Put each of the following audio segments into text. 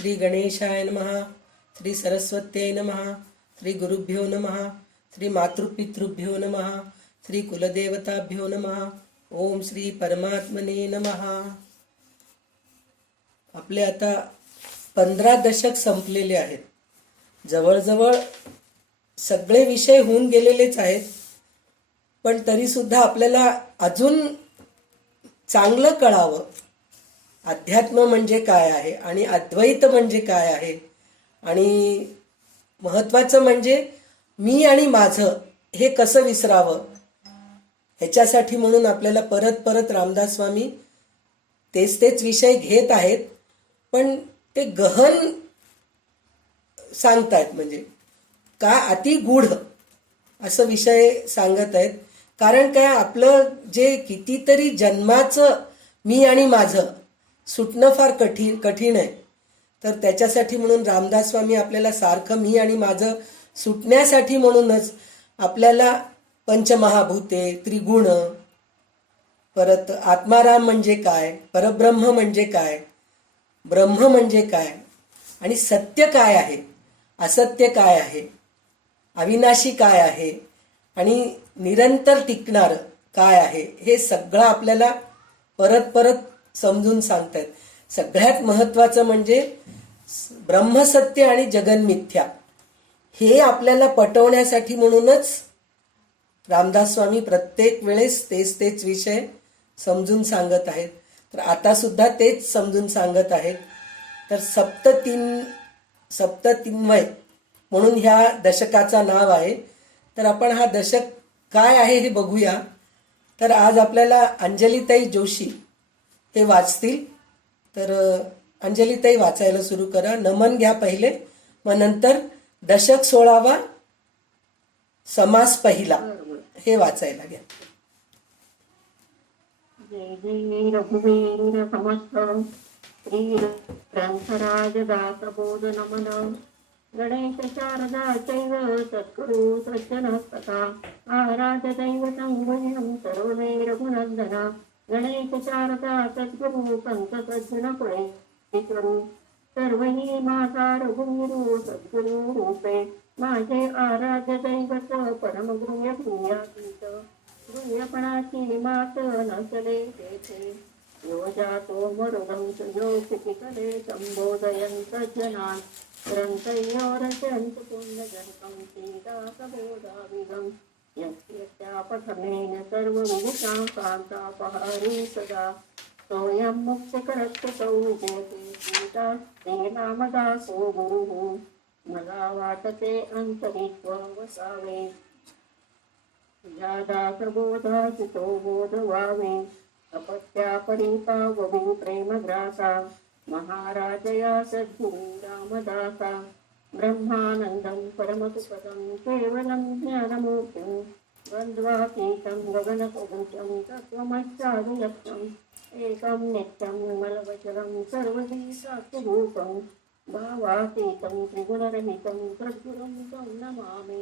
श्री गणेशाय नमः, श्री सरस्वत्यै नमः, श्री गुरुभ्यो नमः, श्री मातृपितृभ्यो नमः, श्री कुलदेवताभ्यो नमः. ओम श्री परमात्मने नमः. आपले आता 15 दशक संपलेले आहेत. जवळजवळ सगळे विषय होऊन गेलेलेच आहेत, पण तरी सुद्धा आपल्याला अजून चांगलं कळावं अध्यात्म म्हणजे काय आहे आणि अद्वैत म्हणजे काय आहे, आणि महत्वाचं म्हणजे मी आणि माझं हे कसं विसरावं. ह्याच्यासाठी म्हणून आपल्याला परत परत रामदास स्वामी तेच विषय घेत आहेत, पण ते गहन सांगतायत, म्हणजे का अति गूढ असं विषय सांगत आहेत. कारण काय, आपलं जे कितीतरी जन्माचं मी आणि माझं सुटणं फार कठीण आहे. तर त्याच्यासाठी म्हणून रामदास स्वामी आपल्याला सारखं मी आणि माझं सुटण्यासाठी म्हणूनच आपल्याला पंचमहाभूते, त्रिगुण, परत आत्माराम म्हणजे काय, परब्रह्म म्हणजे काय, ब्रह्म म्हणजे काय, आणि सत्य काय आहे, असत्य काय आहे, अविनाशी काय आहे, आणि निरंतर टिकणार काय आहे, हे सगळं आपल्याला परत परत समजून सांगतायत. सगळ्यात महत्वाचं म्हणजे ब्रह्मसत्य आणि जगन्मिथ्या हे आपल्याला पटवण्यासाठी म्हणूनच रामदास स्वामी प्रत्येक वेळेस तेच विषय समजून सांगत आहेत. तर आता सुद्धा तेच समजून सांगत आहेत. तर सप्ततिन्वय म्हणून ह्या दशकाचं नाव आहे. तर आपण हा दशक काय आहे हे बघूया. तर आज आपल्याला अंजलीताई जोशी हे वाचतील. तर अंजलीताई वाचायला सुरू करा. नमन घ्या पहिले, मग नंतर दशक 16वा समास पहिला हे वाचायला घ्या. जय जय रघुवीर समर्थ श्री ग्रंथराज दास बोध नमन. गणेश शारदा चैव सद्गुरु सज्जनस्तथा आराध दैवतं गुह्यं सर्वे रघुनंदना. गणेश शारदा सद्गुरु संत सज्जन कुळे विष्णु सर्वही माझा रघुवीरू सद्गुरु रूपे. माझे आराध्य दैवत परमगुह्य भूयातीत. गुह्यपणाची मात नसले तेथे यो जातो मरुदंस यो क्षितितले संबोधयंत जनान्. ग्रंथयो रचयन्त पुण्यजनकं सीतासबोधाविदं. यस्या पठनेन सर्वविदितां कान्तापहारी सदा. सोऽयं मुक्तिकरस्तुतौ विजयते सीता श्रीरामदासो गुरुः. मला वाटते अंतरित्व वसावे जादासबोधाचितो बोध व्हावे. अपत्या परिपाववी प्रेमग्रासा महाराजया सद्गुरु रामदासा. ब्रह्मानन्दं परमसुखदं केवलं ज्ञानमूर्तिं द्वन्द्वातीतं गगनसदृशं तत्त्वमच्चादिलक्ष्यम्. एकं नित्यं विमलवचनं सर्वदी साक्षिभूतं भावातीतं त्रिगुणरहितं सद्गुरुं तं नमामि.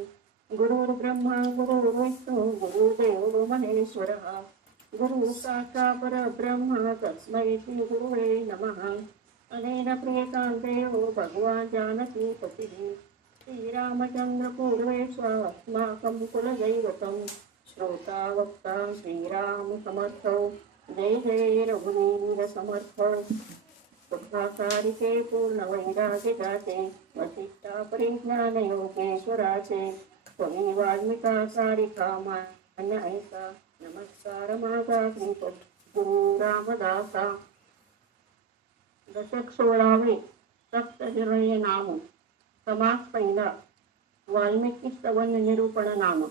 गुरुर्ब्रह्मा गुरुर्विष्णु गुरुर्देवो महेश्वरः. गुरु साक्षात् परब्रह्म तस्मै श्री गुरुवे नमः. अनेन प्रियकान्तेयो भगवान् जानकी पतिः श्रीरामचन्द्र पूर्वेष्वास्माकं कुलदैवतं. श्रोता वक्ता श्रीराम समर्थो जय जय रघुवीर समर्थ. सुखाकारिके पूर्णवैराग्य जाते वसिष्ठा परिज्ञान योगेश्वराचे. स्वामी वाल्मिका सारिका मान्य ऐसा. नमस्कार माझा श्रीपद गुरु रामदासा. दशक 16वे सप्तजलय नाम. समास पहिला. वाल्मिकी स्तवन निरूपण नाम.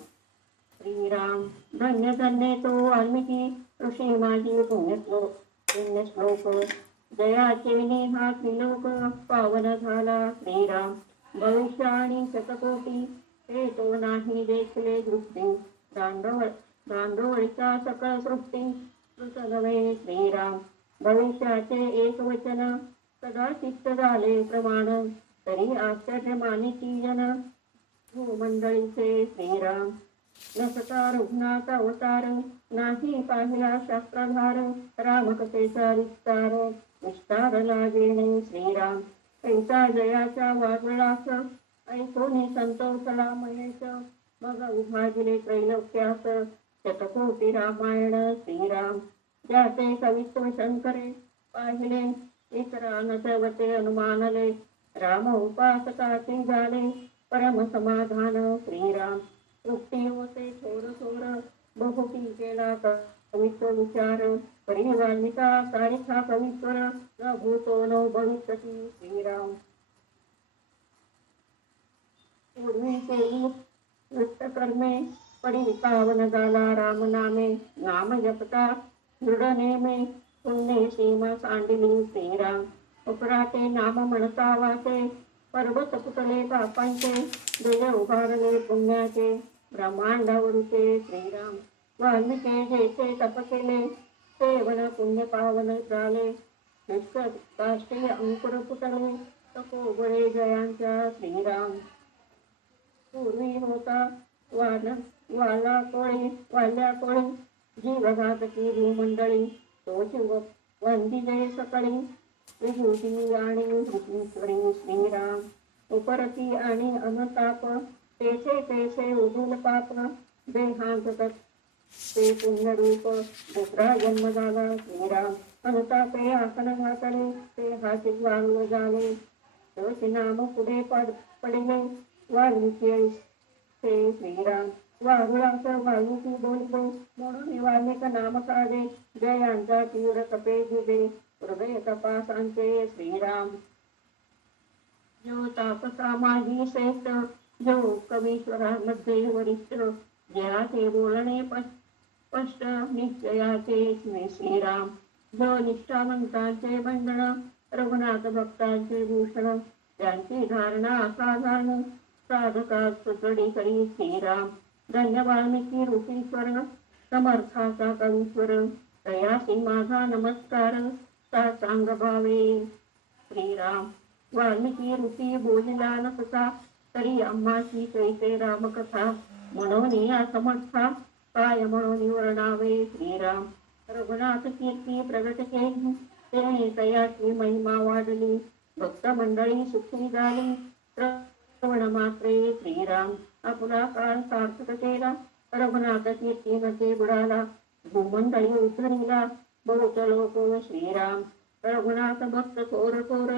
श्रीराम धन्य धन्य तो वाल्मिकी ऋषी माझी पुण्यश्लोक. जयाचे नेहा त्रिलोक पावन झाला श्रीराम. भविष्य आणि शतकोटी हे तो नाही देखले दृष्टी. दांडोळीचा सकळ सृष्टी कृत नव्हे श्रीराम. भविष्याचे एक वचन सदा चित्त झाले प्रमाण. तरी आश्चर्य मानिती जन भूमंडळीचे श्रीराम. नसता रुग्णात अवतार नाही पाहिला शास्त्राधार. रामकथेचा विस्तार विस्तार लागेने श्रीराम. ऐसा जयाच्या वादळास ऐकोनी संतोषला महेश मग विभाजिले त्रैलोक्यास शतकोटी रामायण श्रीराम ज्याचे कवित्व शंकरे पाहिले इतरा नचवते अनुमानले राम उपासकाचे झाले परम समाधान श्रीराम तृप्ती होते थोर थोर बहुती केला कवित्व विचार परिवालिका सारिखा कवित्वर न भूतो न भविष्यती श्रीराम पूर्वी केली वृत्तकर्मे पडी पावन झाला राम नामे नाम जपता दृढ नेमे पुण्य सीमा सांडिली श्रीराम उपराटे नाम म्हणता वाचे पर्वत पुतले पापांचे देव उभारले पुण्याचे ब्रह्मांडावरचे श्रीराम वाल्मिके जेथे तप केले सेवन पुण्य पावन झाले काष्टी अंकुर फुटले तपोबळे जयांच्या श्रीराम पूर्वी होता वाल्या कोळी जीवघातकी भूमंडळी तो शिव वंदिले सकळी विभूती आणि भूतीश्वरी श्रीराम उपरती आणि अनुताप तेथे तेथे उदूल पाप देहांत ते पुण्यरूप दुसरा जन्म झाला श्रीराम अनुतापे आसन घातले ते हाती वाळू झाले तोचे नाम पुढे पडले वाल्मिकी ते श्रीराम वारुळाचं वाल्मिकी बोलतो म्हणून वाल्मिक नाम काढे जयांचा तीव्र कपे जिदे हृदय तपासांचे श्रीराम जो तापसा माझी श्रेष्ठ जो कवीश्वरामध्ये वरिष्ठ ज्याचे बोलणे स्पष्ट निश्चयाचे श्रीराम जो निष्ठावंतांचे बंधन रघुनाथ भक्तांचे भूषण त्यांची धारणा असाधारण साधका सुचडी करी श्रीराम धन्य वाल्मिकी ऋषीश्वर समर्थाचा कवीश्वर तयासी माझा नमस्कार सांग भावे श्रीराम वाल्मिकी ऋषी बोलिला न कसा तरी आम्हाची कैसे रामकथा म्हणून या समर्था काय म्हणून वर्णावे श्रीराम रघुनाथ कीर्ती प्रगट केली तेणे तयाची महिमा वाढली भक्त मंडळी सुखी झाली श्रवण मात्रे श्रीराम आपला काळ सार्थक केला रघुनाथ कीर्तीमध्ये बुडाला भूमंडळी उतरीला बहुत लोक श्रीराम रघुनाथ भक्त थोर थोर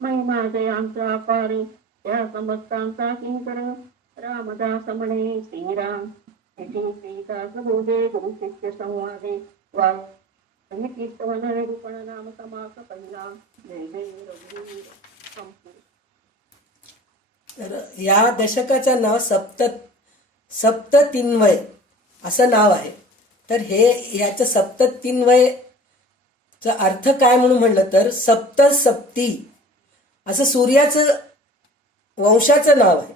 महिमा जयांचा अपार त्या समस्तांचा किंकर रामदास म्हणे श्रीराम श्रीदास बोधे गुरु शिष्य संवादे वाल्मिकी स्तवन निरूपण नाम समास पहिला जय जय रघुवीर संपूर्ण. तर या दशकाचं नाव सप्ततिन्वय असं नाव आहे. तर ह्याचं सप्ततिन्वयचा अर्थ काय म्हणून म्हणलं तर सप्ती असं सूर्याचं वंशाचं नाव आहे.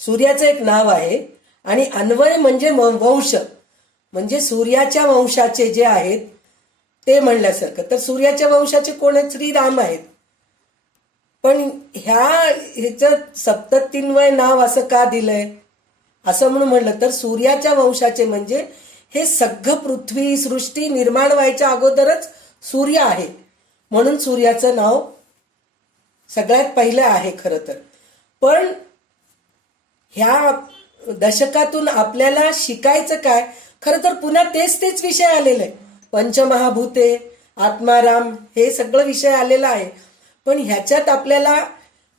सूर्याचं एक नाव आहे आणि अन्वय म्हणजे वंश म्हणजे सूर्याच्या वंशाचे जे आहेत ते म्हणल्यासारखं. तर सूर्याच्या वंशाचे कोण आहेत? श्रीराम आहेत. पण ह्याचं सप्ततिन्वय नाव असं का दिलंय असं म्हणून म्हणलं तर सूर्याच्या वंशाचे म्हणजे हे सगळं पृथ्वी सृष्टी निर्माण व्हायच्या अगोदरच सूर्य आहे म्हणून सूर्याचं नाव सगळ्यात पहिलं आहे खरं तर. पण ह्या दशकातून आपल्याला शिकायचं काय? खरं तर पुन्हा तेच विषय आलेले आहे. पंचमहाभूते आत्माराम हे सगळं विषय आलेला आहे. पण ह्याच्यात आपल्याला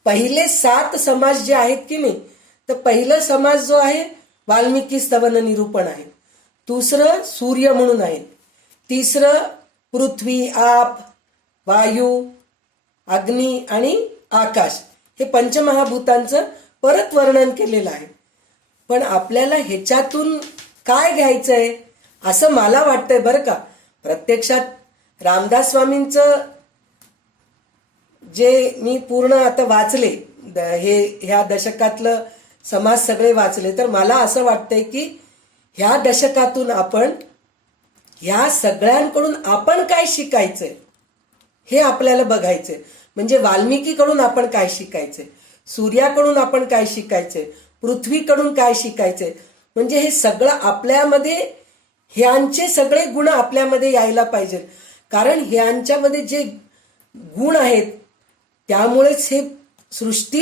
पहिले 7 समाज जे आहेत की नाही तर पहिलं समाज जो आहे वाल्मिकी स्तवन निरूपण आहे. दुसरं सूर्य म्हणून आहे. तिसरं पृथ्वी आप वायू अग्नी आणि आकाश हे पंचमहाभूतांचं परत वर्णन केलेलं आहे. पण आपल्याला ह्याच्यातून काय घ्यायचंय असं मला वाटतंय बरं का. प्रत्यक्षात रामदास स्वामींचं जे मी पूर्ण आता वाचले ह्या दशकातलं समाज सगळे वाचले तर मला असं वाटतंय की ह्या दशकातून आपण ह्या सगळ्यांकडून आपण काय शिकायचंय हे आपल्याला बघायचंय. म्हणजे वाल्मिकीकडून आपण काय शिकायचंय, सूर्याकडून आपण काय शिकायचंय, पृथ्वीकडून काय शिकायचंय. म्हणजे हे सगळं आपल्यामध्ये ह्यांचे सगळे गुण आपल्यामध्ये यायला पाहिजे. कारण ह्यांच्यामध्ये जे गुण आहेत त्यामुळेच हे सृष्टी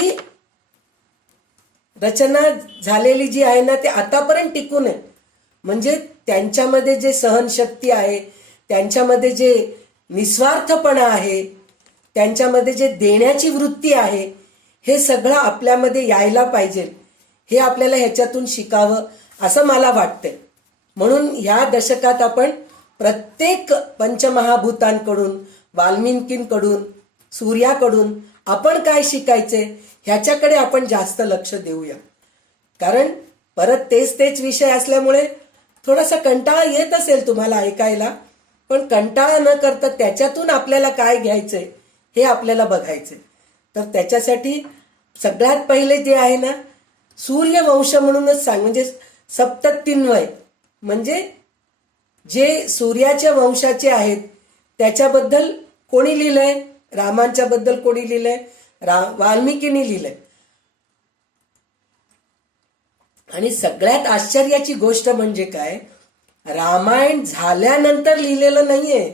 रचना झालेली जी आहे ना ते आतापर्यंत टिकून आहे. म्हणजे त्यांच्यामध्ये जे सहनशक्ती आहे, त्यांच्यामध्ये जे निस्वार्थपणा आहे, त्यांच्यामध्ये जे देण्याची वृत्ती आहे, हे सगळं आपल्यामध्ये यायला पाहिजे. हे आपल्याला ह्याच्यातून शिकावं असं मला वाटतंय. म्हणून ह्या दशकात आपण प्रत्येक पंचमहाभूतांकडून, वाल्मिकींकडून, सूर्याकडून आपण काय शिकायचे ह्याच्याकडे आपण जास्त लक्ष देऊया. कारण परत तेच तेच विषय असल्यामुळे थोडासा कंटाळा येत असेल तुम्हाला ऐकायला, पण कंटाळा न करता त्याच्यातून आपल्याला काय घ्यायचंय हे आपल्याला बघायचंय. तर त्याच्यासाठी सगळ्यात पहिले जे आहे ना, सूर्यवंश म्हणूनच सांग, म्हणजे सप्ततिन्वय, म्हणजे जे सूर्याच्या वंशाचे आहेत त्याच्याबद्दल कोणी लिहिलंय? रामांच्या बद्दल कोणी लिहिलंय? वाल्मिकींनी लिहिलंय. आणि सगळ्यात आश्चर्याची गोष्ट म्हणजे काय, रामायण झाल्यानंतर लिहिलेलं नाहीये.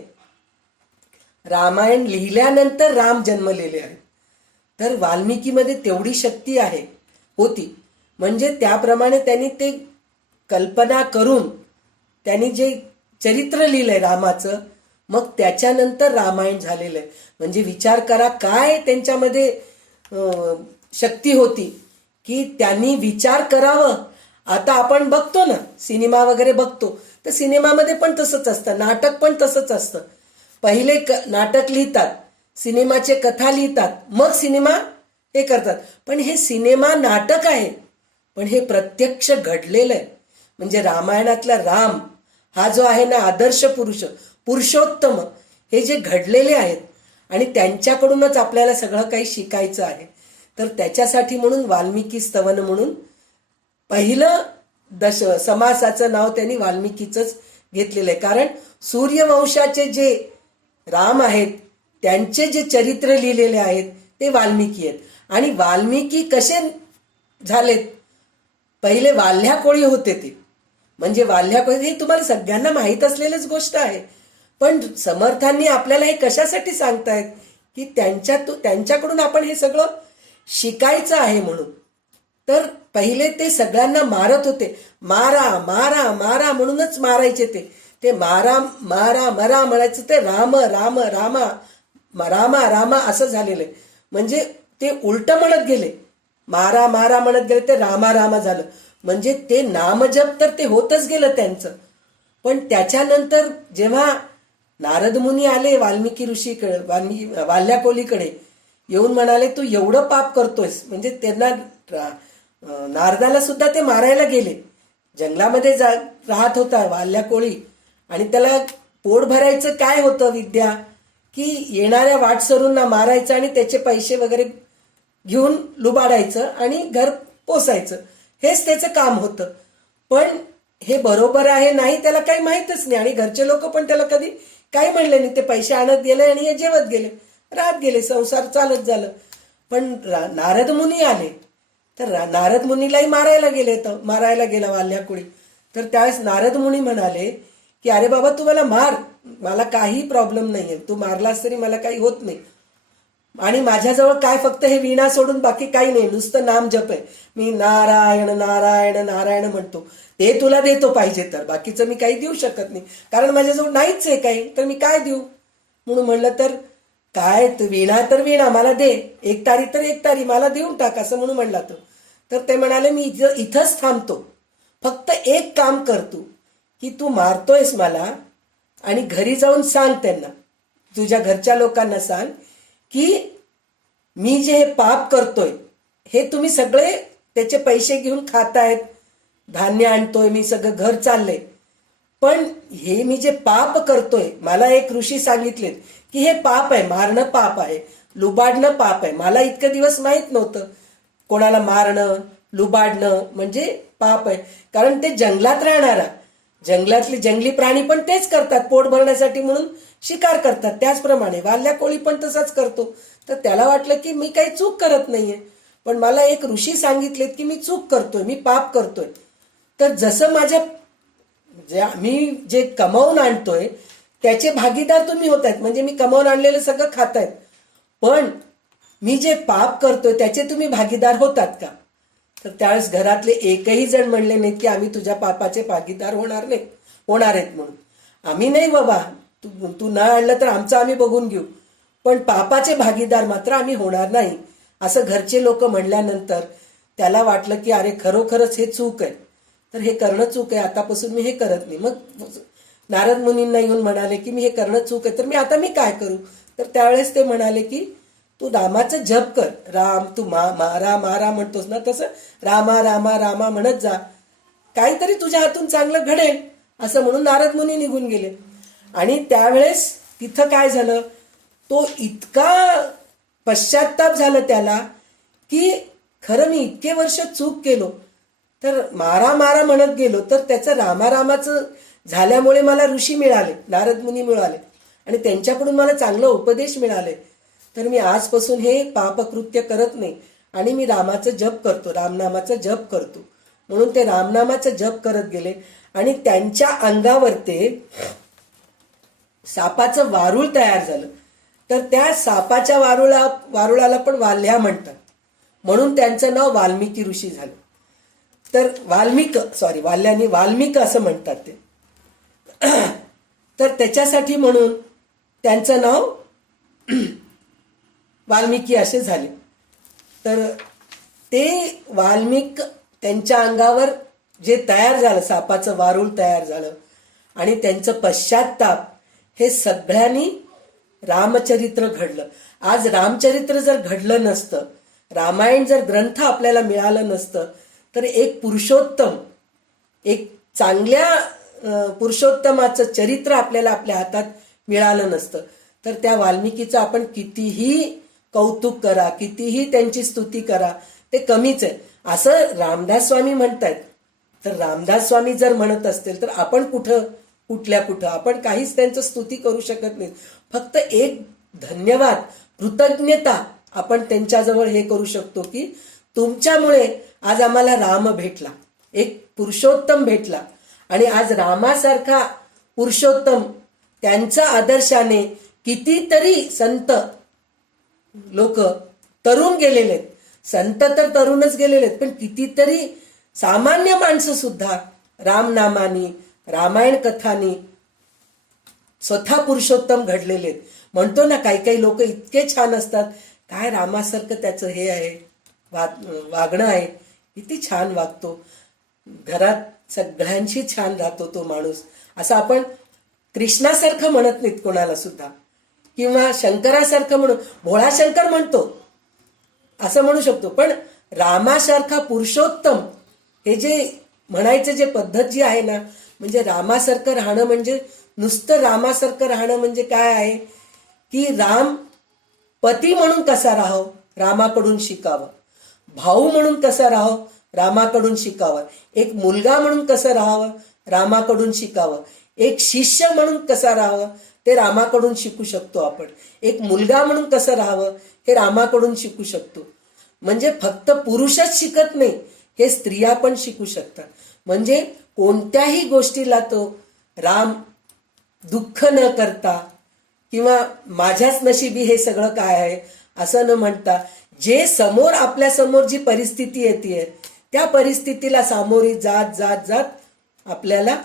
रामायण लिहिल्यानंतर राम जन्मलेले आहेत. तर वाल्मिकीमध्ये तेवढी शक्ती आहे होती. म्हणजे त्याप्रमाणे त्यांनी ते कल्पना करून त्यांनी जे चरित्र लिहिलंय रामाचं, मग त्याच्यानंतर रामायण झालेलं आहे. म्हणजे विचार करा काय त्यांच्यामध्ये शक्ती होती की त्यांनी विचार करावं. आता आपण बघतो ना, सिनेमा वगैरे बघतो, तर सिनेमामध्ये पण तसंच असतं, नाटक पण तसंच असतं. पहिले नाटक लिहितात, सिनेमाचे कथा लिहितात, मग सिनेमा हे करतात. पण हे सिनेमा नाटक आहे, पण हे प्रत्यक्ष घडलेलं आहे. म्हणजे रामायणातला राम हा जो आहे ना, आदर्श पुरुष, पुरुषोत्तम, हे जे घडलेले आहेत आणि त्यांच्याकडूनच आपल्याला सगळं काही शिकायचं आहे. तर त्याच्यासाठी म्हणून वाल्मिकी स्तवन म्हणून पहिलं समासाचं नाव त्यांनी वाल्मिकीचंच घेतलेलं आहे. कारण सूर्यवंशाचे जे राम आहेत त्यांचे जे चरित्र लिहिलेले आहेत ते वाल्मिकी आहेत. आणि वाल्मिकी कसे झालेत? पहिले वाल्ह्या कोळी होते ते. म्हणजे वाल्ह्या कोळी हे तुम्हाला सगळ्यांना माहीत असलेलीच गोष्ट आहे. पण समर्थांनी आपल्याला हे कशासाठी सांगतायत की त्यांच्याकडून आपण हे सगळं शिकायचं आहे म्हणून. तर पहिले ते सगळ्यांना मारत होते. मारा मारा मारा म्हणूनच मारायचे. ते मारा मारा मरा म्हणायचं, ते राम राम रामा रामा रामा असं झालेलं आहे. म्हणजे ते उलट म्हणत गेले, मारा मारा म्हणत गेले, ते रामा रामा झालं. म्हणजे ते नामजप तर ते होतच गेलं त्यांचं. पण त्याच्यानंतर जेव्हा नारद मुनी आले वाल्मिकी ऋषीकडे, वाल्याकोलीकडे येऊन म्हणाले तू एवढं पाप करतोयस. म्हणजे त्यांना नारदाला सुद्धा ते मारायला गेले. जंगलामध्ये राहत होता वाल्याकोळी आणि त्याला पोट भरायचं काय होतं विद्या, की येणाऱ्या वाटसरूंना मारायचं आणि त्याचे पैसे वगैरे घेऊन लुबाडायचं आणि घर पोसायचं, हेच त्याचं काम होतं. पण हे बरोबर आहे नाही त्याला काही माहीतच नाही. आणि घरचे लोक पण त्याला कधी काही म्हणले नाही. ते पैसे आणत गेले आणि हे जेवत गेले, राहत गेले, संसार चालत झालं. पण नारद मुनी आले तर नारद मुनीलाही मारायला गेला वाल्याकोळी. तर त्यावेळेस नारद मुनी म्हणाले की अरे बाबा तू मला मार, मला काही प्रॉब्लेम नाहीये, तू मारलास तरी मला काही होत नाही. आणि माझ्याजवळ काय फक्त हे वीणा सोडून बाकी काही नाही, नुसतं नाम जप आहे. मी नारायण नारायण नारायण म्हणतो, ते तुला देतो पाहिजे तर, बाकीचं मी काही देऊ शकत नाही कारण माझ्याजवळ नाहीच आहे काही, तर मी काय देऊ. म्हणून म्हणलं तर काय वीणा तर वीणा मला दे, एक तारी तर एक तारी मला देऊन टाक असं म्हणून म्हणला तो. तर ते म्हणाले मी इथंच थांबतो, फक्त एक काम कर तू, की तू मारतोयस मला आणि घरी जाऊन सांग त्यांना, तुझ्या घरच्या लोकांना सांग की मी जे हे पाप करतोय हे तुम्ही सगळे त्याचे पैसे घेऊन खातायत, धान्य आणतोय मी, सगळं घर चाललंय, पण हे मी जे पाप करतोय, मला एक ऋषी सांगितले की हे पाप आहे, मारणं पाप आहे, लुबाडणं पाप आहे. मला इतके दिवस माहित नव्हतं कोणाला मारणं लुबाडणं म्हणजे पाप आहे. कारण ते जंगलात राहणारा, जंगलातले जंगली प्राणी पण तेच करतात, पोट भरण्यासाठी म्हणून शिकार करतात. त्याचप्रमाणे वाल्याकोळी पण तसाच करतो. तर त्याला वाटलं की मी काही चूक करत नाहीये, पण मला एक ऋषी सांगितलेत की मी चूक करतोय, मी पाप करतोय. तर जसं मी जे कमावून आणतोय त्याचे भागीदार तुम्ही होत आहेत, म्हणजे मी कमावून आणलेलं सगळं खातायत, पण मी जे पाप करतोय त्याचे तुम्ही भागीदार होतात का? तर त्यावेळेस घरातले एकही जण म्हणले नाहीत की आम्ही तुझ्या पापाचे भागीदार होणार नाही, होणार आहेत म्हणून. आम्ही नाही बाबा, तू न आणलं तर आमचं आम्ही बघून घेऊ, पण पापाचे भागीदार मात्र आम्ही होणार नाही, असं घरचे लोक म्हणल्यानंतर त्याला वाटलं की अरे खरोखरच हे चूक आहे, तर हे करणं चूक आहे, आतापासून मी हे करत नाही. मग नारद मुनींना येऊन म्हणाले की मी हे करणं चूक आहे, तर मी काय करू? तर त्यावेळेस ते म्हणाले की तू रामाचं जप कर. राम, तू मारा मारा म्हणतोस ना, तसं रामा रामा रामा म्हणत जा, काहीतरी तुझ्या हातून चांगलं घडेल, असं म्हणून नारद मुनी निघून गेले. आणि त्यावेळेस तिथं काय झालं, तो इतका पश्चाताप झाला त्याला की खरं मी इतके वर्ष चूक केलो, तर मारा मारा म्हणत गेलो, तर त्याचं रामारामाचं झाल्यामुळे मला ऋषी मिळाले, नारद मुनी मिळाले, आणि त्यांच्याकडून मला चांगलं उपदेश मिळाले, तर मी आजपासून हे पापकृत्य करत नाही आणि मी रामाचं जप करतो, रामनामाचं जप करतो. म्हणून ते रामनामाचं जप करत गेले आणि त्यांच्या अंगावर ते सापाचं वारुळ तयार झालं. तर त्या सापाच्या वारुळाला पण वाल्ह्या म्हणतात, म्हणून त्यांचं नाव वाल्मिकी ऋषी झालं. तर वाल्ह्यानी वाल्मिक असं म्हणतात ते. तर त्याच्यासाठी म्हणून त्यांचं नाव वाल्मिकी असे झाले. तर ते वाल्मिक त्यांच्या अंगावर जे तयार झालं, सापाचं वारुळ तयार झालं, आणि त्यांचं पश्चाताप हे सगळ्यांनी रामचरित्र घडलं. आज रामचरित्र जर घडलं नसतं, रामायण जर ग्रंथ आपल्याला मिळालं नसतं, तर एक पुरुषोत्तम, एक चांगल्या पुरुषोत्तमाचं चरित्र आपल्याला आपल्या हातात मिळालं नसतं. तर त्या वाल्मिकीचं आपण कितीही कौतुक करा, कितीही त्यांची स्तुती करा, ते कमीच आहे, असं रामदास स्वामी म्हणतायत. तर रामदास स्वामी जर म्हणत असतील तर आपण कुठं आपण काहीच त्यांचं स्तुती करू शकत नाही. फक्त एक धन्यवाद, कृतज्ञता आपण त्यांच्याजवळ हे करू शकतो की तुमच्यामुळे आज आम्हाला राम भेटला, एक पुरुषोत्तम भेटला, आणि आज रामासारखा पुरुषोत्तम त्यांच्या आदर्शाने कितीतरी संत लोक तरुण गेलेले आहेत. संत तर तरुणच गेलेले आहेत, पण कितीतरी सामान्य माणसं सुद्धा रामनामानी, रामायण कथानी स्वतः पुरुषोत्तम घडलेले आहेत. म्हणतो ना, काही लोक इतके छान असतात, काय रामासारखं त्याचं हे आहे, वागणं आहे, किती छान वागतो, घरात सगळ्यांशी छान राहतो तो माणूस, असं आपण कृष्णासारखं म्हणत नाहीत कोणाला सुद्धा, किंवा शंकरासारखं म्हणू, भोळा शंकर म्हणतो असं म्हणू शकतो, पण रामासारखा पुरुषोत्तम हे जे म्हणायचं जे पद्धत जी आहे ना, म्हणजे रामासारखं राहणं म्हणजे नुसतं रामासारखं राहणं म्हणजे काय आहे की राम पती म्हणून कसा राहावं, रामाकडून शिकावं, भाऊ म्हणून कसा राहावं, रामाकडून शिकावं, एक मुलगा म्हणून कसं राहावं, रामाकडून शिकावं, एक शिष्य म्हणून कसा राहावं, ते रामाकडून शिकू शकतो आपण, एक मुलगा म्हणून कसं राहावं हे रामाकडून शिकू शकतो. म्हणजे फक्त पुरुषच शिकत नाही, हे स्त्रिया पण शिकू शकतात. म्हणजे कोणत्याही गोष्टीला तो राम दुःख न करता किंवा माझ्याच नशिबी हे सगळं काय आहे असं न म्हणता, जे समोर आपल्या समोर जी परिस्थिती येते त्या परिस्थितीला सामोरी जात जात जात आपल्याला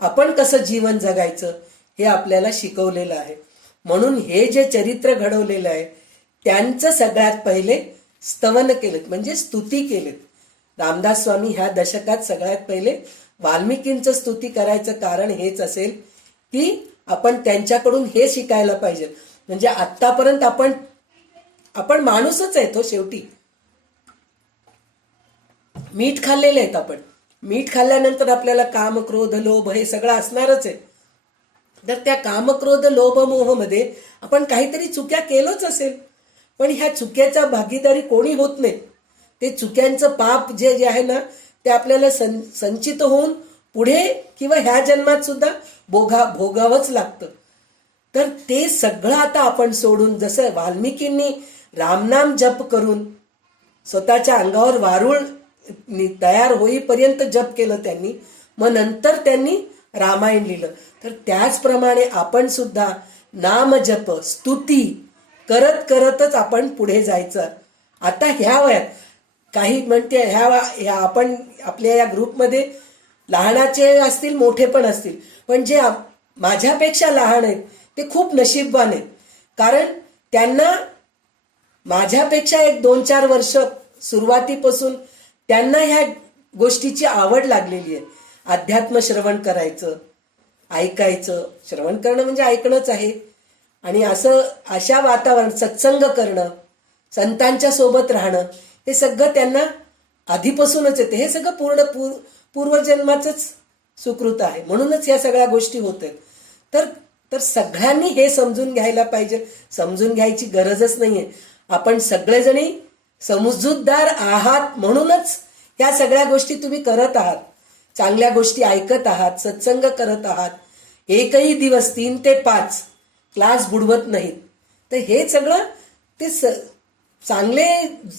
आपण कसं जीवन जगायचं हे आपल्याला शिकवलेलं आहे. म्हणून हे जे चरित्र घडवलेलं आहे त्यांचं सगळ्यात पहिले स्तवन केलेत, म्हणजे स्तुती केलेत. रामदास स्वामी ह्या दशकात सगळ्यात पहिले वाल्मिकींचं स्तुती करायचं कारण हेच असेल की आपण त्यांच्याकडून हे शिकायला पाहिजे. म्हणजे आतापर्यंत आपण माणूसच आहे, तो शेवटी मीठ खाल्लेले आहेत. आपण मीठ खाल्ल्यानंतर आपल्याला काम, क्रोध, लोभ हे सगळं असणारच आहे. तर त्या काम, क्रोध, लोभ, मोह मध्ये आपण काहीतरी चुक्या केलोच असेल, पण ह्या चुक्याचा भागीदारी कोणी होत नाही. ते चुक्यांचं पाप जे आहे ना, ते आपल्याला संचित होऊन पुढे किंवा ह्या जन्मात सुद्धा भोगावंच लागतं. तर ते सगळं आता आपण सोडून, जसं वाल्मिकींनी रामनाम जप करून स्वतःच्या अंगावर वारुळ तयार होईपर्यंत जप केलं त्यांनी, मग नंतर त्यांनी रामायण लिहिलं. तर त्याचप्रमाणे आपण सुद्धा नाम जप, स्तुती करत करतच आपण पुढे जायचं. आता ह्या वयात काही म्हणते ह्या आपण आपल्या या ग्रुपमध्ये लहानाचे असतील मोठे पण असतील, पण जे माझ्यापेक्षा लहान आहेत ते खूप नशीबवान आहेत. कारण त्यांना माझ्यापेक्षा एक 2-4 वर्ष सुरुवातीपासून त्यांना ह्या गोष्टीची आवड लागलेली आहे. अध्यात्म श्रवण करायचं, ऐकायचं. श्रवण करणं म्हणजे ऐकणंच आहे. आणि अशा वातावरण सत्संग करणं, संतांच्या सोबत राहणं, हे सगळं त्यांना आधीपासूनच येते. हे सगळं पूर्वजन्माचंच सुकृत आहे. म्हणूनच या सगळ्या गोष्टी होत आहेत. तर सगळ्यांनी हे समजून घ्यायला पाहिजे. समजून घ्यायची गरजच नाहीये. आपण सगळेजणी समजूतदार आहात म्हणूनच या सगळ्या गोष्टी तुम्ही करत आहात. चांगल्या गोष्टी ऐकत आहात, सत्संग करत आहात. एकही दिवस 3 ते 5 क्लास बुडवत नाहीत. तर हे सगळं चांगले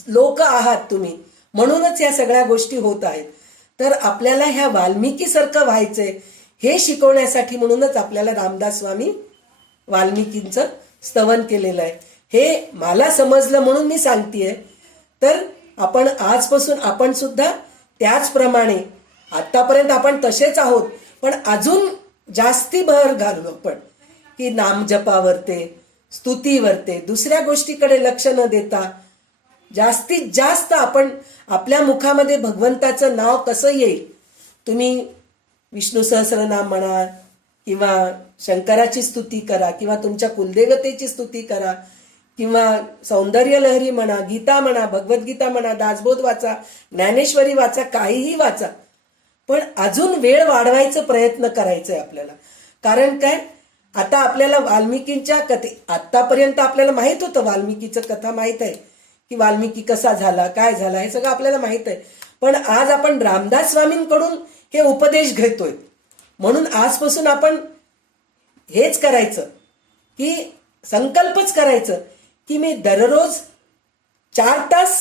लोक आहात तुम्ही, म्हणूनच या सगळ्या गोष्टी होत आहेत. तर आपल्याला ह्या वाल्मिकीसारखं व्हायचंय हे शिकवण्यासाठी म्हणूनच आपल्याला रामदास स्वामी वाल्मिकींचं स्तवन केलेलं आहे. हे मला समजलं म्हणून मी सांगतेय. तर आपण आजपासून आपण सुद्धा त्याचप्रमाणे आतापर्यंत आपण तसेच आहोत, पण अजून जास्ती भर घालू आपण की नामजपावरते, स्तुतीवरते, दुसऱ्या गोष्टीकडे लक्ष न देता जास्तीत जास्त आपण आपल्या मुखामध्ये भगवंताचं नाव कसं येईल. तुम्ही विष्णू सहस्रनाम म्हणा किंवा शंकराची स्तुती करा किंवा तुमच्या कुलदेवतेची स्तुती करा किंवा सौंदर्य लहरी म्हणा, गीता म्हणा, भगवद्गीता म्हणा, दासबोध वाचा, ज्ञानेश्वरी वाचा, काहीही वाचा. पण अजून वेळ वाढवायचा प्रयत्न करायचा आहे आपल्याला. कारण काय, आता आपल्याला वाल्मिकींच्या आतापर्यंत आपल्याला माहित होतं, वाल्मिकीचं कथा माहित आहे की वाल्मिकी कसा झाला, काय झाला, हे सगळं आपल्याला माहित आहे. पण आज आपण रामदास स्वामींकडून हे उपदेश घेतोय. म्हणून आजपासून आपण हेच करायचं की संकल्पच करायचं की मी दररोज 4 तास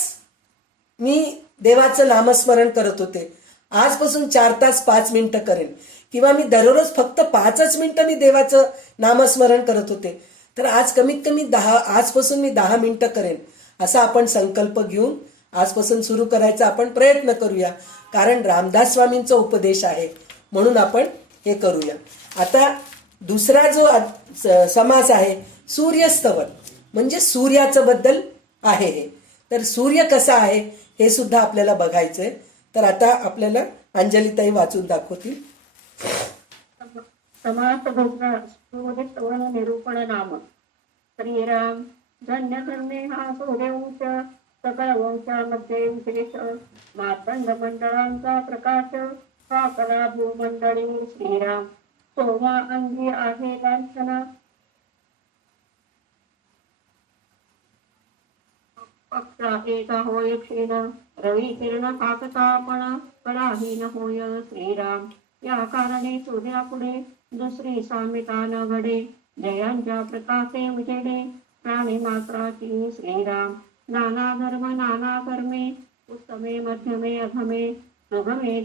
मी देवाचं नामस्मरण करत होते, आजपासून 4 तास 5 मिनिटं करेन. किंवा मी दररोज फक्त 5च मिनिटं मी देवाचं नामस्मरण करत होते, तर आज कमीत कमी आजपासून मी 10 मिनिटं करेन. असा आपण संकल्प घेऊन आजपासून सुरू करायचा आपण प्रयत्न करूया. कारण रामदास स्वामींचा उपदेश आहे म्हणून आपण हे करूया. आता दुसरा जो समास आहे सूर्यस्तवन, म्हणजे सूर्याचं बद्दल आहे हे. तर सूर्य कसा आहे हे सुद्धा आपल्याला बघायचंय. तर आता आपल्याला अंजलीताई वाचून दाखवतील. समास दुसरा सूर्यस्तवन निरूपण नाम. श्रीराम धन्य धन्य हा सूर्यवंश, सकळ वंशामध्ये विशेष, मार्तंड मंडळांचा प्रकाश, हा कला भूमंडळी. श्रीराम सोमा अंगी आहे लांछन, पक्षा एका होय क्षीण, रवी किरण काकतापण, कलाहीन होय. श्रीराम या कारणे सूर्यापुढे दुसरी साम्यता न घडे, जयांच्या प्रकाशे उजेडे प्राणी मात्राची. श्रीराम नाना धर्म नाना कर्मे, उत्तमे मध्यमे अधमे, सुगमे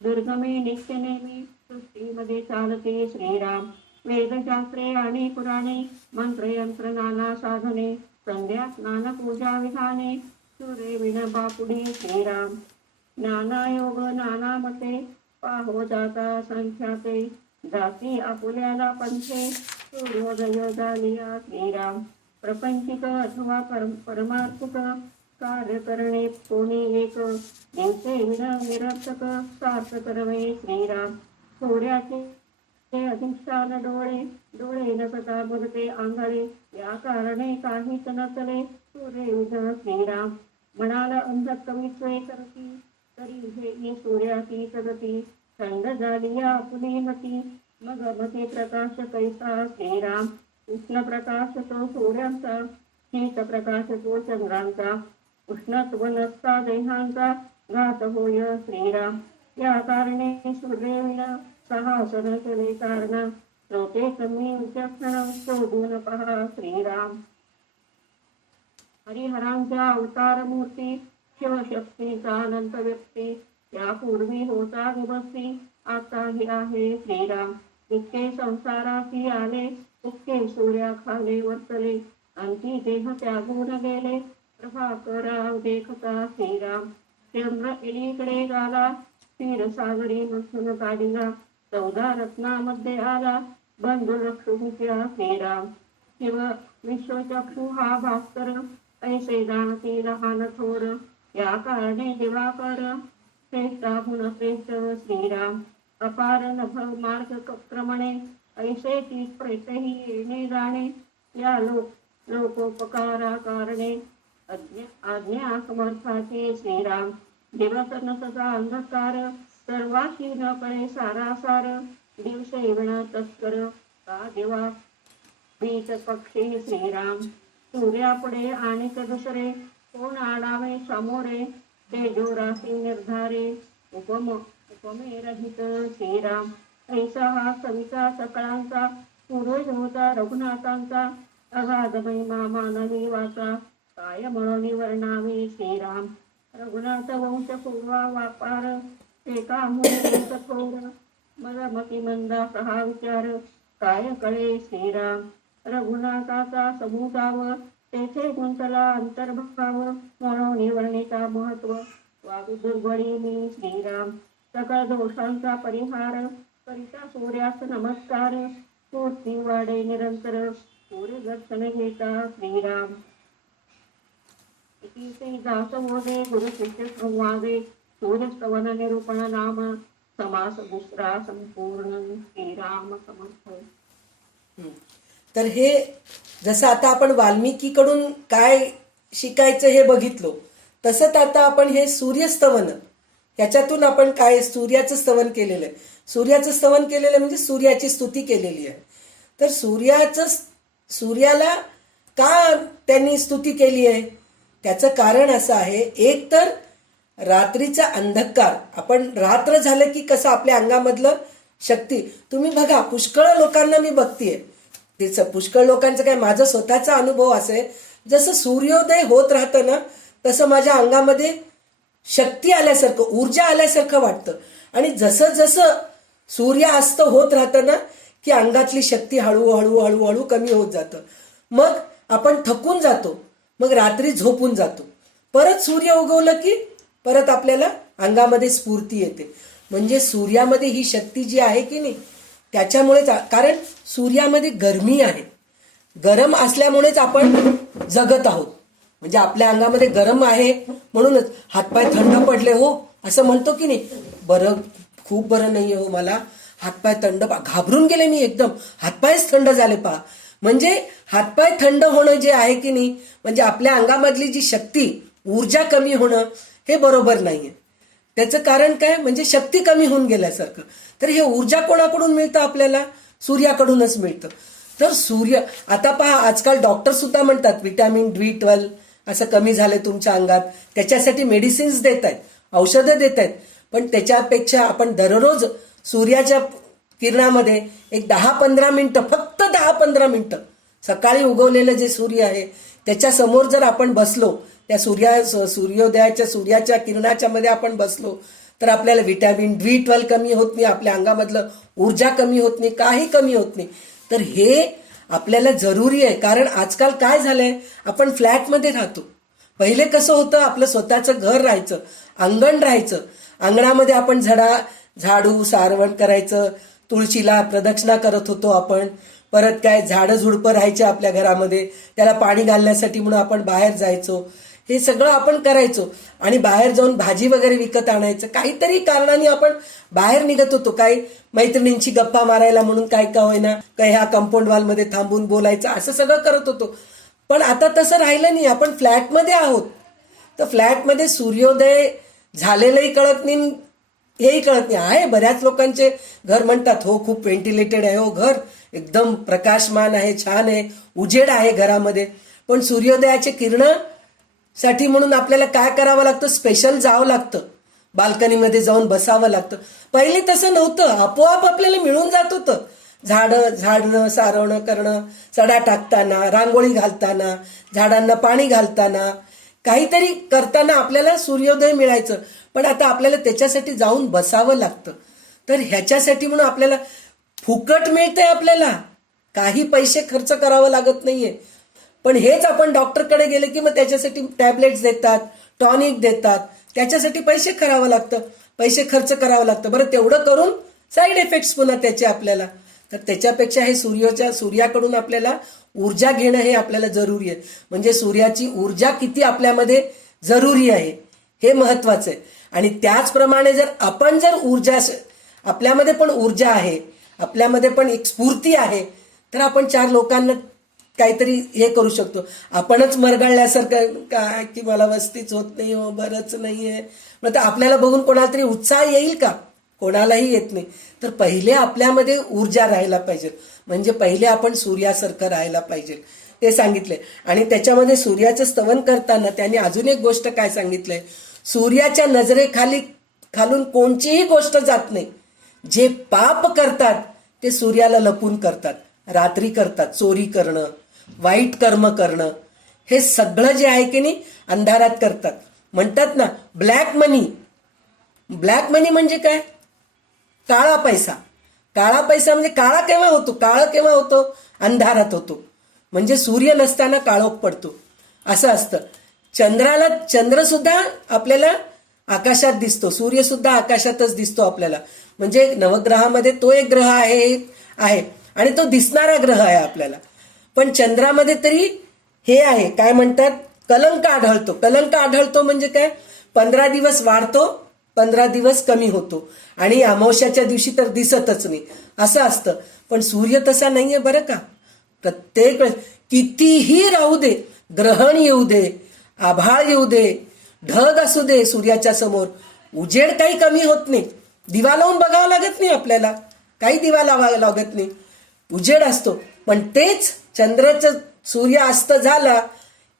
दुर्गमे नित्य नेमी सृष्टीमध्ये चालते. श्रीराम वेदशास्त्रे आणि पुराणे, मंत्रयंत्र नाना साधने, संध्या स्नान पूजा विधाने, सूर्य विण बापुडी. श्रीराम नाना योग नाना मते, पाहो जाता संख्याते, जाती आपुल्याला पंथे, सूर्योदय झालिया. श्रीराम प्रपंचिक अथवा परमार्थिक कार्य करणे कोणी एक, दिवसे विण निरर्थक सार्थ करवे. श्रीराम सूर्याचे अधिष्ठान डोळे, डोळे नसता बघते आंधळे, या कारणे काहीच नसले सूर्य विण. श्रीराम म्हणाला अंध कवित्वे करती, तरी हे सूर्याची सगती, थंड झाली या फुली मती, मग मती प्रकाश कैसा. श्रीराम उष्ण प्रकाश तो सूर्यांचा, शीत प्रकाश तो चंद्रांचा, उष्णत्व नसता देहांचा, घात होय. श्रीराम या कारणे सूर्यविण सहासन केले कारण, श्रोते कमी विचक्षण शोधून पहा. श्रीराम हरिहरांच्या अवतार मूर्ती, शिवशक्तीचा अनंत व्यक्ती, यापूर्वी होता विभक्ती, आताही आहे. श्रीराम इतके संसाराची आले, इतके सूर्याखाली वर्तले, अंती देह त्यागून गेले प्रभाकराव देखता श्रीराम. चंद्र एलीकडे गाला क्षीरसागरी मथुन काढिला. 14 रत्नामध्ये आला बंधु लक्ष्मीच्या श्रीराम. शिव विश्वचक्षु हा भास्कर ऐसे जाणती लहान थोर. या कारणे दिवाकर श्रेष्ठाहून श्रेष्ठ श्रीराम. अपार नभ मार्ग क्रमणे ऐसे तीच प्रेतही येणे जाणे. या लोकोपकारा कारणे आज्ञा समर्थाचे श्रीराम. दिवस नसता अंधकार सर्वाशी न कळे सारासार. दिवसे विण तस्कर का देवा बीज पक्षी श्रीराम. सूर्यापुढे आणि दुसरे कोण आडावे समोरे. तेजोराशी निर्धारे उपमे रहित श्रीराम. ऐसा हा सविता सकळांचा पूर्वज होता रघुनाथांचा. अगाध महिमा मानवी वाचा काय म्हणून वर्णावे श्रीराम. रघुनाथ वंश पूर्वा वापार एका थोर. मदमती मंदा सहा विचार काय कळे श्रीराम. रघुनाथाचा समुदाव तेथे गुंतला अंतर्भाव. म्हणून वर्णिता महत्व वागू दुर्बळी मी श्रीराम. सकळ दोषांचा परिहार करिता सूर्यास नमस्कार. कीर्ती वाढे निरंतर सूर्य दर्शन घेता श्रीराम. इति दासबोधे गुरु शिष्य संवादे सूर्यस्तवन निरूपण नाम समास दुसरा संपूर्ण. श्रीराम समर्थ. तर हे जसं आता आपण वाल्मिकीकडून काय शिकायचं हे बघितलो, तसंच आता आपण हे सूर्यस्तवन याच्यातून आपण काय सूर्याचं स्तवन केलेलं आहे. सूर्याचं स्तवन केलेलं म्हणजे सूर्याची स्तुती केलेली आहे. तर सूर्याला का त्यांनी स्तुती केली आहे त्याचं कारण असं आहे. एक तर रात्रीचा अंधकार, आपण रात्र झालं की कसं आपल्या अंगामधलं शक्ती तुम्ही बघा. पुष्कळ लोकांना मी बघतीये, त्याचं पुष्कळ लोकांचं काय माझा स्वतःचा अनुभव असे, जसं सूर्योदय होत राहतं ना तसं माझ्या अंगामध्ये शक्ती आल्यासारखं ऊर्जा आल्यासारखं वाटतं. आणि जसं जसं सूर्यास्त होत राहतं ना की अंगातली शक्ती हळूहळू हळूहळू कमी होत जातं. मग आपण थकून जातो, मग रात्री झोपून जातो. परत सूर्य उगवलं की परत आपल्याला अंगामध्ये स्फूर्ती येते. म्हणजे सूर्यामध्ये ही शक्ती जी आहे की नाही त्याच्यामुळेच, कारण सूर्यामध्ये गरमी आहे, गरम असल्यामुळेच आपण जगत आहोत. म्हणजे आपल्या अंगामध्ये गरम आहे म्हणूनच हातपाय थंड पडले हो असं म्हणतो की नाही. बरं, खूप बरं नाहीये हो मला, हातपाय थंड, घाबरून गेले मी एकदम, हातपायच थंड झाले पहा. म्हणजे हातपाय थंड होणं जे आहे की नाही म्हणजे आपल्या अंगामधली जी शक्ती ऊर्जा कमी होणं हे बरोबर नाहीये. त्याचं कारण काय म्हणजे शक्ती कमी होऊन गेल्यासारखं. तर हे ऊर्जा कोणाकडून मिळतं आपल्याला? सूर्याकडूनच मिळतं. तर सूर्य आता पहा, आजकाल डॉक्टर सुद्धा म्हणतात विटॅमिन B12 असं कमी झालंय तुमच्या अंगात, त्याच्यासाठी मेडिसिन्स देत आहेत, औषधं देत आहेत. पण त्याच्यापेक्षा आपण दररोज सूर्याच्या किरणामध्ये एक 10-15 मिनिटं, फक्त 10-15 मिनिटं सकाळी उगवलेलं जे सूर्य आहे त्याच्या समोर जर आपण बसलो, त्या सूर्योदयाच्या सूर्याच्या किरणाच्या मध्ये आपण बसलो तर आपल्याला विटॅमिन B12 कमी होत नाही, आपल्या अंगामधलं ऊर्जा कमी होत नाही, काही कमी होत नाही. तर हे आपल्याला जरुरी आहे. कारण आजकाल काय झालंय, आपण फ्लॅटमध्ये राहतो. पहिले कसं होतं, आपलं स्वतःचं घर राहायचं, अंगण राहायचं, अंगणामध्ये आपण झाडू सारवण करायचं, तुळशीला प्रदक्षिणा करत होतो आपण. परत काय झाडं झुडपं राहायचे आपल्या घरामध्ये, त्याला पाणी घालण्यासाठी म्हणून आपण बाहेर जायचो. हे सगळं आपण करायचो आणि बाहेर जाऊन भाजी वगैरे विकत आणायचं. काहीतरी कारणाने आपण बाहेर निघत होतो, काही मैत्रिणींची गप्पा मारायला म्हणून काय का होईना, काही ह्या कंपाऊंड वॉलमध्ये थांबून बोलायचं, असं सगळं करत होतो. पण आता तसं राहिलं नाही, आपण फ्लॅटमध्ये आहोत. तर फ्लॅटमध्ये सूर्योदय झालेलंही कळत नाही, हेही कळत नाही. आहे बऱ्याच लोकांचे घर म्हणतात हो खूप व्हेंटिलेटेड आहे हो घर, एकदम प्रकाशमान आहे, छान आहे, उजेड आहे घरामध्ये. पण सूर्योदयाचे किरण साठी म्हणून आपल्याला काय करावं लागतं, स्पेशल जावं लागतं, बाल्कनीमध्ये जाऊन बसावं लागतं. पहिले तसं नव्हतं, आपोआप आपल्याला मिळून जात होतं. झाडणं सारवणं करणं, सडा टाकताना, रांगोळी घालताना, झाडांना पाणी घालताना, काहीतरी करताना आपल्याला सूर्योदय मिळायचं. पण आता आपल्याला त्याच्यासाठी जाऊन बसावं लागतं. तर ह्याच्यासाठी म्हणून आपल्याला फुकट मिळतंय, आपल्याला काही पैसे खर्च करावं लागत नाहीये. पण हेच आपण डॉक्टरकडे गेले की मग त्याच्यासाठी टॅबलेट्स देतात, टॉनिक देतात, त्याच्यासाठी पैसे खर्च करावं लागतं. बरं, तेवढं करून साईड इफेक्ट्स पुन्हा त्याचे आपल्याला. तर त्याच्यापेक्षा हे सूर्याकडून आपल्याला ऊर्जा घेणं हे आपल्याला जरुरी आहे. म्हणजे सूर्याची ऊर्जा किती आपल्यामध्ये जरुरी आहे हे महत्वाचं आहे. आणि त्याचप्रमाणे जर ऊर्जा, आपल्यामध्ये पण ऊर्जा आहे, आपल्यामध्ये पण एक स्फूर्ती आहे, तर आपण 4 लोकांना काहीतरी हे करू शकतो. आपणच मरगळल्यासारखं काय की मला वस्तीच होत नाही, बरंच नाहीये, मग आपल्याला बघून कोणाला तरी उत्साह येईल का? कोणालाही येत नाही. तर पहिले आपल्यामध्ये ऊर्जा राहायला पाहिजे. म्हणजे पहिले आपण सूर्यासारखं राहायला पाहिजे ते सांगितले. आणि त्याच्यामध्ये सूर्याचं स्तवन करताना त्यांनी अजून एक गोष्ट काय सांगितलंय, सूर्याच्या खालून कोणतीही गोष्ट जात नाही. जे पाप करतात ते सूर्याला लपून करतात, रात्री करतात. चोरी करणं, वाईट कर्म करणं, हे सगळं जे आहे की नाही अंधारात करतात. म्हणतात ना ब्लॅक मनी. ब्लॅक मनी म्हणजे काय? काळा पैसा. काळा पैसा म्हणजे काळा केव्हा होतो? अंधारात होतो. म्हणजे सूर्य नसताना काळोख पडतो असं असतं. चंद्र सुद्धा आपल्याला आकाशात दिसतो, सूर्य सुद्धा आकाशातच दिसतो आपल्याला. म्हणजे नवग्रहामध्ये तो एक ग्रह आहे आणि तो दिसणारा ग्रह आहे आपल्याला. पण चंद्रामध्ये तरी हे आहे, काय म्हणतात, कलंक आढळतो. कलंक आढळतो म्हणजे काय? 15 दिवस वाढतो, 15 दिवस कमी होतो आणि अमावस्याच्या दिवशी तर दिसतच नाही असं असतं. पण सूर्य तसा नाहीये बरं का. प्रत्येक कितीही राहू दे, ग्रहण येऊ दे, आभाळ येऊ दे, ढग असू दे, सूर्याच्या समोर उजेड काही कमी होत नाही. दिवा लावून बघावं लागत नाही आपल्याला, काही दिवा लावावा लागत नाही, उजेड असतो. पण तेच सूर्य अस्त झाला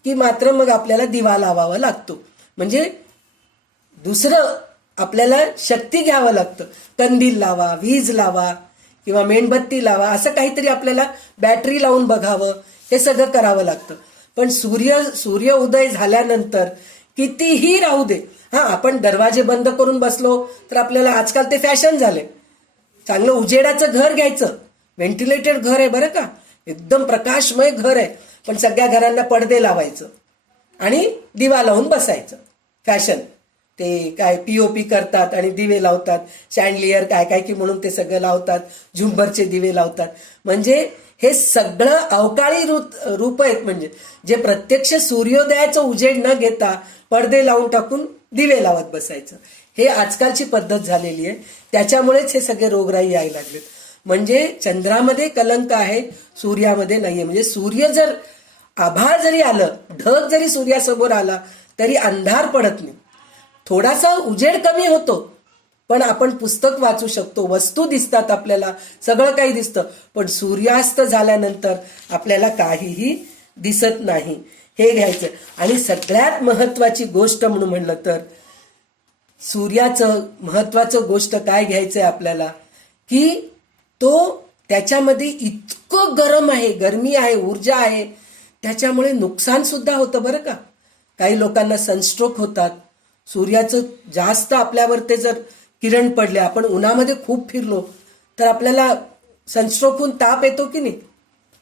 की मात्र मग आपल्याला दिवा लावावा लागतो. म्हणजे दुसरं आपल्याला शक्ती घ्यावं लागतं. कंदील लावा, वीज लावा किंवा मेणबत्ती लावा, असं काहीतरी आपल्याला बॅटरी लावून बघावं, हे सगळं करावं लागतं. पण सूर्य उदय झाल्यानंतर कितीही राहू दे, आपण दरवाजे बंद करून बसलो तर आपल्याला आजकाल ते फॅशन झाले. चांगलं उजेडाचं घर घ्यायचं, व्हेंटिलेटेड घर आहे बरं का, एकदम प्रकाशमय घर आहे, पण सगळ्या घरांना पडदे लावायचं आणि दिवा लावून बसायचं. फॅशन ते काय पीओपी करतात आणि दिवे लावतात, शँडलियर काय की म्हणून ते सगळं लावतात, झुंबरचे दिवे लावतात. म्हणजे हे सगळं अवकाळी रूप आहेत. म्हणजे जे प्रत्यक्ष सूर्योदयाचं उजेड न घेता पडदे लावून टाकून दिवे लावत बसायचं, हे आजकालची पद्धत झालेली आहे. त्याच्यामुळेच हे सगळे रोगराई यायला लागलेत. म्हणजे चंद्रामध्ये कलंक आहे, सूर्यामध्ये नाहीये. म्हणजे सूर्य जर आभाळ जरी आलं, ढग जरी सूर्यासमोर आला तरी अंधार पडत नाही. थोडासा उजेड कमी होतो, पण आपण पुस्तक वाचू शकतो, वस्तू दिसतात आपल्याला, सगळं काही दिसतं. पण सूर्यास्त झाल्यानंतर आपल्याला काहीही दिसत नाही. हे घ्यायचं. आणि सगळ्यात महत्वाची गोष्ट म्हणून म्हणलं तर सूर्याचं महत्वाचं गोष्ट काय घ्यायचंय आपल्याला, की तो त्याच्यामध्ये इतकं गरम आहे, गरमी आहे, ऊर्जा आहे, त्याच्यामुळे नुकसान सुद्धा होतं बरं का. काही लोकांना सनस्ट्रोक होतात. सूर्याचं जास्त आपल्यावर ते जर किरण पडले, आपण उन्हामध्ये खूप फिरलो तर आपल्याला सनस्ट्रोक होऊन ताप येतो की नाही.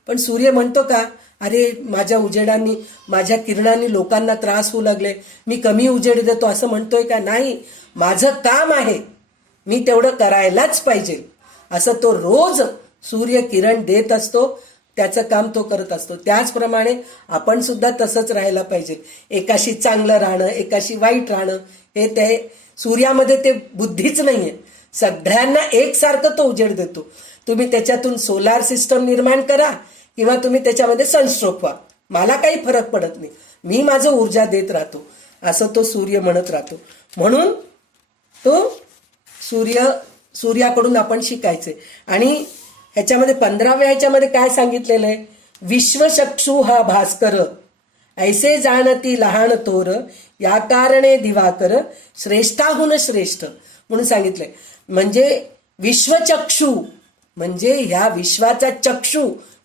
पण सूर्य म्हणतो का, अरे माझ्या उजेडांनी, माझ्या किरणांनी लोकांना त्रास होऊ लागले, मी कमी उजेड देतो असं म्हणतोय का? नाही, माझं काम आहे, मी तेवढं करायलाच पाहिजे असं तो रोज सूर्य किरण देत असतो, त्याचं काम तो करत असतो. त्याचप्रमाणे आपण सुद्धा तसंच राहायला पाहिजे. एकाशी चांगलं राहणं, एकाशी वाईट राहणं, हे ते सूर्यामध्ये ते बुद्धीच नाहीये. सगळ्यांना एकसारखं तो उजेड देतो. तुम्ही त्याच्यातून सोलार सिस्टम निर्माण करा किंवा तुम्ही त्याच्यामध्ये सनस्ट्रोक व्हा, मला काही फरक पडत नाही, मी माझं ऊर्जा देत राहतो असं तो सूर्य म्हणत राहतो. म्हणून तो सूर्याकडून आपण शिकायचे. आणि ह्याच्यामध्ये 15व्या ह्याच्यामध्ये काय सांगितलेलं आहे, विश्वचक्षु हा भास्कर ऐसे जाणती लहान थोर, या कारणे दिवाकर श्रेष्ठाहून श्रेष्ठ म्हणून सांगितलंय. म्हणजे विश्वचक्षु म्हणजे ह्या विश्वाचा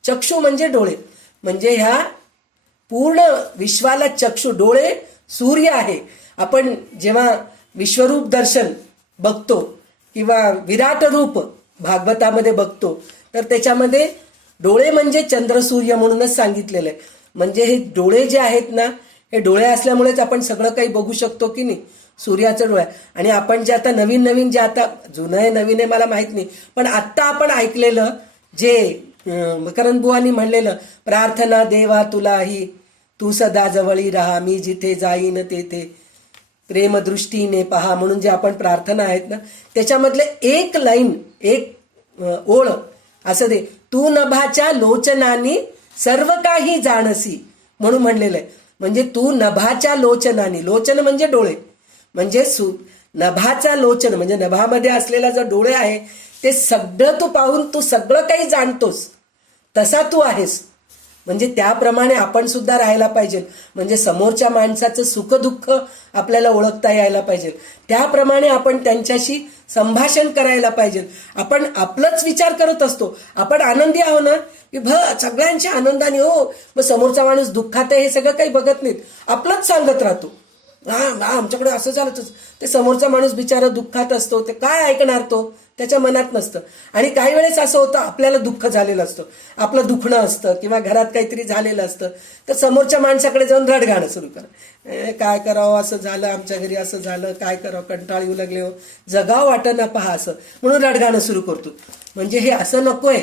चक्षु म्हणजे डोळे. म्हणजे ह्या पूर्ण विश्वाला चक्षु, डोळे सूर्य आहे. आपण जेव्हा विश्वरूप दर्शन बघतो किंवा विराट रूप भागवतामध्ये बघतो तर त्याच्यामध्ये डोळे म्हणजे चंद्र सूर्य म्हणूनच सांगितलेलं आहे. म्हणजे हे डोळे जे आहेत ना, हे डोळे असल्यामुळेच आपण सगळं काही बघू शकतो की नाही. सूर्याचं डोळे. आणि आपण जे आता नवीन नवीन जे आता जुनं आहे नवीन आहे मला माहित नाही, पण आत्ता आपण ऐकलेलं जे मकरंद बुवांनी म्हणलेलं, प्रार्थना देवा तुलाही, तू सदा जवळी राहा, मी जिथे जाईन तेथे प्रेमदृष्टीने पहा, म्हणून जे आपण प्रार्थना आहेत ना, त्याच्यामधले एक लाईन, एक ओळ असं दे, तू नभाच्या लोचनानी सर्व काही जाणसी म्हणून म्हणलेलं आहे. म्हणजे तू नभाच्या लोचनानी, लोचन म्हणजे डोळे, म्हणजे नभाचा लोचन म्हणजे नभामध्ये असलेला जो डोळे आहे ते सगळं तू पाहून तू सगळं काही जाणतोस, तसा तू आहेस. म्हणजे त्याप्रमाणे आपण सुद्धा राहायला पाहिजे. म्हणजे समोरच्या माणसाचं सुख दुःख आपल्याला ओळखता यायला पाहिजे. त्याप्रमाणे आपण त्यांच्याशी संभाषण करायला पाहिजे. आपण आपलंच विचार करत असतो, आपण आनंदी आहो ना की सगळ्यांच्या आनंदाने, हो मग समोरचा माणूस दुःखात आहे हे सगळं काही बघत नाहीत, आपलंच सांगत राहतो. आमच्याकडे असं झालं, ते समोरचा माणूस बिचारा दुःखात असतो, ते काय ऐकणार, तो त्याच्या मनात नसतं. आणि काही वेळेस असं होतं, आपल्याला दुःख झालेलं असतं, आपलं दुखणं असतं किंवा घरात काहीतरी झालेलं असतं, तर समोरच्या माणसाकडे जाऊन रडगाणं सुरू कर, काय करावं, असं झालं आमच्या घरी, असं झालं, काय करावं, कंटाळ येऊ लागले, हो जगाव वाटणं पहा, असं म्हणून रडगाणं सुरू करतो. म्हणजे हे असं नकोय.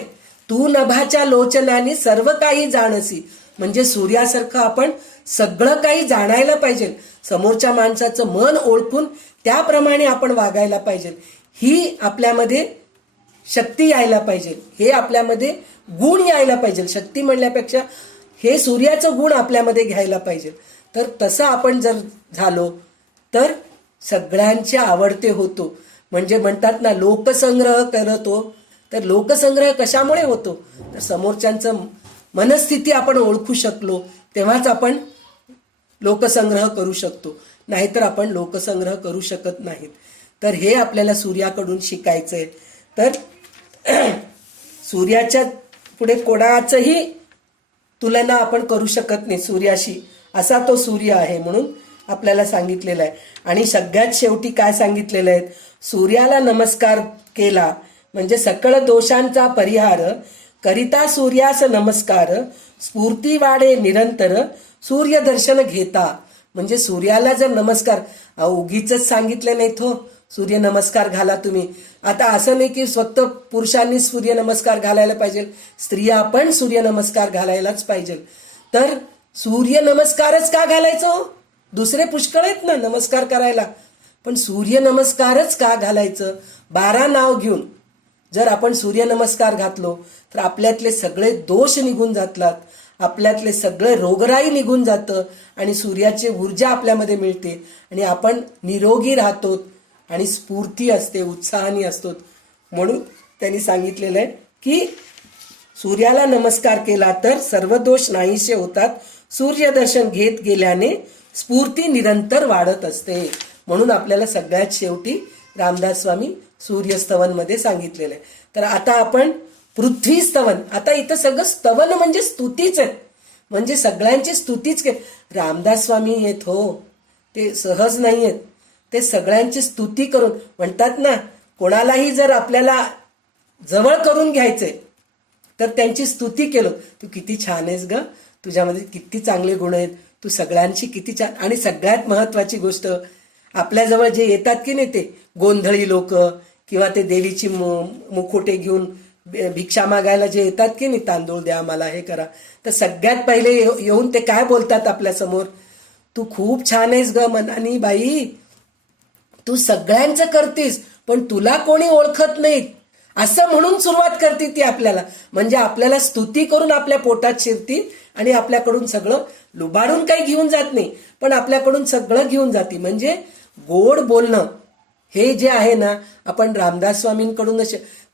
तू नभाच्या लोचनाने सर्व काही जाणसी, म्हणजे सूर्यासारखं आपण सगळं काही जाणायला पाहिजे. समोरच्या माणसाचं मन ओळखून त्याप्रमाणे आपण वागायला पाहिजे. ही आपल्यामध्ये शक्ती यायला पाहिजे, हे आपल्यामध्ये गुण यायला पाहिजे. शक्ती म्हणल्यापेक्षा हे सूर्याचं गुण आपल्यामध्ये घ्यायला पाहिजे. तर तसं आपण जर झालो तर सगळ्यांचे आवडते होतो. म्हणजे म्हणतात ना, लोकसंग्रह करतो, तर लोकसंग्रह कशामुळे होतो, तर समोरच्यांचं मनस्थिती आपण ओळखू शकलो तेव्हाच आपण लोकसंग्रह करू शकतो, नाहीतर आपण लोकसंग्रह करू शकत नाहीत. तर हे आपल्याला सूर्याकडून शिकायचंय. तर सूर्याच्या पुढे कोणाचंही तुलना आपण करू शकत नाही सूर्याशी, असा तो सूर्य आहे म्हणून आपल्याला सांगितलेलं आहे. आणि सगळ्यात शेवटी काय सांगितलेलं आहे, सूर्याला नमस्कार केला म्हणजे सकळ दोषांचा परिहार करिता सूर्यास नमस्कार, स्फूर्ती वाढे निरंतर सूर्यदर्शन घेता. म्हणजे सूर्याला जर नमस्कार, उगीच सांगितलं नाही तो सूर्य नमस्कार घाला तुम्ही. आता असं नाही की फक्त पुरुषांनी सूर्य नमस्कार घालायला पाहिजे, स्त्रिया पण सूर्य नमस्कार घालायलाच पाहिजे. तर सूर्य नमस्कारच का घालायचं, दुसरे पुष्कळ आहेत ना नमस्कार करायला, पण सूर्य नमस्कारच का घालायचं. 12 नाव घेऊन जर आपण सूर्य नमस्कार घातलो तर आपल्यातले सगळे दोष निघून जातात, आपल्यातले सगळे रोगराई निघून जातं आणि सूर्याची ऊर्जा आपल्यामध्ये मिळते आणि आपण निरोगी राहतो आणि स्फूर्ती असते, उत्साहाने असतो. म्हणून त्यांनी सांगितलेलं आहे की सूर्याला नमस्कार केला तर सर्व दोष नाहीसे होतात, सूर्यदर्शन घेत गेल्याने स्फूर्ती निरंतर वाढत असते. म्हणून आपल्याला सगळ्यात शेवटी रामदास स्वामी सूर्यस्तवन मध्ये सांगितलेलं आहे. तर आता आपण पृथ्वी स्तवन, आता इथं सगळं स्तवन म्हणजे स्तुतीच आहे, म्हणजे सगळ्यांची स्तुतीच के. रामदास स्वामी आहेत हो, ते सहज नाही आहेत, ते सगळ्यांची स्तुती करून म्हणतात ना, कोणालाही जर आपल्याला जवळ करून घ्यायचंय तर त्यांची स्तुती केलं, तू किती छान आहेस ग, तुझ्यामध्ये किती चांगले गुण आहेत, तू सगळ्यांची किती छान. आणि सगळ्यात महत्वाची गोष्ट, आपल्याजवळ जे येतात की नाही ते गोंधळी लोक किंवा ते देवीची मुखोटे घेऊन भिक्षा मागायला जे येतात की नाही, तांदूळ द्या मला, हे करा, तर सगळ्यात पहिले येऊन ते काय बोलतात आपल्यासमोर, तू खूप छान आहेस ग मनानी बाई, तू सगळ्यांचं करतीस पण तुला कोणी ओळखत नाहीत, असं म्हणून सुरुवात करते ती आपल्याला. म्हणजे आपल्याला स्तुती करून आपल्या पोटात शिरती आणि आपल्याकडून सगळं लुबाडून काही घेऊन जात नाही, पण आपल्याकडून सगळं घेऊन जाते. म्हणजे गोड बोलणं हे जे आहे ना, आपण रामदास स्वामींकडून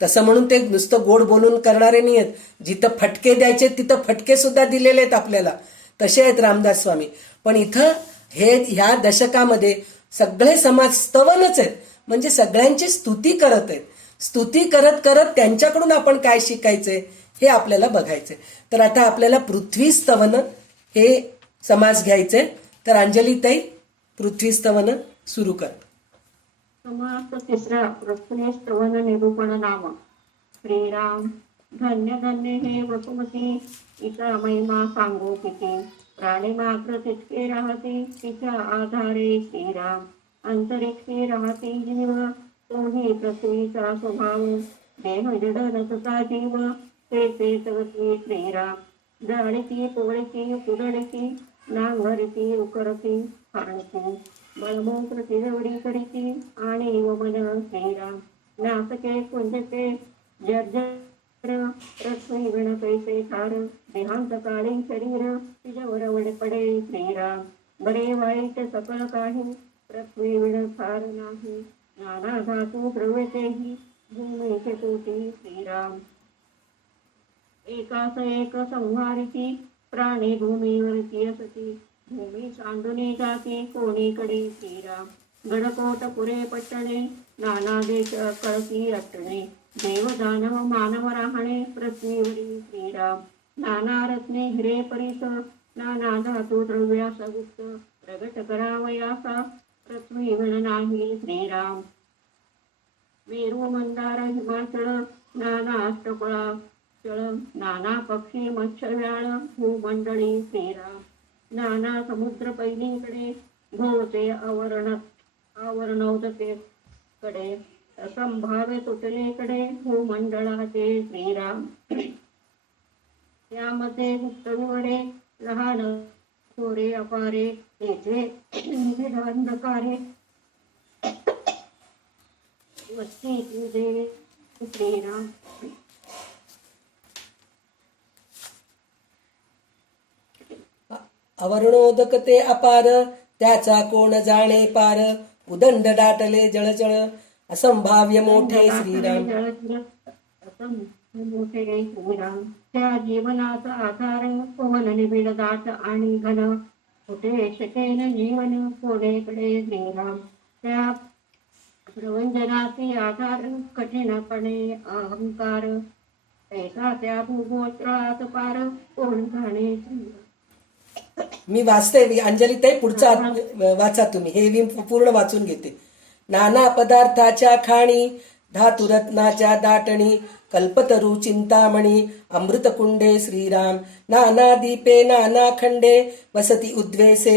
तसं म्हणून ते नुसतं गोड बोलून करणारे नाही आहेत, जिथं फटके द्यायचे तिथं फटके सुद्धा दिलेले आहेत आपल्याला, तसे आहेत रामदास स्वामी. पण इथं ह्या दशकामध्ये सगळे समाज स्तवनच आहेत, म्हणजे सगळ्यांची स्तुती करत आहेत. स्तुती करत करत त्यांच्याकडून आपण काय शिकायचंय हे आपल्याला बघायचंय. तर आता आपल्याला पृथ्वी स्तवन हे समास घ्यायचंय. तर अंजली ताई, पृथ्वी स्तवन सुरू कर. समास तिसरा, पृथ्वी स्तवन निरूपण नाम. श्रीराम धन्य धन्य हे वसुमती, तिचा महिमा सांगू किती. प्राणी मात्र तितके राहते, तिच्या आधारे श्रीराम. अंतरिक्षी राहते जीव, तोही पृथ्वीचा स्वभाव. देह जड नसता जीव, ते तवती श्रीराम. जाळीती पोळीती कुदळीती, नांगरती उकरती खाणती. मळमूत्र तिजवडी करीती, आणि मन श्रीराम. नासके कुंजके जर्जर, रश्मी विण पैसे ठार. देहांत काळी शरीर, तिजवर पडे श्रीराम. बरे वाईट सकळ काही, पृथ्वी विण फार नाही. नाना धातू द्रव्यतेही, भूमीचे पोटी श्रीराम. एकास एक संहारिती, प्राणी भूमीवरती असती. भूमी सांडुनी जाती, कोणीकडे श्रीराम. गडकोट पुरे पट्टणे, नाना देश कळती अट्टणे. देव दानव मानव राहणे, पृथ्वीवरी श्रीराम. नाना रत्ने हिरे परीस, नाना धातू द्रव्यास गुप्त. प्रगट करावयासा, पृथ्वी विण नाही श्रीराम. मेरू मंदार हिमाचळ, नाना अष्टकुळा चळ. नाना पक्षी मत्स्य व्याळ, भूमंडळी श्रीराम. नाना समुद्र पैलीकडे, भोवते आवरणौदते कडे. असंभाव्य तुटलेकडे, भूमंडळाचे श्रीराम. त्यामध्ये गुप्त विवरे, लहान थोरे अपारे. तेथे निबिड अंधकारे, वस्ती तुझे श्रीराम. अवर्णोदक ते अपार, त्याचा कोण जाणे पार. उदंड दाटले जळजळ, असंभाव्य मोठे श्रीराम. मोठे श्रीराम. त्या जीवनाचा आधार, पवन निबिड दाट आणि घन. कुठे शकेन जीवन, कोणेकडे श्रीराम. त्या प्रवंजनाचे आधार, कठीणपणे अहंकार. ऐसा त्या भूगोत्रात पार, कोण जाणे श्रीराम. मी वाचते अंजली ताई, पुढचा वाचा तुम्ही. हे मी पूर्ण वाचून घेते. नाना पदार्थाच्या खाणी, धातुरत्नाच्या दाटणी. कल्पतरू चिंतामणी, अमृतकुंडे श्रीराम. नाना दीपे नाना खंडे, वसती उद्वेसे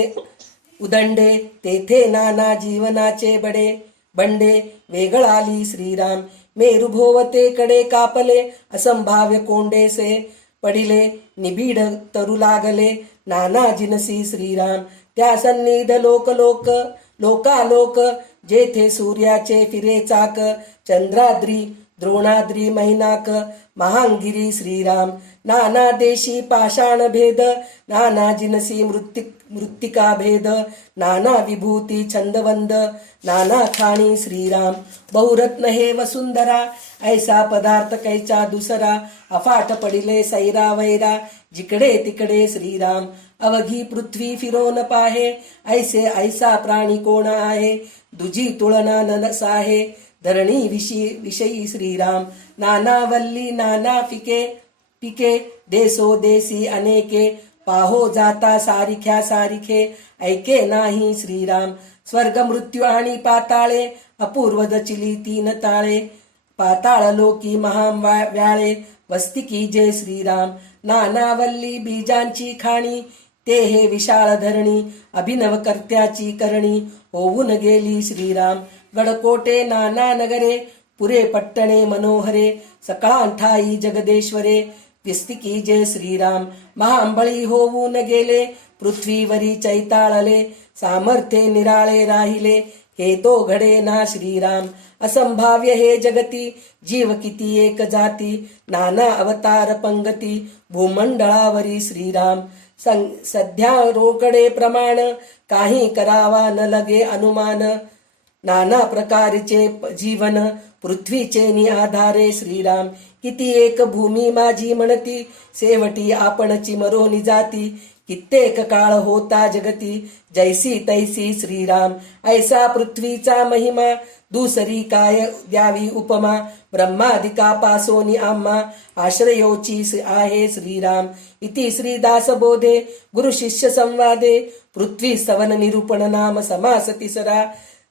उदंडे. तेथे नाना जीवनाचे बंडे. वेगळाली श्रीराम. मेरुभोवते कडे कापले, असंभाव्य कोंडेसे. पडिले निबिड तरु लागले, नाना जिनसी श्रीराम. त्या सन्निध लोकालोक, जेथे सूर्याचे फिरे चाक. चंद्राद्री द्रोणाद्री मैनाक, महांगिरी श्रीराम. नाना देशी पाषाण भेद, नाना जिनसी मृत्तिका भेद. नाना विभूती छंदवंद, नाना खाणी श्रीराम. बहुरत्न हे वसुंधरा, ऐसा पदार्थ कैचा दुसरा. अफाट पडिले सैरा वैरा, जिकडे तिकडे श्रीराम. अवघी पृथ्वी फिरोन पाहे, ऐसा प्राणी कोण आहे. दुजी तुळना न साहे, धरणी विषयी श्रीराम. नाना वल्ली नाना पिके, देसो देसी अनेके. पाहो जाता सारिखे, ऐके नाही श्रीराम. स्वर्ग मृत्यू आणि पाताळे, अपूर्व दचिली 3 ताळे. पाताळ लोकी महाम व्याळे, वस्ती की जय श्रीराम. नाना वल्ली बीजांची खाणी, ते हे विशाळ धरणी. अभिनव कर्त्याची करणी, होऊन गेली श्रीराम. गडकोटे नाना नगरे, पुरे पट्टणे मनोहरे. सकळांठाई जगदेश्वरे, विस्तिकी जय श्रीराम. महांबळी होऊन गेले, पृथ्वीवरी चैताळले. सामर्थ्ये निराळे राहिले, हे तो घडे ना श्रीराम. असंभाव्य हे जगती, जीव किती एक जाती. नाना अवतार पंगती, भूमंडळावरी श्रीराम. सध्या रोकडे प्रमाण, काही करावा न लगे अनुमान. नाना प्रकारचे जीवन, पृथ्वीचे नि आधारे श्रीराम. किती एक भूमी माझी म्हणती, शेवटी आपणची मरोनी जाती. कित्येक काळ होता जगती, जैसी तैसी श्रीराम. ऐसा पृथ्वीचा महिमा, दुसरी काय द्यावी उपमा. ब्रह्मादिका पासोनी आम्हा, आश्रयोची आहे श्रीराम. इति श्रीदास बोधे, गुरु शिष्य संवादे. पृथ्वी सवन निरूपण नाम समास तिसरा.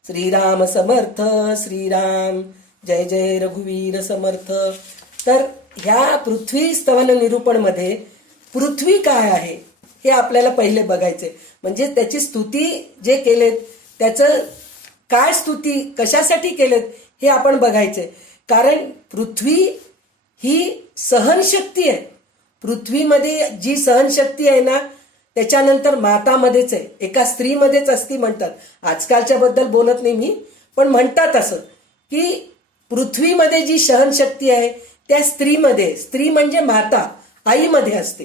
श्रीराम समर्थ श्रीराम. जय जय रघुवीर समर्थ. तर ह्या पृथ्वी स्तवन निरूपणमध्ये पृथ्वी काय आहे हे आपल्याला पहिले बघायचे. म्हणजे त्याची स्तुती जे केलेत त्याचं काय स्तुती कशासाठी केलेत हे आपण बघायचे. कारण पृथ्वी ही सहनशक्ती आहे. पृथ्वीमध्ये जी सहनशक्ती आहे ना त्याच्यानंतर मातामध्येच आहे, एका स्त्रीमध्येच असती म्हणतात. आजकालच्या बद्दल बोलत नाही मी, पण म्हणतात असं की पृथ्वीमध्ये जी सहनशक्ती आहे त्या स्त्रीमध्ये, स्त्री म्हणजे माता, आईमध्ये असते.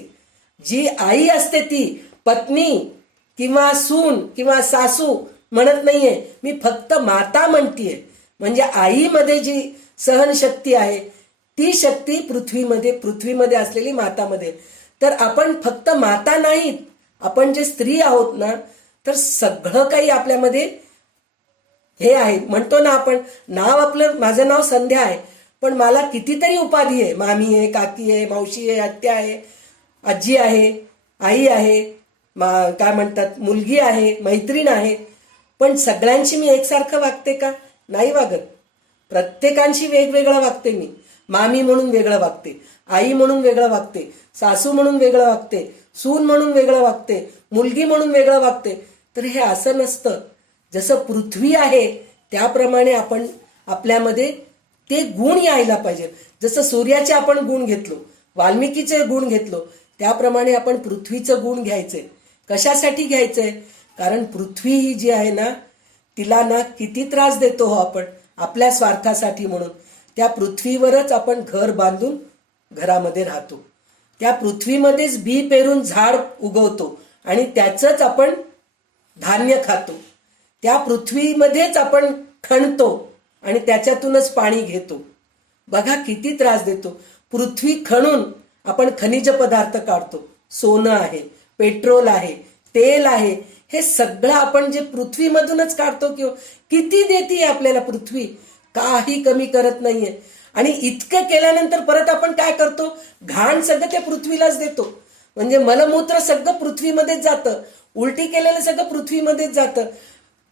जी आई असते ती पत्नी किंवा सून किंवा सासू म्हणत नाहीये मी, फक्त माता म्हणतीये. म्हणजे आईमध्ये जी सहनशक्ती आहे ती शक्ती पृथ्वीमध्ये असलेली मातामध्ये. तर आपण फक्त माता नाहीत, आपण जे स्त्री आहोत ना, तर सगळं काही आपल्यामध्ये हे आहे. म्हणतो ना आपण, माझं नाव संध्या आहे, पण मला कितीतरी उपाधी आहे. मामी आहे, काकी आहे, मावशी आहे, आत्या आहे, आजी आहे, आई आहे, काय म्हणतात मुलगी आहे, मैत्रीण आहे. पण सगळ्यांशी मी एकसारखं वागते का? नाही वागत. प्रत्येकांशी वेगवेगळं वागते मी. मामी म्हणून वेगळं वागते, आई म्हणून वेगळं वागते, सासू म्हणून वेगळं वागते, सून म्हणून वेगळं वागते, मुलगी म्हणून वेगळं वागते. तर हे असं नसतं. जसं पृथ्वी आहे त्याप्रमाणे आपण आपल्यामध्ये ते गुण यायला पाहिजे. जसं सूर्याचे आपण गुण घेतलो, वाल्मिकीचे गुण घेतलो, त्याप्रमाणे आपण पृथ्वीचं गुण घ्यायचे. कशासाठी घ्यायचंय? कारण पृथ्वी ही जी आहे ना तिला ना किती त्रास देतो हो आपण आपल्या स्वार्थासाठी म्हणून. त्या पृथ्वीवरच आपण घर बांधून घरामध्ये राहतो. त्या पृथ्वीमध्येच बी पेरून झाड उगवतो आणि त्याचंच आपण धान्य खातो. त्या पृथ्वीमध्येच आपण खणतो आणि त्याच्यातूनच पाणी घेतो. बघा किती त्रास देतो. पृथ्वी खणून आपण खनिज पदार्थ काढतो. सोनं आहे, पेट्रोल आहे, तेल आहे, हे सगळं आपण जे पृथ्वीमधूनच काढतो. किती देते आपल्याला पृथ्वी, काही कमी करत नाहीये. आणि इतकं केल्यानंतर परत आपण काय करतो? घाण सगळं त्या पृथ्वीलाच देतो. म्हणजे मलमूत्र सगळं पृथ्वीमध्येच जातं, उलटी केलेलं सगळं पृथ्वीमध्येच जातं.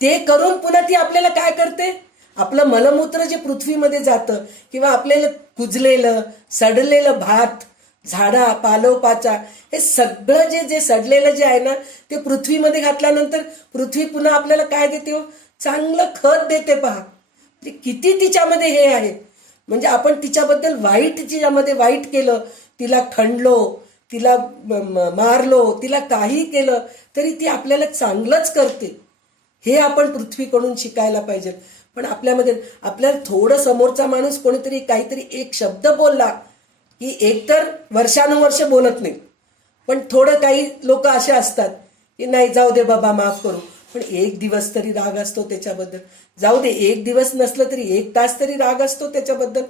ते करून पुन्हा ती आपल्याला काय करते? आपलं मलमूत्र जे पृथ्वीमध्ये जातं किंवा आपल्याला कुजलेलं सडलेलं भात, झाडा पालोपाचा, हे सगळं जे सडलेलं जे आहे ना ते पृथ्वीमध्ये घातल्यानंतर पृथ्वी पुन्हा आपल्याला काय देते हो? चांगलं खत देते. पहा किती तिच्यामध्ये हे आहे. म्हणजे आपण तिच्याबद्दल तिच्यामध्ये वाईट केलं, तिला खणलो, तिला मारलो, तिला काही केलं तरी ती आपल्याला चांगलंच करते. हे आपण पृथ्वीकडून शिकायला पाहिजे. पण आपल्याला थोडं समोरचा माणूस कोणीतरी काहीतरी एक शब्द बोलला की एकतर वर्षानुवर्ष बोलत नाही, पण थोडं काही लोक असे असतात की नाही जाऊ दे बाबा माफ करू, पण एक दिवस तरी राग असतो त्याच्याबद्दल. जाऊ दे, एक दिवस नसलं तरी एक तास तरी राग असतो त्याच्याबद्दल.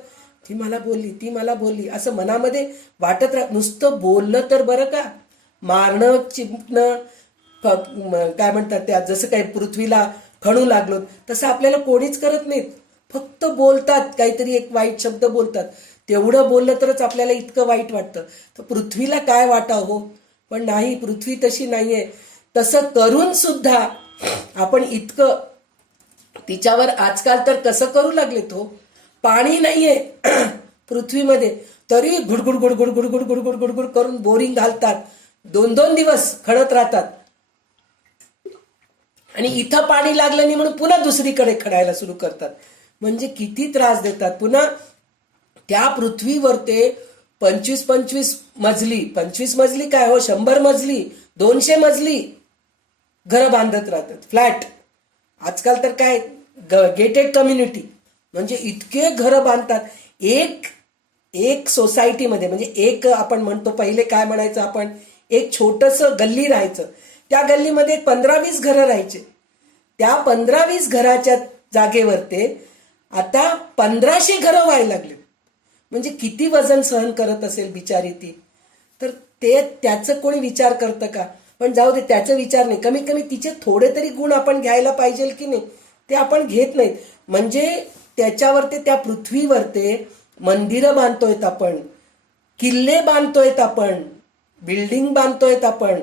ती मला बोलली असं मनामध्ये वाटत नुसतं बोललं तर बरं का, मारणं चिमणं काय म्हणतात त्या, जसं काही पृथ्वीला खणू लागलो तसं आपल्याला कोणीच करत नाहीत. फक्त बोलतात, काहीतरी एक वाईट शब्द बोलतात. तेवढं बोललं तरच आपल्याला इतकं वाईट वाटतं. तर पृथ्वीला काय वाटावं हो? पण नाही, पृथ्वी तशी नाहीये. तसं करून सुद्धा आपण इतकं तिच्यावर आजकाल तर कसं करू लागले तो, पाणी नाहीये पृथ्वीमध्ये तरी गुडगुड गुडगुड गुडगुड गुडगुड गुडगुड करून बोरिंग घालतात. 2-2 दिवस खणत राहतात आणि इथं पाणी लागलं नाही म्हणून पुन्हा दुसरीकडे खणायला सुरू करतात. म्हणजे किती त्रास देतात. पुन्हा त्या पृथ्वीवर ते 25-25 मजली, 25 मजली काय हो, 100 मजली 200 मजली घरं बांधत राहतात, फ्लॅट. आजकाल तर काय गेटेड कम्युनिटी, म्हणजे इतके घरं बांधतात. एक सोसायटीमध्ये, म्हणजे एक आपण म्हणतो पहिले काय म्हणायचं आपण, एक छोटंसं गल्ली राहायचं. त्या गल्लीमध्ये 15-20 घरं राहायचे. त्या 15-20 घराच्या जागेवर ते आता 1500 घरं व्हायला लागले. म्हणजे किती वजन सहन करत असेल बिचारी ती. तर त्याचं कोणी विचार करतं का? पण जाऊ दे, त्याचा विचार नाही. कमीत कमी तिचे थोडे तरी गुण आपण घ्यायला पाहिजे की नाही, ते आपण घेत नाहीत. म्हणजे त्याच्यावर त्या पृथ्वीवर मंदिरं बांधतोयत आपण, किल्ले बांधतोयत आपण, बिल्डिंग बांधतोयत आपण,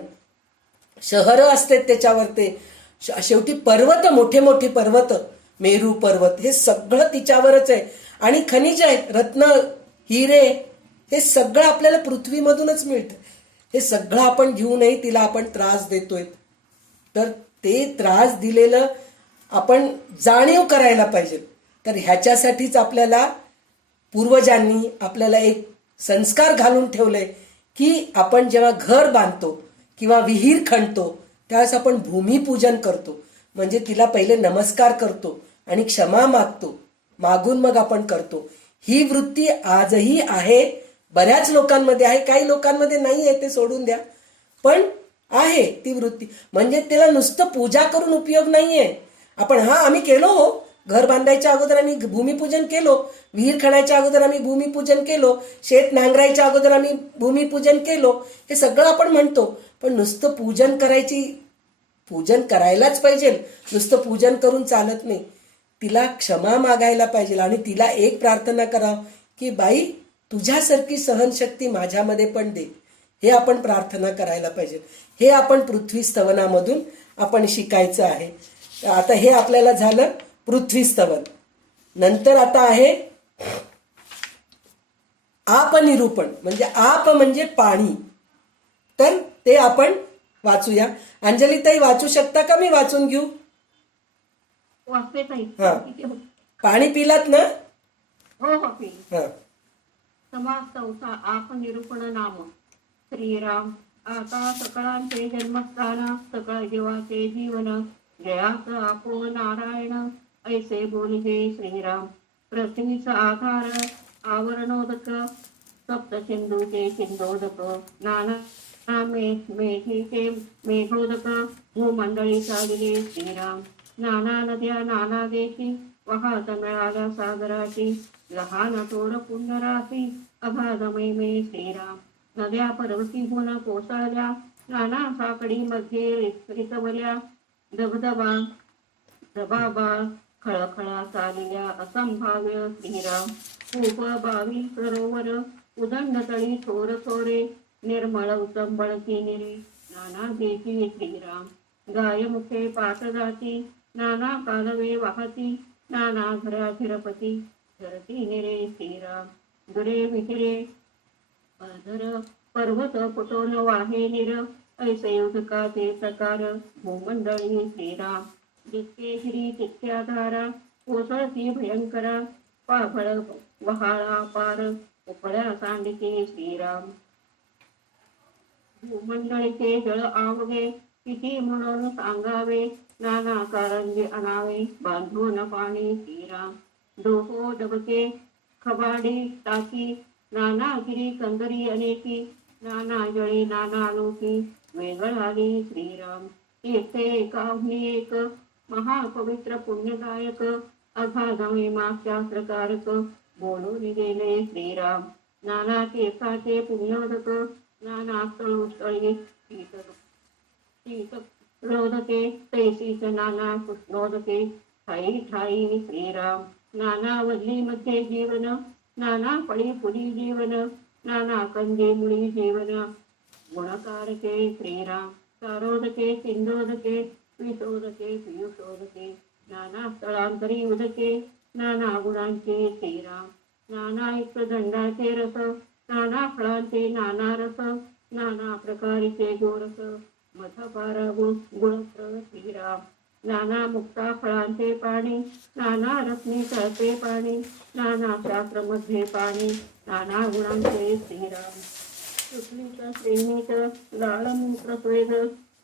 शहरं असतात त्याच्यावर. शेवटी पर्वत, मोठे मोठे पर्वत, मेरू पर्वत, हे सगळं तिच्यावरच आहे. आणि खनिज आहेत, रत्न, हिरे, हे सगळं आपल्याला पृथ्वीमधूनच मिळतं. हे सगळं आपण घेऊनही तिला आपण त्रास देतोय. तर ते त्रास दिलेलं आपण जाणीव करायला पाहिजे. तर ह्याच्यासाठीच आपल्याला पूर्वजांनी आपल्याला एक संस्कार घालून ठेवलंय की आपण जेव्हा घर बांधतो किंवा विहीर खणतो त्यावेळेस आपण भूमिपूजन करतो. म्हणजे तिला पहिले नमस्कार करतो आणि क्षमा मागतो, मागून मग आपण करतो. ही वृत्ती आजही आहे, बऱ्याच लोकांमध्ये आहे, काही लोकांमध्ये नाही आहे, ते सोडून द्या, पण आहे ती वृत्ती. म्हणजे त्याला नुसतं पूजा करून उपयोग नाहीये. आपण आम्ही केलो हो, घर बांधायच्या अगोदर आम्ही भूमिपूजन केलो, विहीर खणायच्या अगोदर आम्ही भूमिपूजन केलो, शेत नांगरायच्या अगोदर आम्ही भूमिपूजन केलो, हे सगळं आपण म्हणतो. पण नुसतं पूजन करायलाच पाहिजे, नुसतं पूजन करून चालत नाही. तिला क्षमा मागायला पाहिजे आणि तिला एक प्रार्थना करावं की बाई तुझ्यासारखी सहनशक्ती माझ्यामध्ये पण दे, हे आपण प्रार्थना करायला पाहिजे. हे आपण पृथ्वी स्तवनामधून आपण शिकायचं आहे. आता हे आपल्याला झालं पृथ्वी स्तवन. नंतर आता आहे आपनिरूपण, म्हणजे आप म्हणजे पाणी. तर ते आपण वाचूया. अंजलीताई वाचू शकता का, मी वाचून घेऊ? वाचते ताई. हा, पाणी पिलात ना? हो हो पी. हा. समास चौथा आप निरूपण नाम. श्रीराम आता सकळांचे जन्मस्थान, सकळ जीवाचे जीवन, जयाच आपो नारायण, ऐसे बोलिजे श्रीराम. पृथ्वीचा आधार आवरणोदक, सप्त सिंधूचे सिंधोदक, नाना मेघीचे मेघोदक, भूमंडळी चालिले श्रीराम. नाना नद्या नाना देशी, वाहत मिळाल्या सागराची, लहान थोर पुण्यराशी, अगाध महिमे श्रीराम. नद्या पर्वतीहून कोसळल्या, नाना साकडी मध्ये रितवल्या, धबधबा धबाबा खळखळा चालल्या, असंभाव्य श्रीराम. खूप बावी सरोवर, उदंड तळी थोर थोरे, निर्मळ उचंबळती निरे, नाना देशी श्रीराम. गायमुखे पाच जाती, नाना कालवे वाहती, नाना घरा झिरपती, झरती निरे श्रीराम. दुरे विहिरे अधर पर्वत पटोन वाहे निर, ऐसे उदकाचे प्रकार, भूमंडळी श्रीराम. जितके गिरी तितक्या धारा, कोसळती भयंकरा, पाफळ वहाळा पार, उपळ्या सांडते श्रीराम. भूमंडळीचे जळ आवगे, किती म्हणून सांगावे, नाना कारंजे अनावे, बांधून पाणी श्रीराम. डोहो डबके खबाडी टाकी, नाना गिरी कंदरी अनेकी, नाना जळी नाना लोकी, वेगळाली श्रीराम. येथे एकाहुनी एक, महापवित्र पुण्यदायक, अगाध महिमा शास्त्रकारक, बोलून गेले श्रीराम. नाना तीर्थाचे पुण्योदक, नाना स्थळोस्थळी रोदके, तैसीच नाना कृष्णोदके, ठाई ठाई श्रीराम. नाना वल्ली मध्ये जीवन, नाना फळी फुली जीवन, नाना कंदे मुळी जीवन, गुणकारके श्रीराम. सारोदके सिंधोदके, विशोदके पियुषोदके, नाना स्थळांतरी उदके, नाना गुणांचे श्रीराम. नाना युक्त दंडाचे रस, नाना फळांचे नाना रस, नाना प्रकारीचे गोरस, मधपार गुणत्र श्रीराम. नाना मुक्ता फळांचे पाणी, नाना रत्ने तळते पाणी, नाना शास्त्र मध्ये पाणी, नाना गुणांचे श्रीराम. सुस्मित श्रेणीत लाळमूत्र स्वेद,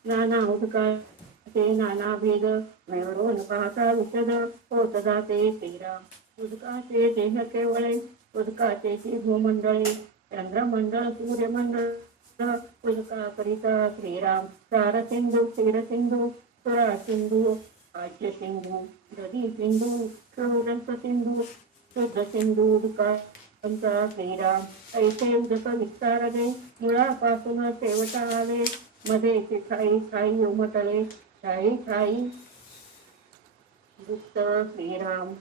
नाना उदकाचे नाना भेद, विवरून पाहता विशद, होत जाते श्रीराम. उदकाचे देह केवळे, उदकाचे ती भूमंडळी, चंद्रमंडळ सूर्यमंडळ, उदका करिता श्रीराम. सार सिंधू क्षीर सिंधू, सुरा सिंधू आज्य सिंधू, नदी सिंधू शूरंत सिंधू, शुद्ध सिंधू उदकांचा श्रीराम. ऐसे उदक विस्तारले, मुळापासून शेवटा आले, मध्ये ठाई ठाई उमटले, ठाई ठाई गुप्त श्रीराम.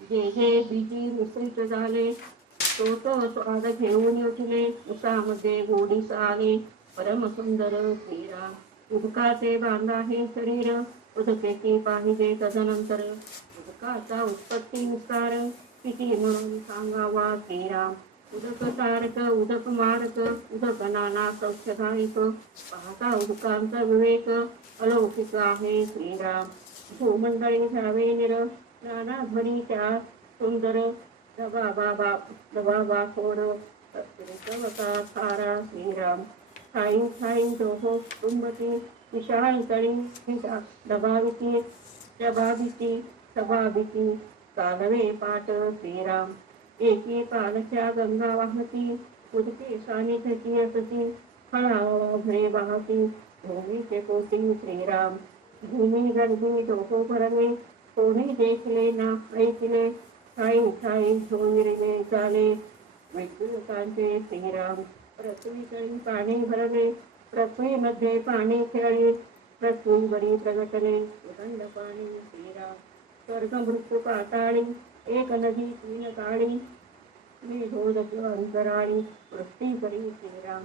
जे जे बीजी मिश्रित झाले, तो तो स्वाद घेऊन उठले, उसामध्ये गोडीस आले, परम सुंदर श्रीराम. उदकाचे बांधा हे शरीर, उदकेची पाहिजे तदनंतर, उदकाचा उत्पत्ती विस्तार, किती म्हणून सांगावा श्रीराम. उदक तारक उदक मारक उदक नाना सौख्यदायक पाहता उदकांचा विवेक अलौकिक आहे श्रीराम. भूमंडळी झावे निर नाना ध्वनी त्या सुंदर दबा बाबा दबा बाकोड सवता सारा श्रीराम. साईं साईं दोहो कुटुंबती विशाल तळी दबाविती प्रभाविती सभाविती कालवे पाट श्रीराम. एकी पालच्या गंगा वाहती उदके सानिध्यती असती फळाभरे वाहती भूमीचे कोटी श्रीराम. भूमी गर्भी डोको भरले कोणी देखले ना ऐकले ठाई ठाई झोविरले झाले विद्युतांचे श्रीराम. पृथ्वी तळी पाणी भरले पृथ्वीमध्ये पाणी खेळले पृथ्वीवरी प्रगटले उदंड पाणी श्रीराम. स्वर्ग मृत्यू पाताळी एक नदी तीन काळी विधोदक अंतराळी पृथ्वीवरी श्रीराम.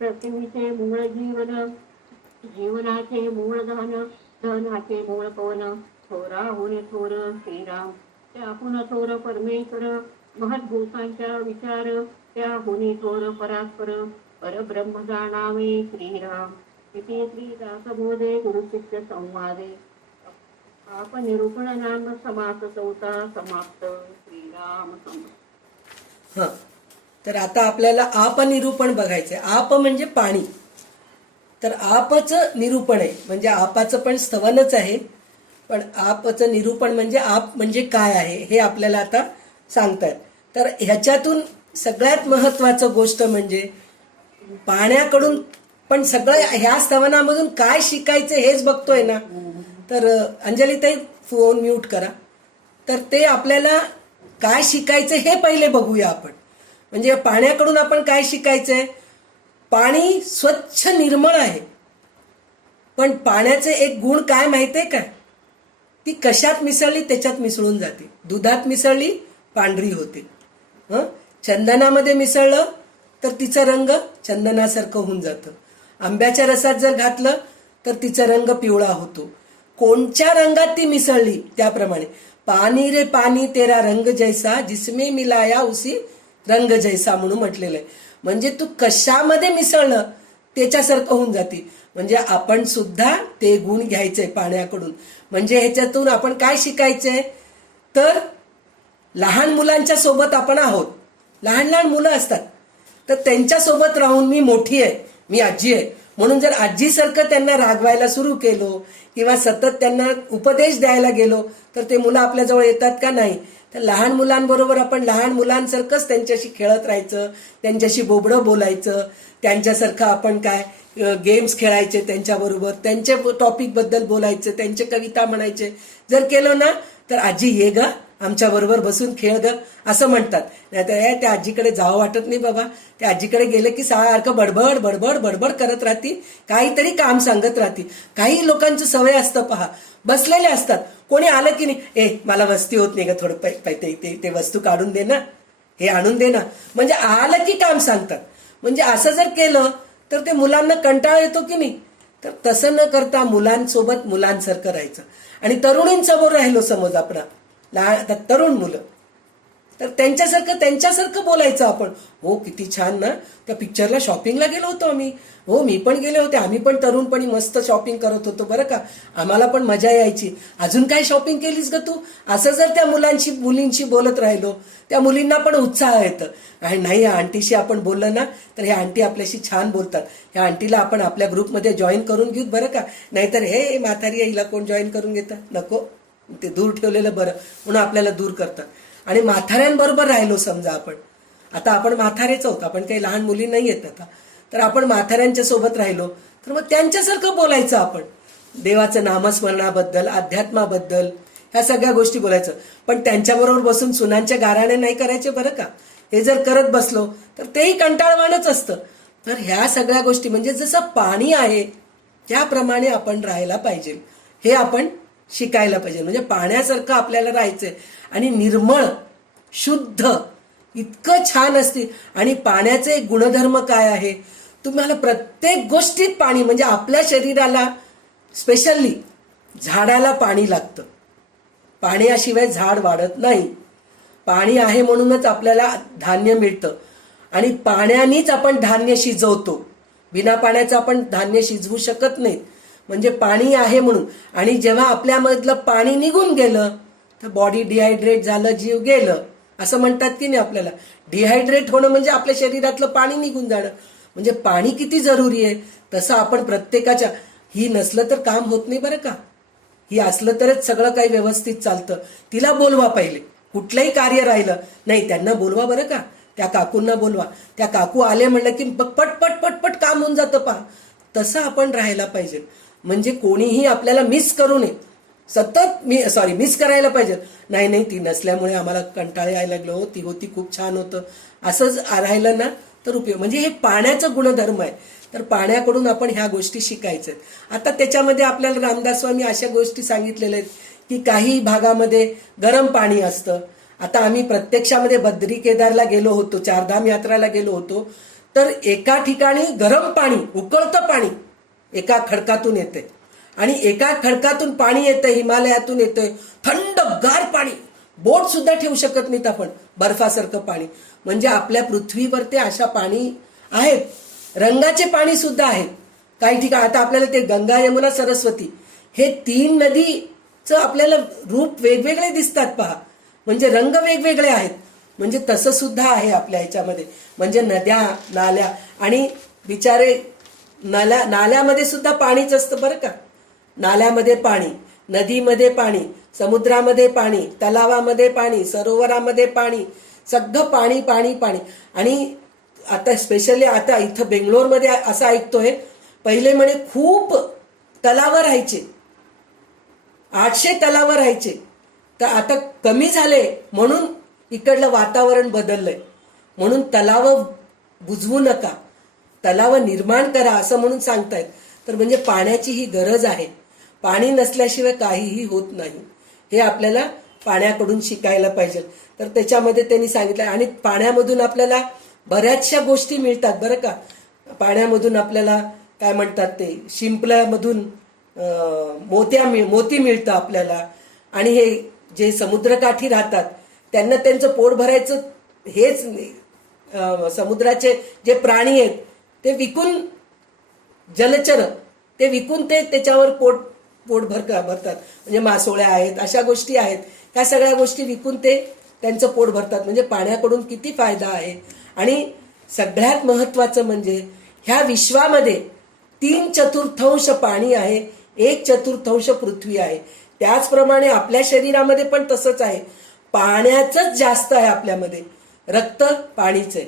पृथ्वीचे मूळ जीवन जीवनाचे मूळ धन धनाचे मूळ पवन थोरा होणे थोर श्रीराम. त्याहून थोर परमेश्वर महद्भूतांच्या विचार त्याहुनी थोर परात्पर परब्रह्म जाणावे श्रीराम. इति श्री दासबोधे गुरुशिष्य संवादे आप निरूपण नाम समास चौथा समाप्त श्रीराम समर्थ. हां, तर आता आपल्याला आपनिरूपण बघायचंय. आप म्हणजे पाणी, तर आपचं निरूपण आहे, म्हणजे आपाचं पण स्तवनच आहे, पण आपचं निरूपण म्हणजे आप म्हणजे काय आहे हे आपल्याला आता सांगतायत. तर ह्याच्यातून सगळ्यात महत्वाचं गोष्ट म्हणजे पाण्याकडून पण सगळं ह्या स्तवनामधून काय शिकायचं हेच बघतोय ना. तर अंजलीताई फोन म्यूट करा. तर ते आपल्याला काय शिकायचं हे पहिले बघूया आपण. म्हणजे पाण्याकडून आपण काय शिकायचंय. पाणी स्वच्छ निर्मळ आहे, पण पाण्याचे एक गुण काय माहितीये का, ती कशात मिसळली त्याच्यात मिसळून जाते. दुधात मिसळली पांढरी होते, चंदनामध्ये मिसळलं तर तिचा रंग चंदनासारखं होऊन जातं. आंब्याच्या रसात जर घातलं तर तिचा रंग पिवळा होतो. कोणत्या रंगात ती मिसळली त्याप्रमाणे. पाणी रे पाणी तेरा रंग जैसा जिसमें मिलाया उसी रंग जैसा म्हणून म्हटलेलं आहे. म्हणजे तू कशामध्ये मिसळलं त्याच्यासारखं होऊन जाते. म्हणजे आपण सुद्धा ते गुण घ्यायचे पाण्याकडून. म्हणजे ह्याच्यातून आपण काय शिकायचंय, तर लहान मुलांच्या सोबत आपण आहोत. लहान लहान मुलं असतात, तर त्यांच्या सोबत राहून मी मोठी आहे, मी आजी आहे म्हणून जर आजीसारखं त्यांना रागवायला सुरू केलो किंवा सतत त्यांना उपदेश द्यायला गेलो तर ते मुलं आपल्याजवळ येतात का नाही. तर लहान मुलांबरोबर आपण लहान मुलांसारखंच त्यांच्याशी खेळत राहायचं, त्यांच्याशी बोबडं बोलायचं, त्यांच्यासारखं आपण काय गेम्स खेळायचे त्यांच्याबरोबर, त्यांच्या टॉपिकबद्दल बोलायचं, त्यांचे कविता म्हणायचे. जर केलं ना तर आजी ये ग आमच्या बरोबर बसून खेळ ग असं म्हणतात. नाहीतर त्या आजीकडे जावं वाटत नाही बाबा. त्या आजीकडे गेले की सारखं बडबड बडबड बडबड करत राहती, काहीतरी काम सांगत राहती. काही लोकांची सवय असतं पहा, बसलेले असतात, कोणी आलं की नाही, मला वस्ती होत नाही ग, थोडं ते वस्तू काढून दे ना, हे आणून दे ना. म्हणजे आलं की काम सांगतात. म्हणजे असं जर केलं तर ते मुलांना कंटाळा येतो की नाही. तर तसं न करता मुलांसोबत मुलांसारखं राहायचं. आणि तरुणींसमोर राहिलो समज आपण तरुण मुलं, तर त्यांच्यासारखं बोलायचं आपण. हो किती छान ना, त्या पिक्चरला शॉपिंगला गेलो होतो आम्ही, हो मी पण गेले होते, आम्ही पण तरुणपणी मस्त शॉपिंग करत होतो बरं का, आम्हाला पण मजा यायची. अजून काय शॉपिंग केलीस ग तू, असं जर त्या मुलींशी बोलत राहिलो त्या मुलींना पण उत्साह येतं. आणि नाही या आंटीशी आपण बोललं ना तर ह्या आंटी आपल्याशी छान बोलतात, ह्या आंटीला आपण आपल्या ग्रुपमध्ये जॉईन करून घेऊ बरं का. नाहीतर हे म्हातारी हिला कोण जॉईन करून घेतं, नको, ते दूर ठेवलेलं बरं म्हणून आपल्याला दूर करतात. आणि म्हाताऱ्यांबरोबर राहिलो समजा आपण, आता आपण म्हातारेच आहोत, आपण काही लहान मुली नाही येत आता, तर आपण म्हाताऱ्यांच्या सोबत राहिलो तर मग त्यांच्यासारखं बोलायचं आपण. देवाचं नामस्मरणाबद्दल, अध्यात्माबद्दल, ह्या सगळ्या गोष्टी बोलायचं. पण त्यांच्याबरोबर बसून सुनांच्या गाराणे नाही करायचे बरं का. हे जर करत बसलो तर तेही कंटाळवाणच असतं. तर ह्या सगळ्या गोष्टी म्हणजे जसं पाणी आहे त्याप्रमाणे आपण राहायला पाहिजे, हे आपण शिकायला पाहिजे. म्हणजे पाण्यासारखं आपल्याला राहायचंय. आणि निर्मळ शुद्ध इतकं छान असते. आणि पाण्याचे गुणधर्म काय आहे, तुम्हाला प्रत्येक गोष्टीत पाणी, म्हणजे आपल्या शरीराला स्पेशली झाडाला पाणी लागतं, पाण्याशिवाय झाड वाढत नाही. पाणी आहे म्हणूनच आपल्याला धान्य मिळतं आणि पाण्यानेच आपण धान्य शिजवतो. बिना पाण्याचं आपण धान्य शिजवू शकत नाही. म्हणजे पाणी आहे म्हणून. आणि जेव्हा आपल्यामधलं पाणी निघून गेलं तर बॉडी डिहायड्रेट झालं, जीव गेलं असं म्हणतात की नाही आपल्याला. डिहायड्रेट होणं म्हणजे आपल्या शरीरातलं पाणी निघून जाणं. म्हणजे पाणी किती जरुरी आहे तसं आपण प्रत्येकाच्या, ही नसलं तर काम होत नाही बरं का. ही असलं तरच सगळं काही व्यवस्थित चालतं. तिला बोलवा पहिले. कुठलंही कार्य राहिलं नाही त्यांना बोलवा बरं का. त्या काकूंना बोलवा. त्या काकू आले म्हणलं की पटपट पटपट काम होऊन जातं पहा. तसं आपण राहायला पाहिजे. म्हणजे कोणीही आपल्याला मिस करू नये. सतत मिस करायला पाहिजे. नाही ती नसल्यामुळे आम्हाला कंटाळे यायला लागलो, ती होती खूप छान होतं असंच राहिलं ना तर उपयोग. म्हणजे हे पाण्याचं गुणधर्म आहे. तर पाण्याकडून आपण ह्या गोष्टी शिकायच्या आहेत. आता त्याच्यामध्ये आपल्याला रामदास स्वामी अशा गोष्टी सांगितलेल्या आहेत की काही भागामध्ये गरम पाणी असतं. आता आम्ही प्रत्यक्षामध्ये बद्री केदारला गेलो होतो, चारधाम यात्राला गेलो होतो. तर एका ठिकाणी गरम पाणी, उकळतं पाणी एका खडकातून येते आणि एका खडकातून पाणी येतं, हिमालयातून येतंय थंडगार पाणी. बोट सुद्धा ठेवू शकत नाहीत आपण, बर्फासारखं पाणी. म्हणजे आपल्या पृथ्वीवर ते अशा पाणी आहेत. रंगाचे पाणी सुद्धा आहेत काही ठिकाणी. आता आपल्याला ते गंगा, यमुना, सरस्वती हे 3 नदीचं आपल्याला रूप वेगवेगळे दिसतात पहा. म्हणजे रंग वेगवेगळे आहेत. म्हणजे तसं सुद्धा आहे आपल्या ह्याच्यामध्ये. म्हणजे नद्या, नाल्या आणि बिचारे नाल्यामध्ये सुद्धा पाणीच असतं बरं का. नाल्यामध्ये पाणी, नदीमध्ये पाणी, समुद्रामध्ये पाणी, तलावामध्ये पाणी, सरोवरामध्ये पाणी, सगळं पाणी पाणी पाणी. आणि आता स्पेशली आता इथं बेंगलोरमध्ये असं ऐकतोय, पहिले म्हणे खूप तलाव राहायचे, 800 तलाव राहायचे. तर आता कमी झाले म्हणून इकडलं वातावरण बदललंय. म्हणून तलाव बुजवू नका, तलाव निर्माण करा असं म्हणून सांगतायत. तर म्हणजे पाण्याची ही गरज आहे. पाणी नसल्याशिवाय काहीही होत नाही. हे आपल्याला पाण्याकडून शिकायला पाहिजे. तर त्याच्यामध्ये त्यांनी सांगितलं. आणि पाण्यामधून आपल्याला बऱ्याचशा गोष्टी मिळतात बरं का. पाण्यामधून आपल्याला काय म्हणतात ते शिंपल्यामधून मोती मिळतं आपल्याला. आणि हे जे समुद्रकाठी राहतात त्यांना त्यांचं पोट भरायचं हेच समुद्राचे जे प्राणी आहेत ते विकून, जलचर ते विकून ते त्याच्यावर पोट भरतात. म्हणजे मासोळ्या आहेत, अशा गोष्टी आहेत. ह्या सगळ्या गोष्टी विकून ते त्यांचं पोट भरतात. म्हणजे पाण्याकडून किती फायदा आहे. आणि सगळ्यात महत्वाचं म्हणजे ह्या विश्वामध्ये 3/4 पाणी आहे, 1/4 पृथ्वी आहे. त्याचप्रमाणे आपल्या शरीरामध्ये पण तसंच आहे. पाण्याचंच जास्त आहे आपल्यामध्ये. रक्त पाणीच आहे,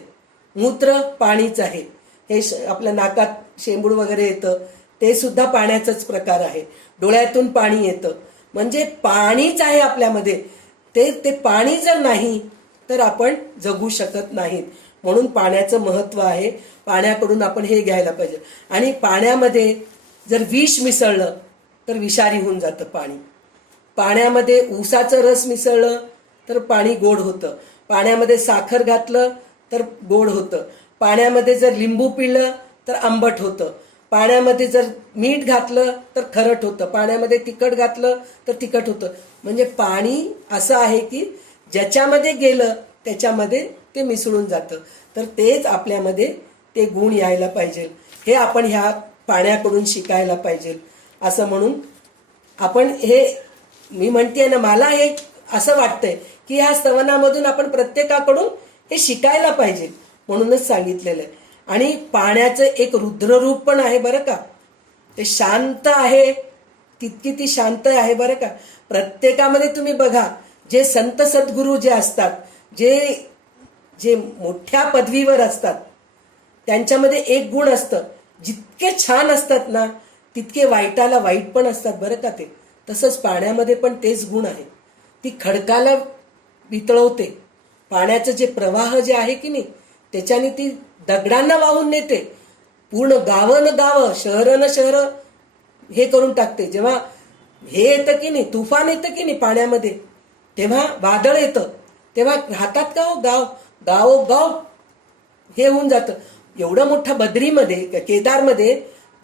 मूत्र पाणीच आहे. हे आपल्या नाकात शेंबूड वगैरे येतं ते सुद्धा पाण्याचाच प्रकार आहे. डोळ्यातून पाणी येतं. म्हणजे पाणीच आहे आपल्यामध्ये. ते पाणी जर नाही तर आपण जगू शकत नाहीत. म्हणून पाण्याचं महत्व आहे. पाण्याकडून आपण हे घ्यायला पाहिजे. आणि पाण्यामध्ये जर विष मिसळलं तर विषारी होऊन जातं पाणी. पाण्यामध्ये ऊसाचं रस मिसळलं तर पाणी गोड होतं. पाण्यामध्ये साखर घातलं तर गोड होतं. पाण्यामध्ये जर लिंबू पिळलं तर आंबट होतं. पाण्यामध्ये जर मीठ घातलं तर खरट होतं. पाण्यामध्ये तिखट घातलं तर तिखट होतं. म्हणजे पाणी असं आहे की ज्याच्यामध्ये गेलं त्याच्यामध्ये ते मिसळून जातं. तर तेच आपल्यामध्ये ते गुण यायला पाहिजे. हे आपण ह्या पाण्याकडून शिकायला पाहिजे. असं म्हणून आपण हे, मी म्हणते ना, मला हे असं वाटतंय की ह्या स्तवनामधून आपण प्रत्येकाकडून हे शिकायला पाहिजे म्हणूनच सांगितलेलं आहे. आणि पाण्याचं एक रुद्ररूप पण आहे बरं का. ते शांत आहे, तितकी ती शांत आहे बरं का. प्रत्येकामध्ये तुम्ही बघा, जे संत सद्गुरू जे असतात, जे मोठ्या पदवीवर असतात, त्यांच्यामध्ये एक गुण असतं. जितके छान असतात ना तितके वाईटाला वाईट पण असतात बरं का ते. तसंच पाण्यामध्ये पण तेच गुण आहे. ती खडकाला वितळवते. पाण्याचं जे प्रवाह जे आहे की नाही त्याच्याने ती दगडांना वाहून नेते. पूर्ण गावं न गावं, शहरं न शहरं हे करून टाकते. जेव्हा हे येतं की नाही, तुफान येतं की नाही पाण्यामध्ये, तेव्हा वादळ येतं, तेव्हा राहतात का हो गाव हे होऊन जातं. एवढं मोठं बद्रीमध्ये, केदारमध्ये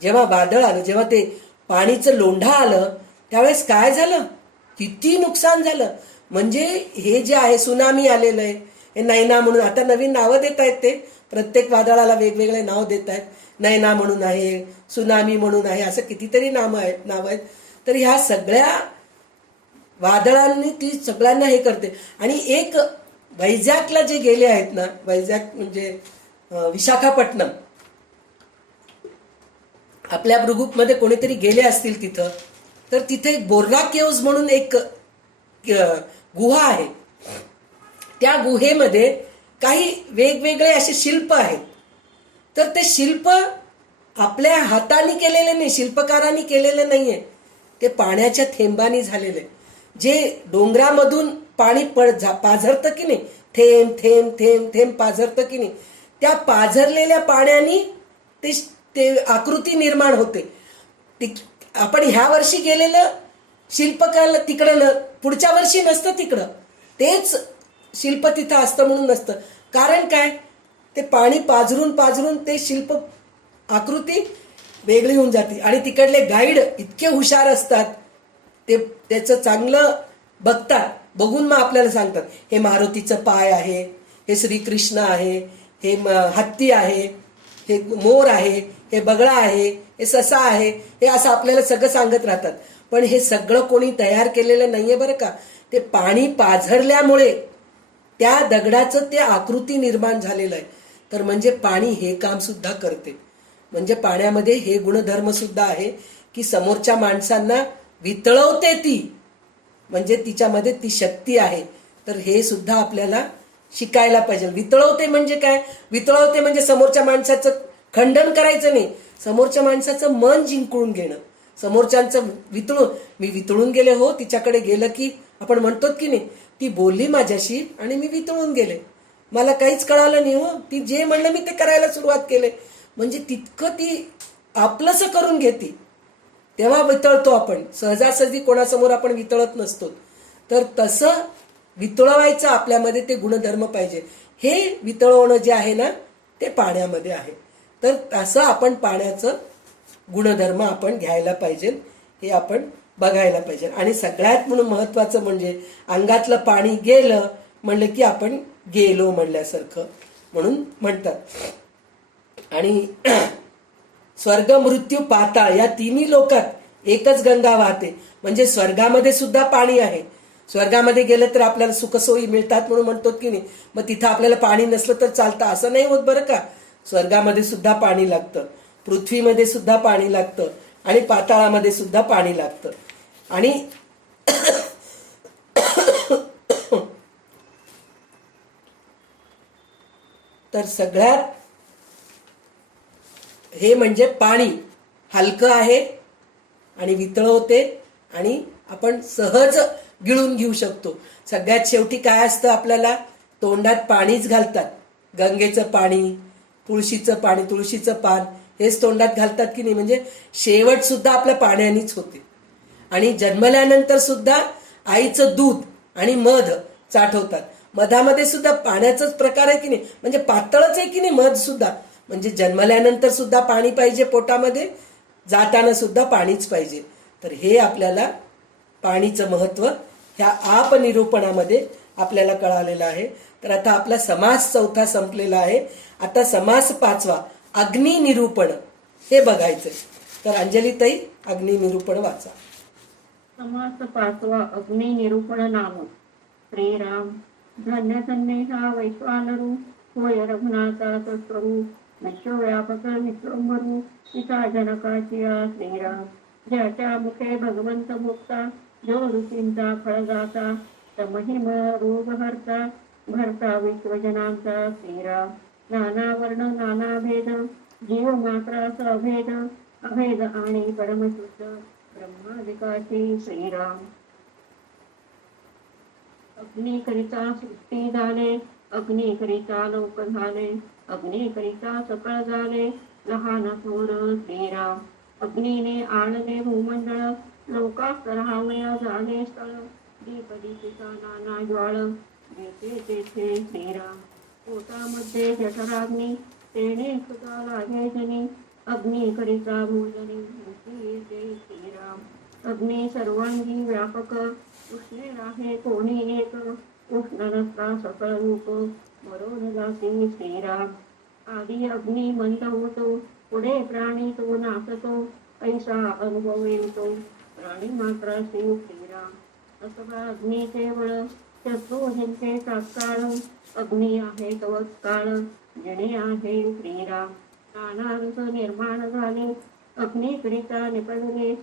जेव्हा वादळ आलं, जेव्हा ते पाणीचं लोंढा आलं, त्यावेळेस काय झालं, किती नुकसान झालं. म्हणजे हे जे आहे सुनामी आलेलं आहे, हे नैना म्हणून आता नवीन नावं देत आहेत, ते प्रत्येक वादळाला वेगवेगळे नाव देत आहेत. नैना म्हणून आहे, सुनामी म्हणून आहे, असं कितीतरी नावं आहेत. तर ह्या सगळ्या वादळांनी ती सगळ्यांना हे करते. आणि एक वैजागला जे गेले आहेत ना, वैजाग म्हणजे विशाखापट्टणम, आपल्या ग्रुपमध्ये कोणीतरी गेले असतील तिथं, तर तिथे एक बोर्रा केव्ज म्हणून एक गुहा आहे. त्या गुहेमध्ये काही वेगवेगळे असे शिल्प आहेत. तर ते शिल्प आपल्या हाताने केलेले नाही, शिल्पकारांनी केलेले नाहीये, ते पाण्याच्या थेंबानी झालेले. जे डोंगरामधून पाणी पाझरतं की नाही, थेंब थेंब थेंब थेंब पाझरतं की नाही, त्या पाझरलेल्या पाण्याने ते ते आकृती निर्माण होते. आपण ह्या वर्षी गेलेलं शिल्पकला तिकडं पुढच्या वर्षी नसतं तिकडं, तेच शिल्प तिथं असतं म्हणून नसतं. कारण काय, ते पाणी पाझरून पाझरून ते शिल्प आकृती वेगळी होऊन जाते. आणि तिकडले गाईड इतके हुशार असतात, ते त्याचं चांगलं बघतात, बघून मग आपल्याला सांगतात हे मारुतीचं पाय आहे, हे श्रीकृष्ण आहे, हे हत्ती आहे, हे मोर आहे, हे बगळा आहे, हे ससा आहे, हे असं आपल्याला सगळं सांगत राहतात. पण हे सगळं कोणी तयार केलेलं नाहीये बरं का. ते पाणी पाझरल्यामुळे त्या दगडाचं ते आकृती निर्माण झालेलं आहे. तर म्हणजे पाणी हे काम सुद्धा करते. म्हणजे पाण्यामध्ये हे गुणधर्म सुद्धा आहे की समोरच्या माणसांना वितळवते ती, म्हणजे तिच्यामध्ये ती शक्ती आहे. तर हे सुद्धा आपल्याला शिकायला पाहिजे. वितळवते म्हणजे काय, वितळवते म्हणजे समोरच्या माणसाचं खंडन करायचं नाही, समोरच्या माणसाचं मन जिंकून घेणं. समोरच्यांचं मी वितळून गेले हो, तिच्याकडे गेलं की आपण म्हणतो की नाही, ती बोलली माझ्याशी आणि मी वितळून गेले, मला काहीच कळालं नाही हो, ती जे म्हणलं मी ते करायला सुरुवात केले. म्हणजे तितकं ती आपलंसं करून घेते, तेव्हा वितळतो आपण. सहजासहजी कोणासमोर आपण वितळत नसतो. तर तसं वितळवायचं आपल्यामध्ये ते गुणधर्म पाहिजे. हे वितळवणं जे आहे ना, ते पाण्यामध्ये आहे. तर असं आपण पाण्याचं गुणधर्म आपण घ्यायला पाहिजे, हे आपण बघायला पाहिजे. आणि सगळ्यात म्हणून महत्वाचं म्हणजे अंगातलं पाणी गेलं म्हणलं की आपण गेलो म्हणल्यासारखं म्हणून म्हणतात. आणि स्वर्ग मृत्यू पाताळ या तिन्ही लोकात एकच गंगा वाहते. म्हणजे स्वर्गामध्ये सुद्धा पाणी आहे. स्वर्गामध्ये गेलं तर आपल्याला सुखसोयी मिळतात म्हणून म्हणतो की नाही, मग तिथं आपल्याला पाणी नसलं तर चालतं असं नाही होत बरं का. स्वर्गामध्ये सुद्धा पाणी लागतं, पृथ्वीमध्ये सुद्धा पाणी लागतं, आणि पाताळामध्ये सुद्धा पाणी लागतं. आणि तर सगळ्यात हे म्हणजे पाणी हलकं आहे आणि वितळवते आणि आपण सहज गिळून घेऊ शकतो. सगळ्यात शेवटी काय असतं, आपल्याला तोंडात पाणीच घालतात. गंगेचं पाणी, तुळशीचं पाणी, तुळशीचं पान हेच तोंडात घालतात की नाही. म्हणजे शेवट सुद्धा आपल्या पाण्यानेच होते. आणि जन्मल्यानंतर सुद्धा आईचं दूध आणि मध चाटवतात. मधामध्ये सुद्धा पाण्याचाच प्रकार आहे की नाही, म्हणजे पातळच आहे की नाही मध सुद्धा. म्हणजे जन्मल्यानंतर सुद्धा पाणी पाहिजे पोटामध्ये, जाताना सुद्धा पाणीच पाहिजे. तर हे आपल्याला पाणीचं महत्व ह्या आप निरूपणामध्ये आपल्याला कळालेलं आहे. तर आता आपला समास चौथा संपलेला आहे. आता समास पाचवा अग्नि निरूपण हे बघायचंय. तर अंजली ताई अग्नि निरूपण वाचा. समास पाचवा अग्नि निरूपण नाम. श्रीराम. धन्य धन्य हा वैश्वानरू, होय रघुनाथाचा स्वरूप, विश्वव्यापक विश्वंभरू, पिता जनकाची श्रीराम. ज्याच्या मुखे भगवंत मुक्ता, जो ऋषींचा फळदाता, तमहिम रोगहर्ता, भरता विश्वजनांचा श्रीराम. नाना वर्ण नाना भेद, जीव मात्राचा अभेद, अभेद आणि परमशुद्ध ब्रह्मादिकाची श्रीराम. अग्निकरिता सृष्टी झाले, अग्निकरिता लोक झाले, अग्निकरिता सकळ झाले, लहान थोर श्रीराम. अग्नीने आणले भूमंडळ, लोकात राहावया झाले स्थळ, दीप दीपिका नाना ज्वाळ, जेथे तेथे श्रीराम. पोटामध्ये जठराग्नी, तेने सुद्धा लागे जनी, अग्निकरिता भोजनी, येते श्रीराम. अग्नी सर्वांगी व्यापक, उष्णे आहे कोणी एक उष्ण नसता सकळ रूप मरोन जाती श्रीराम आधी अग्नी मंद होतो पुढे प्राणी तो नाचतो ऐसा अनुभव येतो प्राणी मात्र श्रीराम असवा अग्नी केवळ शत्रू हिंसे तात्काळ अग्नी आहे तवत्काळ जणे आहे श्रीराम नाना रस निर्माण झाले अग्निकरिता निपडले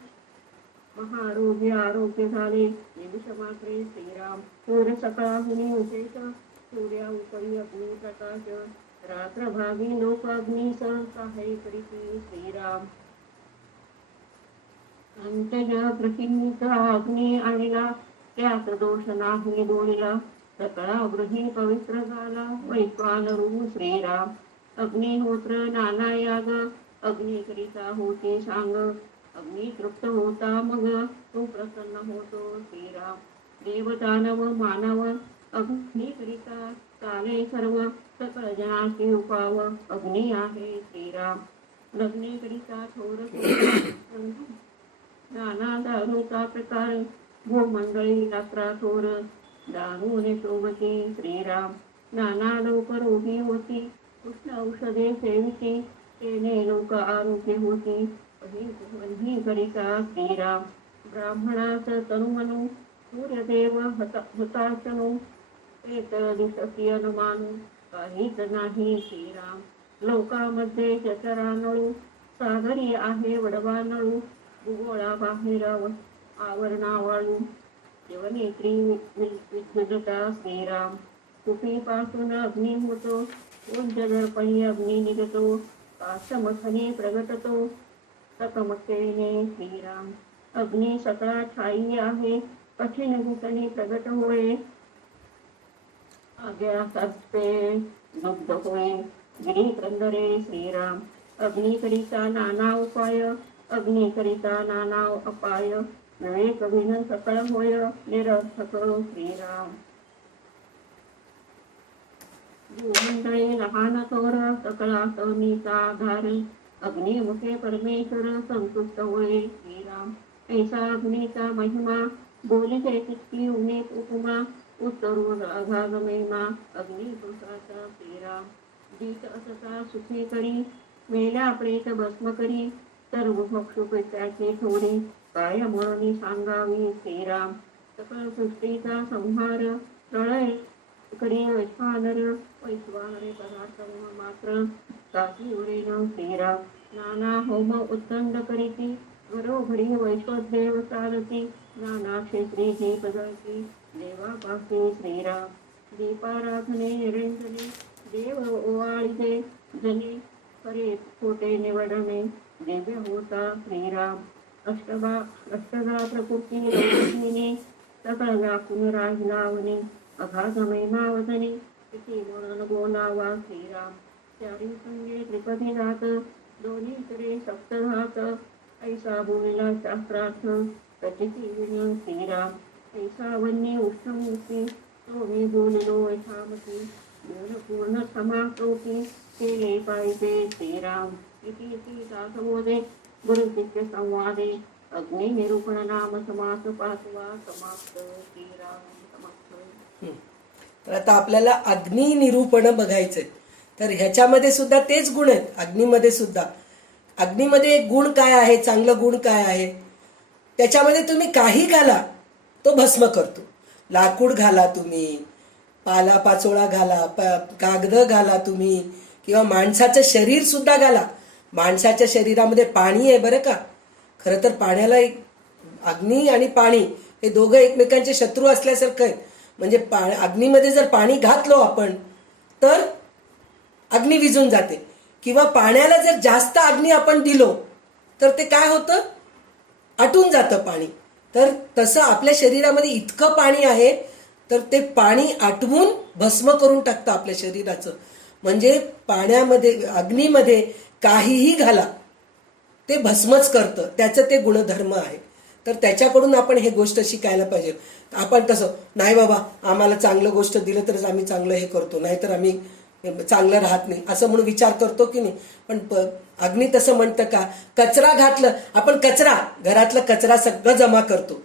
महारोग्य आरोग्य झाले निमिष मात्रे श्रीराम सूर्य सकाळहुनी उठेच सूर्या उपरी अग्नी प्रकाश रात्र भागी लोक अग्नीस सहाय करीती श्रीराम अंतज प्रचिन्नीचा अग्नी आणला त्यात दोष नाही दोळीला सकळा गृही पवित्र झाला वैश्वानरू श्रीराम अग्निहोत्र नाना याग अग्निकरिता होते सांग अग्नी तृप्त होता मग तो प्रसन्न होतो श्रीराम देवदानव मानव अग्निकरिता चाले सर्व सकळ जनाची उपाव अग्नी आहे श्रीराम लग्नीकरिता थोर नाना दारूचा प्रकार भूमंडळी रात्रा थोर दारूने शोभती श्रीराम नाना लोक रोगी होती उष्ण औषधे सेविती तेने लोक आरोग्य होती वही करिता श्रीराम ब्राह्मणास तनुमनु सूर्यदेव हुताशनु एक दिवशी अनुमानु काहीच नाही श्रीराम लोकामध्ये चचरानळू सागरी आहे वडवानळू भूगोळा बाहेर आवरणावाळू शिवनेत्री विद्युता श्रीराम कुपीपासून अग्नी होतो उंच दर्पणी अग्नी निघतो काशमखने प्रगटतो सकमकेने श्रीराम अग्नी सकळा ठाई आहे कठीण भूतनी प्रगट होय आज्ञा सत्ते लुब्ध होय गिरी क्रंदरे श्रीराम अग्निकरिता नाना उपाय अग्निकरिता नाना अपाय विवेक विन सकळ होय निरर्थक श्रीराम भूमंडळे लहान थोर सकळात नीचा आधार अग्निमुखे परमेश्वर संतुष्ट होय श्रीराम ऐसा अग्नीचा महिमा बोलिते तितकी उमेद उपमा उत्तरू अघाग महिमा अग्निपुरुषाचा श्रीराम जीत असता सुखी करी मेल्या प्रेत भस्म करी सर्व भक्षुक त्याचे थोडे काय म्हणून सांगावी श्रीराम सकळ सृष्टीचा संहार प्रळय करी वैश्वानरे पदार्थ मात्र काशी उरेन श्रीराम नाना होम उत्तंड करीती घरोघरी वैश्वदेव चालती नाना क्षेत्री दीप जळती देवापासी श्रीराम दीपाराधने निरंजने देव ओवाळीते जने खरे खोटे निवडणे दिव्य होता श्रीराम अष्टदा प्रकृती लक्ष्मीने सकळ व्यापून राहिलावणे अघात महिमावदने किती म्हणून बोलावा श्रीराम चारी संगे त्रिपदी जात दोन्हीकडे सप्तघात ऐसा बोलला शास्त्रार्थ प्रचिती विन श्रीराम ऐसा वन्य उष्णमूर्ती तो मी बोललो यथामती पूर्ण समाप्रोती केले पाहिजे श्रीराम इति दासबोधे गुरुशिष्य संवादे अग्नि निरूपण नाम समास पाचवा समाप्त श्रीराम समाप्त. तर आता आपल्याला अग्नी निरूपण बघायचंय. तर ह्याच्यामध्ये सुद्धा तेच गुण आहेत. अग्नीमध्ये सुद्धा अग्नीमध्ये गुण काय आहे, चांगलं गुण काय आहे, त्याच्यामध्ये तुम्ही काही घाला तो भस्म करतो. लाकूड घाला तुम्ही, पाला पाचोळा घाला, कागद घाला तुम्ही, किंवा माणसाचं शरीर सुद्धा घाला. माणसाच्या शरीरामध्ये पाणी आहे बरं का. खरं तर पाण्याला अग्नी आणि पाणी हे दोघं एकमेकांचे शत्रू असल्यासारखं आहे. म्हणजे अग्नीमध्ये जर पाणी घातलो आपण तर अग्नी विझून जाते, किंवा पाण्याला जर जास्त अग्नी आपण दिलो तर ते काय होतं, आटून जातं पाणी. तर तसं आपल्या शरीरामध्ये इतकं पाणी आहे तर ते पाणी आटवून भस्म करून टाकतं आपल्या शरीराचं. म्हणजे पाण्यामध्ये अग्नीमध्ये काहीही घाला ते भस्मच करतं. त्याचं ते गुणधर्म आहे. तर त्याच्याकडून आपण हे गोष्ट शिकायला पाहिजे. आपण कसं नाही बाबा आम्हाला चांगलं गोष्ट दिलं तरच आम्ही चांगलं हे करतो, नाहीतर आम्ही चांगलं राहत नाही असं म्हणून विचार करतो की नाही. पण अग्नी तसं म्हणतं का, कचरा घातलं आपण, कचरा घरातला कचरा सगळं जमा करतो,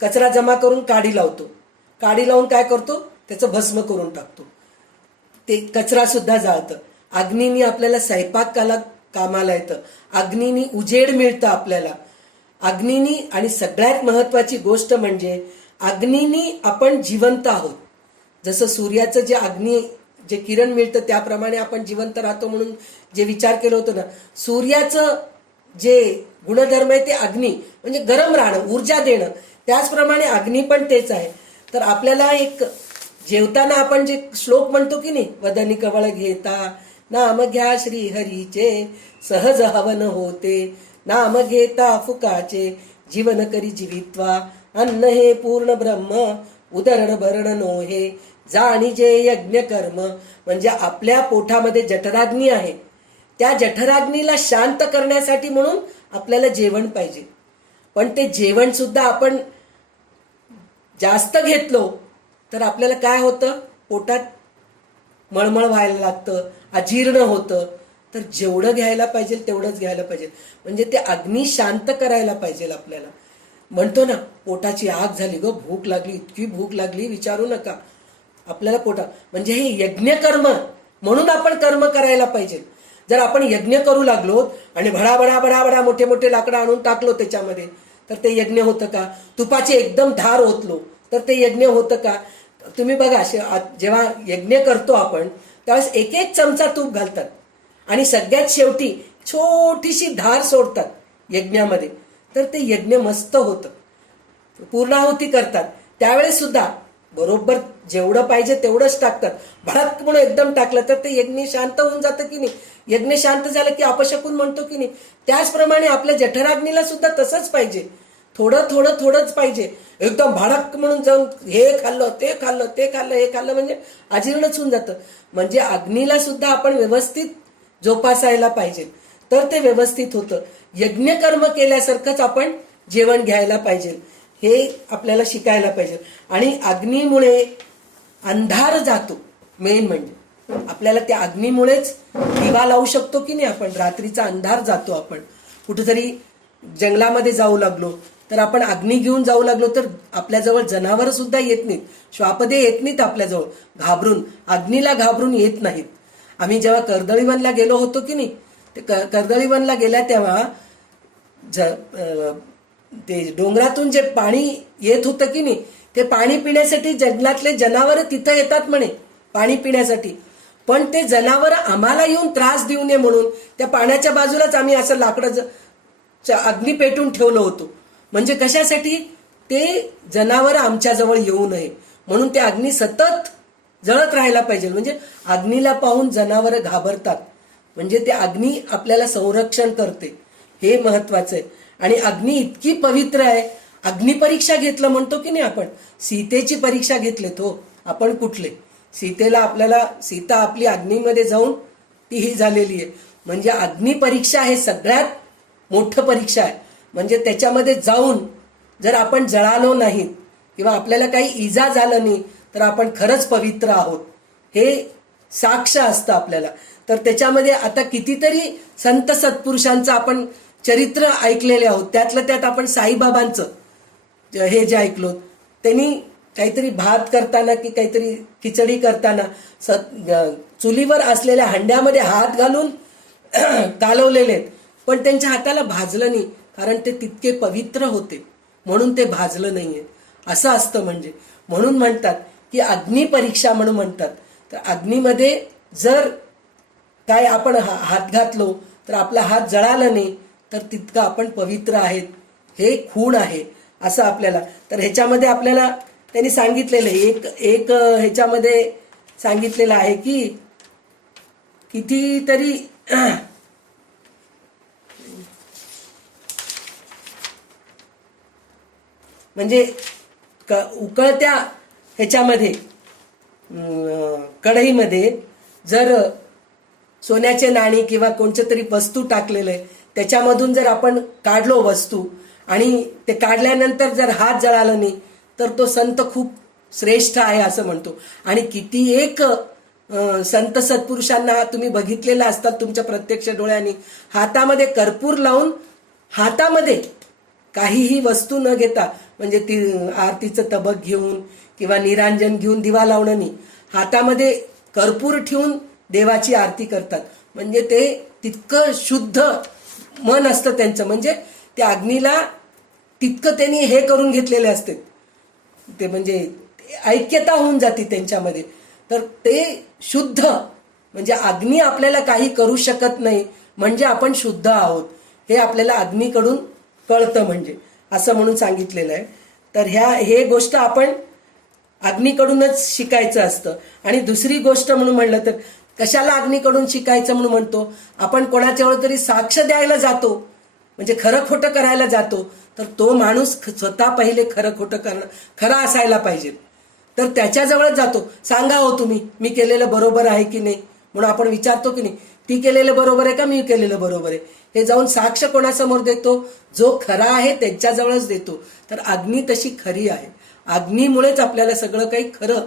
कचरा जमा करून काडी लावतो, काडी लावून काय करतो, त्याचं भस्म करून टाकतो, ते कचरा सुद्धा जाळतं. अग्नीनी आपल्याला स्वयंपाकाला कामाला येतं, अग्नीनी उजेड मिळतं आपल्याला, अग्नीनी. आणि सगळ्यात महत्वाची गोष्ट म्हणजे अग्नीनी आपण जिवंत आहोत. जसं सूर्याचं जे अग्नी जे किरण मिळतं त्याप्रमाणे आपण जिवंत राहतो, म्हणून जे विचार केलं होतं ना, सूर्याचं जे गुणधर्म आहे ते अग्नी म्हणजे गरम राहणं, ऊर्जा देणं, त्याचप्रमाणे अग्नी पण तेच आहे. तर आपल्याला एक जेवताना आपण जे श्लोक म्हणतो की नाही, वदनी कवळ घेता नाम घ्या श्री हरीचे, सहज हवन होते नाम घेता फुकाचे, जीवन करी जीवित्वा अन्न हे पूर्ण ब्रह्म, उदरण भरण नोहे जाणी जे यज्ञ कर्म. म्हणजे आपल्या पोटामध्ये जठराग्नी आहे, त्या जठराग्नीला शांत करण्यासाठी म्हणून आपल्याला जेवण पाहिजे. पण ते जेवण सुद्धा आपण जास्त घेतलो तर आपल्याला काय होतं, पोटात मळमळ व्हायला लागतं, अजीर्ण होतं. तर जेवढं घ्यायला पाहिजे तेवढंच घ्यायला पाहिजे. म्हणजे ते अग्नी शांत करायला पाहिजे आपल्याला. म्हणतो ना, पोटाची आग झाली ग, भूक लागली, इतकी भूक लागली विचारू नका. आपल्याला म्हणजे हे यज्ञ कर्म म्हणून आपण कर्म करायला पाहिजे. जर आपण यज्ञ करू लागलो आणि भडा भडा भडा भडा मोठे मोठे लाकडं आणून टाकलो त्याच्यामध्ये, तर ते यज्ञ होतं का? तुपाची एकदम धार ओतलो तर ते यज्ञ होतं का? तुम्ही बघा, जेव्हा यज्ञ करतो आपण त्यावेळेस एक एक चमचा तूप घालतात आणि सगळ्यात शेवटी छोटीशी धार सोडतात यज्ञामध्ये, तर ते यज्ञ मस्त होतं. पूर्णाहुती करतात त्यावेळेस सुद्धा बरोबर जेवढं पाहिजे तेवढंच टाकतात. भडक म्हणून एकदम टाकलं तर ते यज्ञ शांत होऊन जातं की नाही. यज्ञ शांत झालं की अपशकुन म्हणतो की नाही. त्याचप्रमाणे आपल्या जठराग्नीला सुद्धा तसंच पाहिजे, थोडं थोडं थोडंच पाहिजे. एकदम भडक म्हणून जाऊन हे खाल्लं ते खाल्लं ते खाल्लं हे खाल्लं म्हणजे अजीर्णच होऊन जातं. म्हणजे अग्नीला सुद्धा आपण व्यवस्थित जोपासायला पाहिजे, तर ते व्यवस्थित होतं. यज्ञकर्म केल्यासारखंच आपण जेवण घ्यायला पाहिजे, हे आपल्याला शिकायला पाहिजे. आणि अग्नीमुळे अंधार जातो. मेन म्हणजे आपल्याला त्या अग्नीमुळेच दिवा लावू शकतो की नाही आपण, रात्रीचा अंधार जातो. आपण कुठेतरी जंगलामध्ये जाऊ लागलो तर आपण अग्नी घेऊन जाऊ लागलो तर आपल्याजवळ जनावर सुद्धा येत नाहीत, श्वापदे येत नाहीत आपल्याजवळ, घाबरून, अग्नीला घाबरून येत नाहीत. आम्ही जेव्हा कर्दळीवनला गेलो होतो की नाही, ते कर्दळीवनला गेल्या तेव्हा ते डोंगरातून जे पाणी येत होतं की नाही, ते पाणी पिण्यासाठी जंगलातले जनावर तिथं येतात म्हणे पाणी पिण्यासाठी. पण ते जनावर आम्हाला येऊन त्रास देऊ नये म्हणून त्या पाण्याच्या बाजूलाच आम्ही असं लाकडं अग्नी पेटून ठेवलं होतं. म्हणजे कशासाठी? ते जनावर आमच्याजवळ येऊ नये म्हणून ते अग्नी सतत जळत राहायला पाहिजे. म्हणजे अग्नीला पाहून जनावर घाबरतात, म्हणजे ते अग्नी आपल्याला संरक्षण करते, हे महत्वाचं आहे. आणि अग्नी इतकी पवित्र आहे. अग्निपरीक्षा घेतलं म्हणतो की नाही आपण, सीतेची परीक्षा घेतलीत हो आपण. कुठले? सीतेला आपल्याला, सीता आपली अग्नीमध्ये जाऊन ती झालेली आहे. म्हणजे अग्निपरीक्षा हे सगळ्यात मोठं परीक्षा आहे. म्हणजे त्याच्यामध्ये जाऊन जर आपण जळालो नाहीत किंवा आपल्याला काही इजा झालं नाही तर आपण खरंच पवित्र आहोत, हे साक्ष असतं आपल्याला. तर त्याच्यामध्ये आता कितीतरी संत सत्पुरुषांचं आपण चरित्र ऐकलेले आहोत. त्यातलं त्यात आपण साईबाबांचं हे जे ऐकलो, त्यांनी काहीतरी भात करताना की काहीतरी खिचडी करताना चुलीवर असलेल्या हंड्यामध्ये हात घालून कालवलेले आहेत, पण त्यांच्या हाताला भाजलं नाही, कारण ते तितके पवित्र होते म्हणून ते भाजलं नाहीये. असं असतं. म्हणजे म्हणून म्हणतात की अग्नी परीक्षा म्हणून म्हणतात. तर अग्नीमध्ये जर काय आपण हात घातलो तर आपला हात जळाला नाही तर तितकं आपण पवित्र आहेत, हे खूण आहे असं आपल्याला. तर ह्याच्यामध्ये आपल्याला त्यांनी सांगितलेलं एक ह्याच्यामध्ये सांगितलेलं आहे की कितीतरी म्हणजे उकळत्या ह्याच्यामध्ये कढईमध्ये जर सोन्याचे नाणी किंवा कोणते तरी वस्तू टाकलेलं आहे, त्याच्यामधून जर आपण काढलो वस्तू आणि ते काढल्यानंतर जर हात जळाला नाही तर तो संत खूप श्रेष्ठ आहे असं म्हणतो. आणि किती एक संत सत्पुरुषांना तुम्ही बघितलेलं असतात तुमच्या प्रत्यक्ष डोळ्यांनी, हातामध्ये कर्पूर लावून हातामध्ये काहीही वस्तू न घेता, म्हणजे ती आरतीचं तबक घेऊन किंवा निरांजन घेऊन दिवा लावणं नाही, हातामध्ये कर्पूर ठेवून देवाची आरती करतात. म्हणजे ते तितकं शुद्ध मन असतं त्यांचं, म्हणजे त्या अग्नीला तितकं त्यांनी हे करून घेतलेले असते, ते म्हणजे ऐक्यता होऊन जाते त्यांच्यामध्ये. तर ते शुद्ध, म्हणजे अग्नी आपल्याला काही करू शकत नाही म्हणजे आपण शुद्ध आहोत, हे आपल्याला अग्नीकडून कळतं, म्हणजे असं म्हणून सांगितलेलं आहे. तर हे गोष्ट आपण अग्नीकडूनच शिकायचं असतं. आणि दुसरी गोष्ट म्हणून म्हणलं तर कशाला अग्नीकडून शिकायचं म्हणून म्हणतो, आपण कोणाच्यावर तरी साक्ष द्यायला जातो, म्हणजे खरं खोटं करायला जातो, तर तो माणूस स्वतः पहिले खरं खोटं खरा असायला पाहिजे. तर त्याच्याजवळच जातो, सांगा हो तुम्ही मी केलेलं बरोबर आहे की नाही, म्हणून आपण विचारतो की नाही, ती केलेलं बरोबर आहे का मी केलेलं बरोबर आहे, हे जाऊन साक्ष कोणासमोर देतो, जो खरा आहे त्यांच्याजवळच देतो. तर अग्नी तशी खरी आहे. अग्नीमुळेच आपल्याला सगळं काही खरं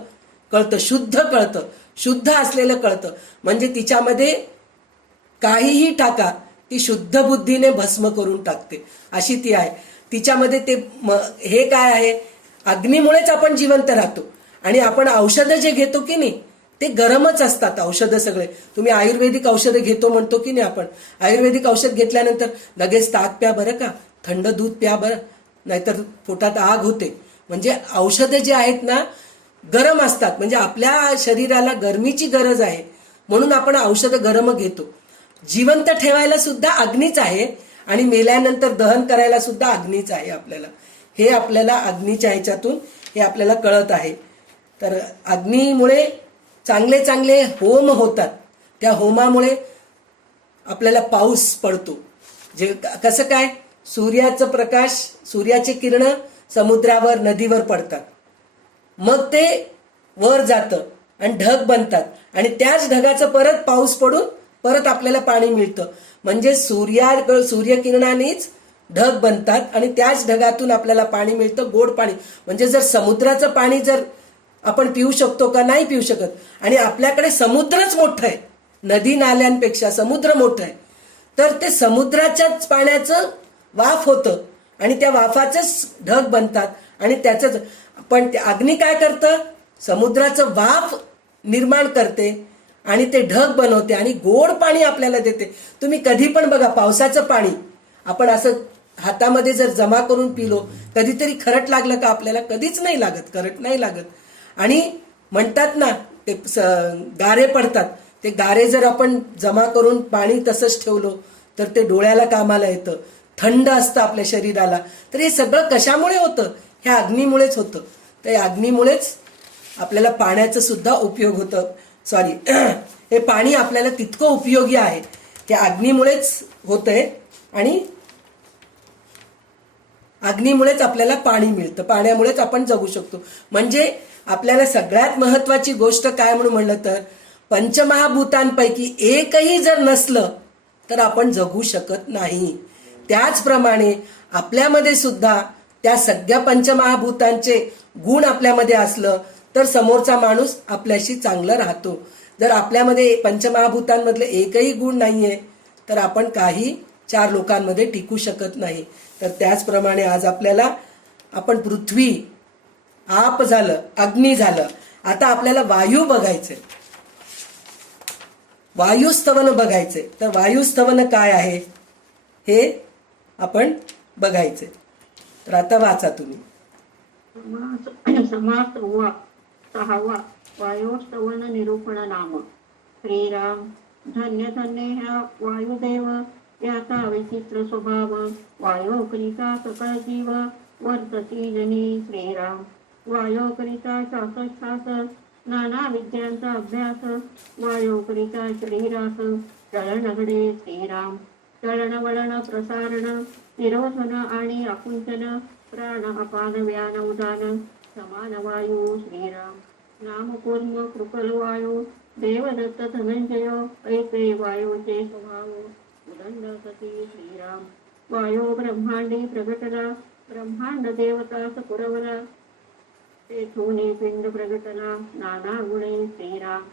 कळतं, शुद्ध कळतं, शुद्ध असलेलं कळतं. म्हणजे तिच्यामध्ये काहीही टाका, ती शुद्ध बुद्धीने भस्म करून टाकते, अशी ती आहे. तिच्यामध्ये ते हे काय आहे, अग्नीमुळेच आपण जिवंत राहतो. आणि आपण औषधं जे घेतो की नाही ते गरमच असतात औषधं सगळे. तुम्ही आयुर्वेदिक औषधं घेतो म्हणतो की नाही आपण, आयुर्वेदिक औषध घेतल्यानंतर लगेच ताक प्या बरं का, थंड दूध प्या बरं, नाहीतर पोटात आग होते. म्हणजे औषधं जे आहेत ना गरम असतात, म्हणजे आपल्या शरीराला गरमीची गरज आहे म्हणून आपण औषधं गरम घेतो. जिवंत ठेवायला सुद्धा अग्नीच आहे आणि मेल्यानंतर दहन करायला सुद्धा अग्नीच आहे आपल्याला. हे आपल्याला अग्नीच्या ह्याच्यातून हे आपल्याला कळत आहे. तर अग्नीमुळे चांगले चांगले होम होतात, त्या होमामुळे आपल्याला पाऊस पडतो. जे कसं काय, सूर्याचं प्रकाश, सूर्याचे किरण समुद्रावर नदीवर पडतात, मग ते वर जातं आणि ढग बनतात आणि त्याच ढगाचं परत पाऊस पडून परत आपल्याला पाणी मिळतं. म्हणजे सूर्यकिरणानेच ढग बनतात आणि त्याच ढगातून आपल्याला पाणी मिळतं, गोड पाणी. म्हणजे जर समुद्राचं पाणी जर आपण पिऊ शकतो का, नाही पिऊ शकत. आणि आपल्याकडे समुद्रच मोठं आहे, नदी नाल्यांपेक्षा समुद्र मोठं आहे. तर ते समुद्राच्याच पाण्याचं वाफ होतं आणि त्या वाफाचेच ढग बनतात आणि त्याचंच. पण ते अग्नी काय करतं, समुद्राचं वाफ निर्माण करते आणि ते ढग बनवते आणि गोड पाणी आपल्याला देते. तुम्ही कधी पण बघा, पावसाचं पाणी आपण असं हातामध्ये जर जमा करून पिलो, कधीतरी खरट लागलं का आपल्याला, कधीच नाही लागत, खरट नाही लागत. आणि म्हणतात ना ते गारे पडतात, ते गारे जर आपण जमा करून पाणी तसंच ठेवलो तर ते डोळ्याला कामाला येतं, थंड असतं आपल्या शरीराला. तर हे सगळं कशामुळे होतं, ह्या अग्नीमुळेच होतं. तर या अग्नीमुळेच आपल्याला पाण्याचं सुद्धा उपयोग होतं. हे पाणी आपल्याला तितकं उपयोगी आहे, हे अग्नीमुळेच होतंय आणि अग्नीमुळेच आपल्याला पाणी मिळतं, पाण्यामुळेच आपण जगू शकतो. म्हणजे आपल्याला सगळ्यात महत्वाची गोष्ट काय म्हणून म्हणलं तर, पंचमहाभूतांपैकी एकही जर नसलं तर आपण जगू शकत नाही. त्याचप्रमाणे आपल्यामध्ये सुद्धा त्या सगळ्या पंचमहाभूतांचे गुण आपल्यामध्ये असलं तर समोरचा माणूस आपल्याशी चांगला राहतो. जर आपल्यामध्ये पंचमहाभूतांमधले एकही गुण नाहीये तर आपण काही चार लोकांमध्ये टिकू शकत नाही. तर त्याचप्रमाणे आज आपल्याला, आपण पृथ्वी, आप झालं, अग्नी झालं, आता आपल्याला वायू बघायचंय, वायुस्तवन बघायचंय. तर वायुस्तवन काय आहे हे आपण बघायचंय. तर आता वाचा तुम्ही. समास 6वा वायुस्तवन निरूपण नाम. श्रीराम धन्य धन्य ह्या वायुदेव, याचा विचित्र स्वभाव, वायोकरिता सकळ जीव वर्तसी जनी. श्रीराम वायोकरिता श्वासोच्छ्वास, नाना विद्यांचा अभ्यास, वायोकरिता शरीरास चलन घडे. श्रीराम चलन वलन प्रसारण, निरोधन आणि आकुंचन, प्राण अपान व्यान उदान, समान वायू. श्रीराम नामकूर्म कृपल वायू, देवदत्त धनंजय, ऐसे वायूचे स्वभाव उदंड सती. श्रीराम वायू ब्रह्मांडी प्रगटला, ब्रह्मांड देवतास पुरवला, तेथून पिंड प्रगटला नाना गुणे. श्रीराम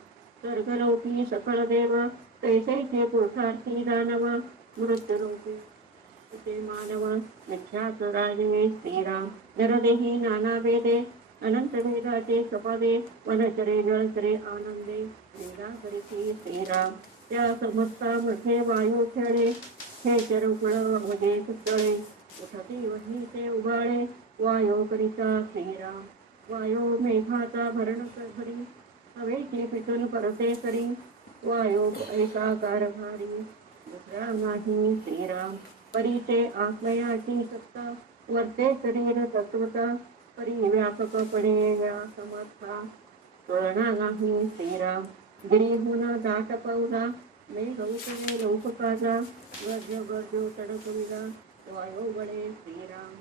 स्वर्गलोकी सकळ देव, तैसेचे पुरुषार्थी दानव, मृत्यूलोकी ते मानव मिथ्याच राजे श्रीराम नरदेही नाना वेदे अनंत वेदाचे सपादे वनचरे जलचरे आनंदे वेदा करीती श्रीराम त्या समस्ता मध्ये वायू खेळे हे चरुकुळ मध्ये सुतळे उठती वहीचे उगाळे वायो करिता श्रीराम वायो मेघाचा भरण भरी हवेची पिटून परते करी वायो ऐका कारभारी दुसरा नाही श्रीराम परीचे आत्मयाची सत्ता वर्ते शरीर तत्वता परी व्यापक पडे या समर्था कळना नाही श्रीराम गिरीहून दाट पौला मेघ उतरे लौककाचा गरज गरजो तडकविला वायो बळे श्रीराम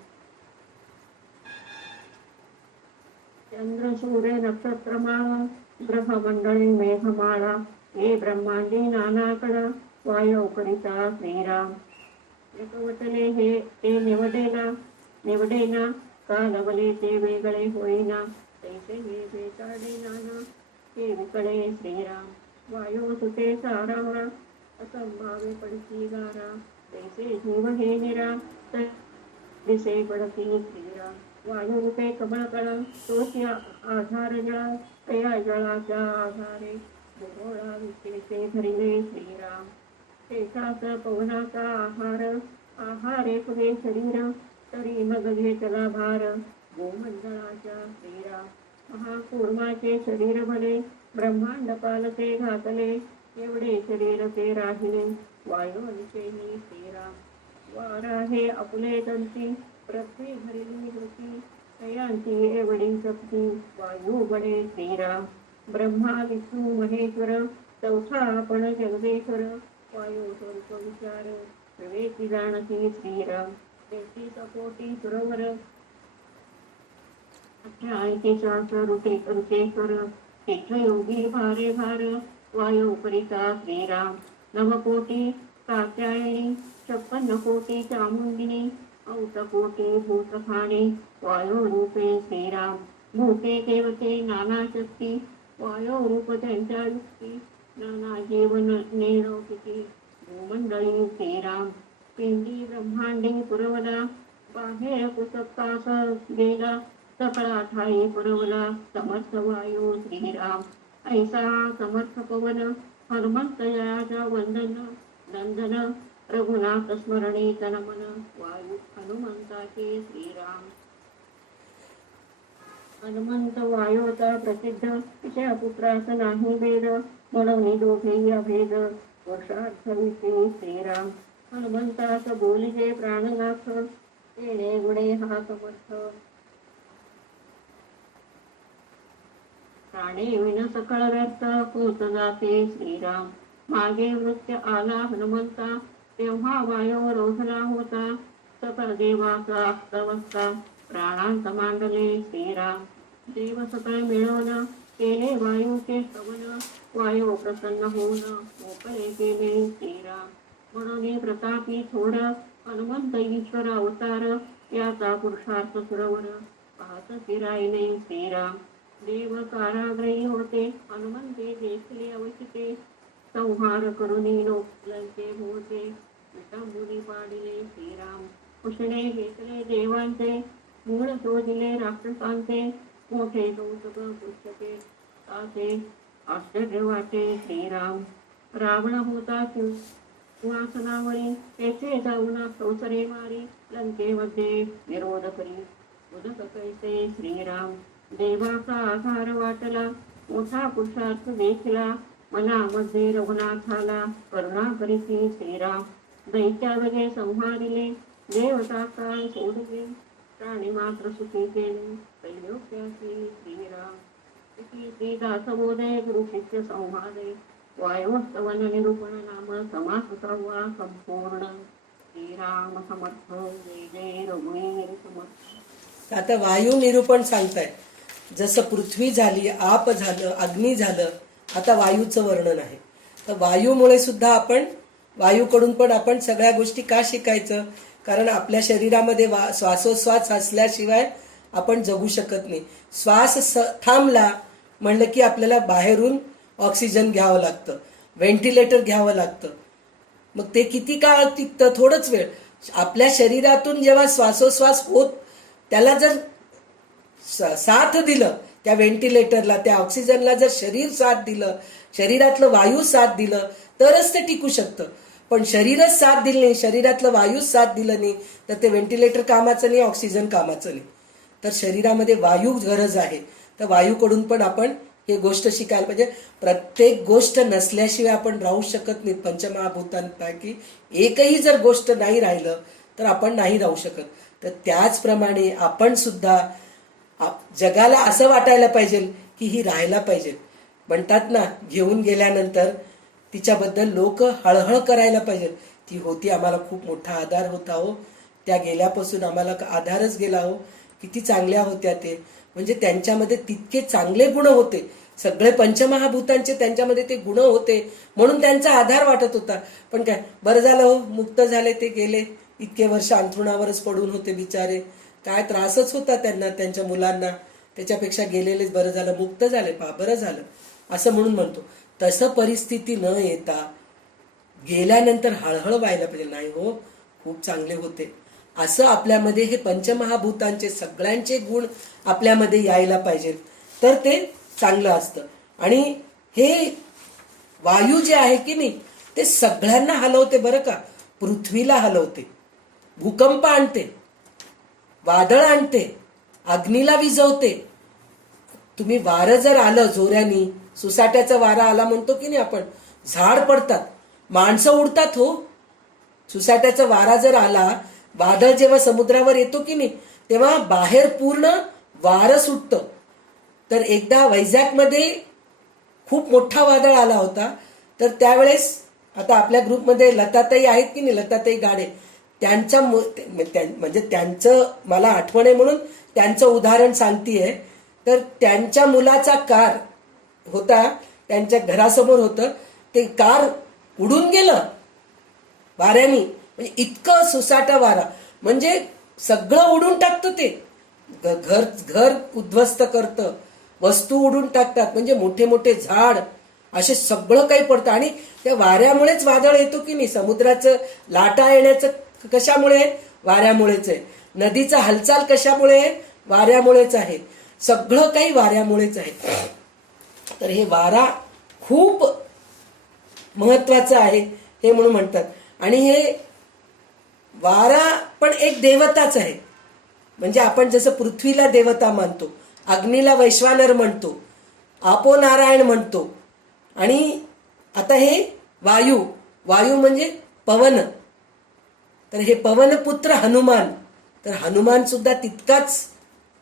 चंद्र सूर्य नक्षत्रमाळा ग्रहमंडळी मेघमाळा हे ब्रह्मांडी नानाकडा वायव करिता श्रीराम एकवटले हे ते निवडेना का लवले ते वेगळे होईना तैसे हे बेताडे नाना ते विकळे श्रीराम वायू सुते सारावा असंभावे पडती गारा तैसे जीव हे निरा दिसे पडती श्रीराम वायू रूपे कमळकळा तोची आधार जळा तया जळाच्या आधारे भूगोळा विशेषे धरिले श्रीराम शेषाचा पवनाचा आहारे पुढे शरीर तरी मग घेतला भार भूमंडळाच्या श्रीराम महाकूर्माचे शरीर भले ब्रह्मांड पालते घातले एवढे शरीर ते राहिले वायूंचेही श्रीराम वारा हे आपले तंती पृथ्वी भरली होती तयांची एवढी शक्ती वायू बळे श्रीराम ब्रह्मा विष्णू महेश्वर चौथा आपण जगदेश्वर वायू स्वरूप विचार प्रवेशी जाणती श्रीराम 33 सुरवर 88 ऋतेश्वर तीर्थयोगी भारे भार वायू करिता श्रीराम 9 कोटी कात्यायनी 56 कोटी चामुंडिनी 8 कोटी भूतखाणी वायू रूपे श्रीराम भूते देवते नाना शक्ती वायू रूप त्यांच्या युक्ती नाना जीवन नेणोकिती भूमंडळी श्रीराम पिंडी ब्रह्मांडी पुरवला बाहेर पुस्तकास गेला सकळा ठाई पुरवला समर्थ वायू श्रीराम ऐसा समर्थ पवन हनुमंत जयाचा वंदन नंदन रघुनाथ स्मरणी तनमन वायू हनुमंताचे श्रीराम हनुमंत वायूचा प्रसिद्ध विषय पुत्रास नाही वेद म्हणून दोघेही अभेद पुरुषार्थ विषयी श्रीराम हनुमंतास बोलिजे प्राणनाथ येणे गुणे हा समर्थ प्राणे विन सकळ व्यर्थ होत जाते श्रीराम मागे मृत्य आला हनुमंता तेव्हा वायू रोधला होता सकळ देवाचा अस्तवस्था प्राणांत मांडले श्रीराम देव सकळ मिळवलं केले वायूचे स्तवन वायू प्रसन्न होऊन मोकळे केले श्रीराम म्हणून प्रतापी थोड हनुमंत ईश्वर अवतार याचा पुरुषार्थ सुरवर पाहत फिरायले श्रीराम देव काराग्रही होते हनुमंते देखले अवचिते संहार करुणी लोकांचे भोवते विटंबुनी पाडिले श्रीराम कुशणे घेतले देवांचे मूळ शोधिले राक्षसांचे मोठे कौतुक पुस्तके असे आश्चर्य वाटे श्रीराम रावण होता सिंहासनावरी तेथे जाऊन संसरे मारी लंकेमध्ये विरोध करी उदक कैसे श्रीराम देवाचा आधार वाटला मोठा पुरुषार्थ देखला मनामध्ये रघुनाथाला करुणा करीती श्रीराम दैत्यावगे संहारिले देवता काळ सोडले प्राणी मात्र सुखी केले त्रैलोक्यासी श्रीराम श्री दासबोधे गुरु शिष्य संवादे वायुस्तवन निरूपण नाम समास सर्वा संपूर्ण श्रीराम समर्थ जय जय रघुवीर समर्थ. आता वायू निरूपण सांगताय जसं पृथ्वी झाली आप झालं अग्नी झालं आता वायूचं वर्णन आहे. तर वायूमुळे सुद्धा आपण वायूकडून पण आपण सगळ्या गोष्टी का शिकायचं कारण आपल्या शरीरामध्ये श्वासोश्वास असल्याशिवाय आपण जगू शकत नाही. श्वास थांबला म्हणलं की आपल्याला बाहेरून ऑक्सिजन घ्यावं लागतं व्हेंटिलेटर घ्यावं लागतं. मग ते किती काळ टिकतं थोडंच वेळ आपल्या शरीरातून जेव्हा श्वासोश्वास होत त्याला जर साथ दिलं, त्या व्हेंटिलेटरला, त्या ऑक्सिजनला जर शरीर साथ दिलं, शरीरातलं वायू साथ दिलं तरच ते टिकू शकतं. पण शरीरच साथ दिलं नाही, शरीरातलं वायूच साथ दिलं नाही तर ते व्हेंटिलेटर कामाचं नाही, ऑक्सिजन कामाचं नाही. तर शरीरामध्ये वायू गरज आहे. तर वायूकडून पण आपण हे गोष्ट शिकायला पाहिजे. प्रत्येक गोष्ट नसल्याशिवाय आपण राहू शकत नाही. पंचमहाभूतांपैकी एकही जर गोष्ट नाही राहिलं तर आपण नाही राहू शकत. तर त्याचप्रमाणे आपण सुद्धा जगाला असं वाटायला पाहिजे की ही राहायला पाहिजे. म्हणतात ना, घेऊन गेल्यानंतर तिच्याबद्दल लोक हळहळ करायला पाहिजे. ती होती, आम्हाला खूप मोठा आधार होता हो, त्या गेल्यापासून आम्हाला आधारच गेला हो, किती चांगल्या होत्या ते. म्हणजे त्यांच्यामध्ये तितके चांगले गुण होते, सगळे पंचमहाभूतांचे त्यांच्यामध्ये ते गुण होते म्हणून त्यांचा आधार वाटत होता. पण काय बरं झालं हो, मुक्त झाले, ते गेले. इतके वर्ष अंथरुणावरच पडून होते बिचारे, काय त्रासच होता त्यांना, त्यांच्या मुलांना. त्याच्यापेक्षा गेलेलेच बरं झालं, मुक्त झाले, बरं झालं असं म्हणून म्हणतो. तसं परिस्थिती न येता गेल्यानंतर हळहळ व्हायला पाहिजे, नाही हो खूप चांगले होते, असं आपल्यामध्ये हे पंचमहाभूतांचे सगळ्यांचे गुण आपल्यामध्ये यायला पाहिजे. तर ते चांगलं असतं. आणि हे वायू जे आहे की नाही ते सगळ्यांना हलवते बरं का. पृथ्वीला हलवते, भूकंप आणते, वादळ आणते, अग्नीला विझवते. तुम्ही वारं जर आलं जोऱ्यानी, सुसाट्याचा वारा आला म्हणतो की नाही आपण, झाड पडतात, माणसं उडतात हो. सुसाट्याचा वारा जर आला, वादळ जेव्हा समुद्रावर येतो की नाही तेव्हा बाहेर पूर्ण वारं सुटतं. तर एकदा वैजागमध्ये खूप मोठा वादळ आला होता. तर त्यावेळेस आता आपल्या ग्रुपमध्ये लताताई आहेत की नाही, लताताई गाडे, त्यांच्या म्हणजे त्यांचं मला आठवण आहे म्हणून त्यांचं उदाहरण सांगतेय. तर त्यांच्या मुलाचा कार होता, त्यांच्या घरासमोर होतं, ते कार उडून गेलं वाऱ्यानी. म्हणजे इतकं सुसाटा वारा, म्हणजे सगळं उडून टाकतं ते. घर उद्ध्वस्त करतं, वस्तू उडून टाकतात, म्हणजे मोठे मोठे झाड असे सगळं काही पडतं. आणि त्या वाऱ्यामुळेच वादळ येतो की नाही. समुद्राचं लाटा येण्याचं कशामुळे, वाऱ्यामुळेच आहे. नदीचा हालचाल कशामुळे, वाऱ्यामुळेच आहे. सगळं काही वाऱ्यामुळेच आहे. तर हे वारा खूप महत्वाचं आहे हे म्हणून म्हणतात. आणि हे वारा पण एक देवताच आहे. म्हणजे आपण जसं पृथ्वीला देवता मानतो, अग्नीला वैश्वानर म्हणतो, आपो नारायण म्हणतो. आणि आता हे वायू, वायू म्हणजे पवन. तर हे पवनपुत्र हनुमान, तर हनुमान सुद्धा तितकाच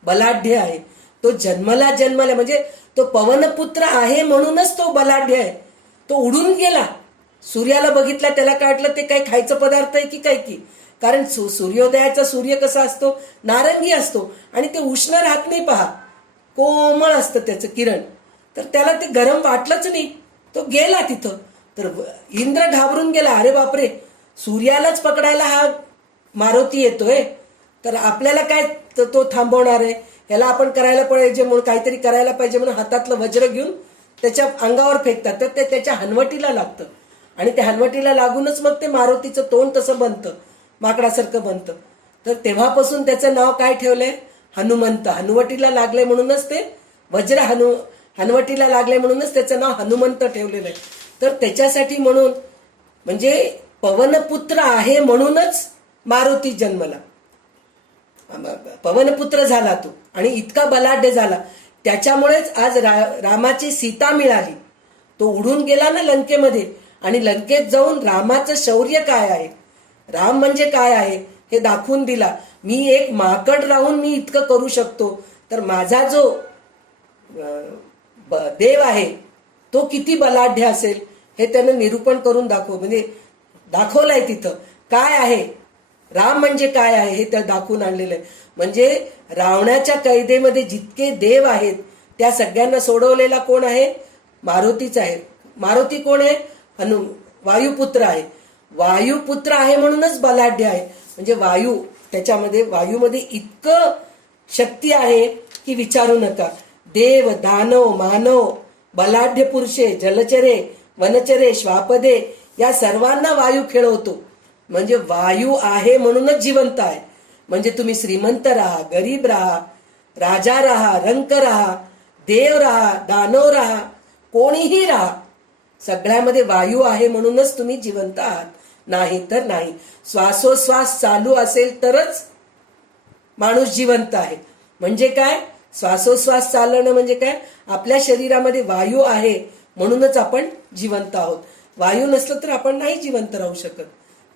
बलाढ्य आहे. तो जन्मला म्हणजे तो पवनपुत्र आहे म्हणूनच तो बलाढ्य आहे. तो उडून गेला, सूर्याला बघितला, त्याला काय वाटलं ते काही खायचं पदार्थ आहे की काय की. कारण सूर्योदयाचा सूर्य कसा असतो, नारंगी असतो, आणि ते उष्ण राहत नाही पहा, कोमळ असतं त्याचं किरण. तर त्याला ते गरम वाटलंच नाही, तो गेला तिथं. तर इंद्र घाबरून गेला, अरे बापरे, सूर्यालाच पकडायला हा मारुती येतोय, तर आपल्याला काय तो थांबवणार आहे, याला आपण करायला पाहिजे म्हणून, काहीतरी करायला पाहिजे म्हणून हातातलं वज्र घेऊन त्याच्या अंगावर फेकतात. तर ते त्याच्या हनवटीला लागतं, आणि त्या हनवटीला लागूनच मग ते मारुतीचं तोंड तसं बनतं, माकडासारखं बनतं. तर तेव्हापासून त्याचं नाव काय ठेवलंय, हनुमंत. हनुवटीला लागलंय म्हणूनच ते वज्र हनवटीला लागले म्हणूनच त्याचं नाव हनुमंत ठेवलेलं आहे. तर त्याच्यासाठी म्हणून, म्हणजे पवनपुत्र आहे म्हणूनच मारुती जन्मला, पवनपुत्र झाला तो, आणि इतका बलाढ्य झाला. त्याच्यामुळेच आज रामाची सीता मिळाली. तो उडून गेला ना लंकेमध्ये, आणि लंकेत जाऊन रामाचं शौर्य काय आहे, राम म्हणजे काय आहे हे दाखवून दिला. मी एक माकड राहून मी इतकं करू शकतो, तर माझा जो देव आहे तो किती बलाढ्य असेल हे त्यानं निरूपण करून म्हणजे दाखवलंय. तिथं काय आहे, राम म्हणजे काय आहे हे त्या दाखवून आणलेलं आहे. म्हणजे रावणाच्या कैदेमध्ये जितके देव आहेत त्या सगळ्यांना सोडवलेला कोण आहे, मारुतीच आहे. मारुती कोण आहे, वायुपुत्र आहे. वायुपुत्र आहे म्हणूनच बलाढ्य आहे. म्हणजे त्याच्यामध्ये वायूमध्ये इतकं शक्ती आहे की विचारू नका. देव, दानव, मानव, बलाढ्य पुरुषे, जलचरे, वनचरे, श्वापदे, या सर्वांना वायू खेळवतो. म्हणजे वायू आहे म्हणूनच जिवंत आहे. म्हणजे तुम्ही श्रीमंत राहा, गरीब राहा, राजा राहा, रंक राहा, देव राहा, दानव राहा, कोणीही राहा, सगळ्यामध्ये वायू आहे म्हणूनच तुम्ही जिवंत आहात, नाही तर नाही. श्वासोश्वास चालू असेल तरच माणूस जिवंत आहे. म्हणजे काय, श्वासोश्वास चालणं म्हणजे काय, आपल्या शरीरामध्ये वायू आहे म्हणूनच आपण जिवंत आहोत. वायू नसलं तर आपण नाही जिवंत राहू शकत.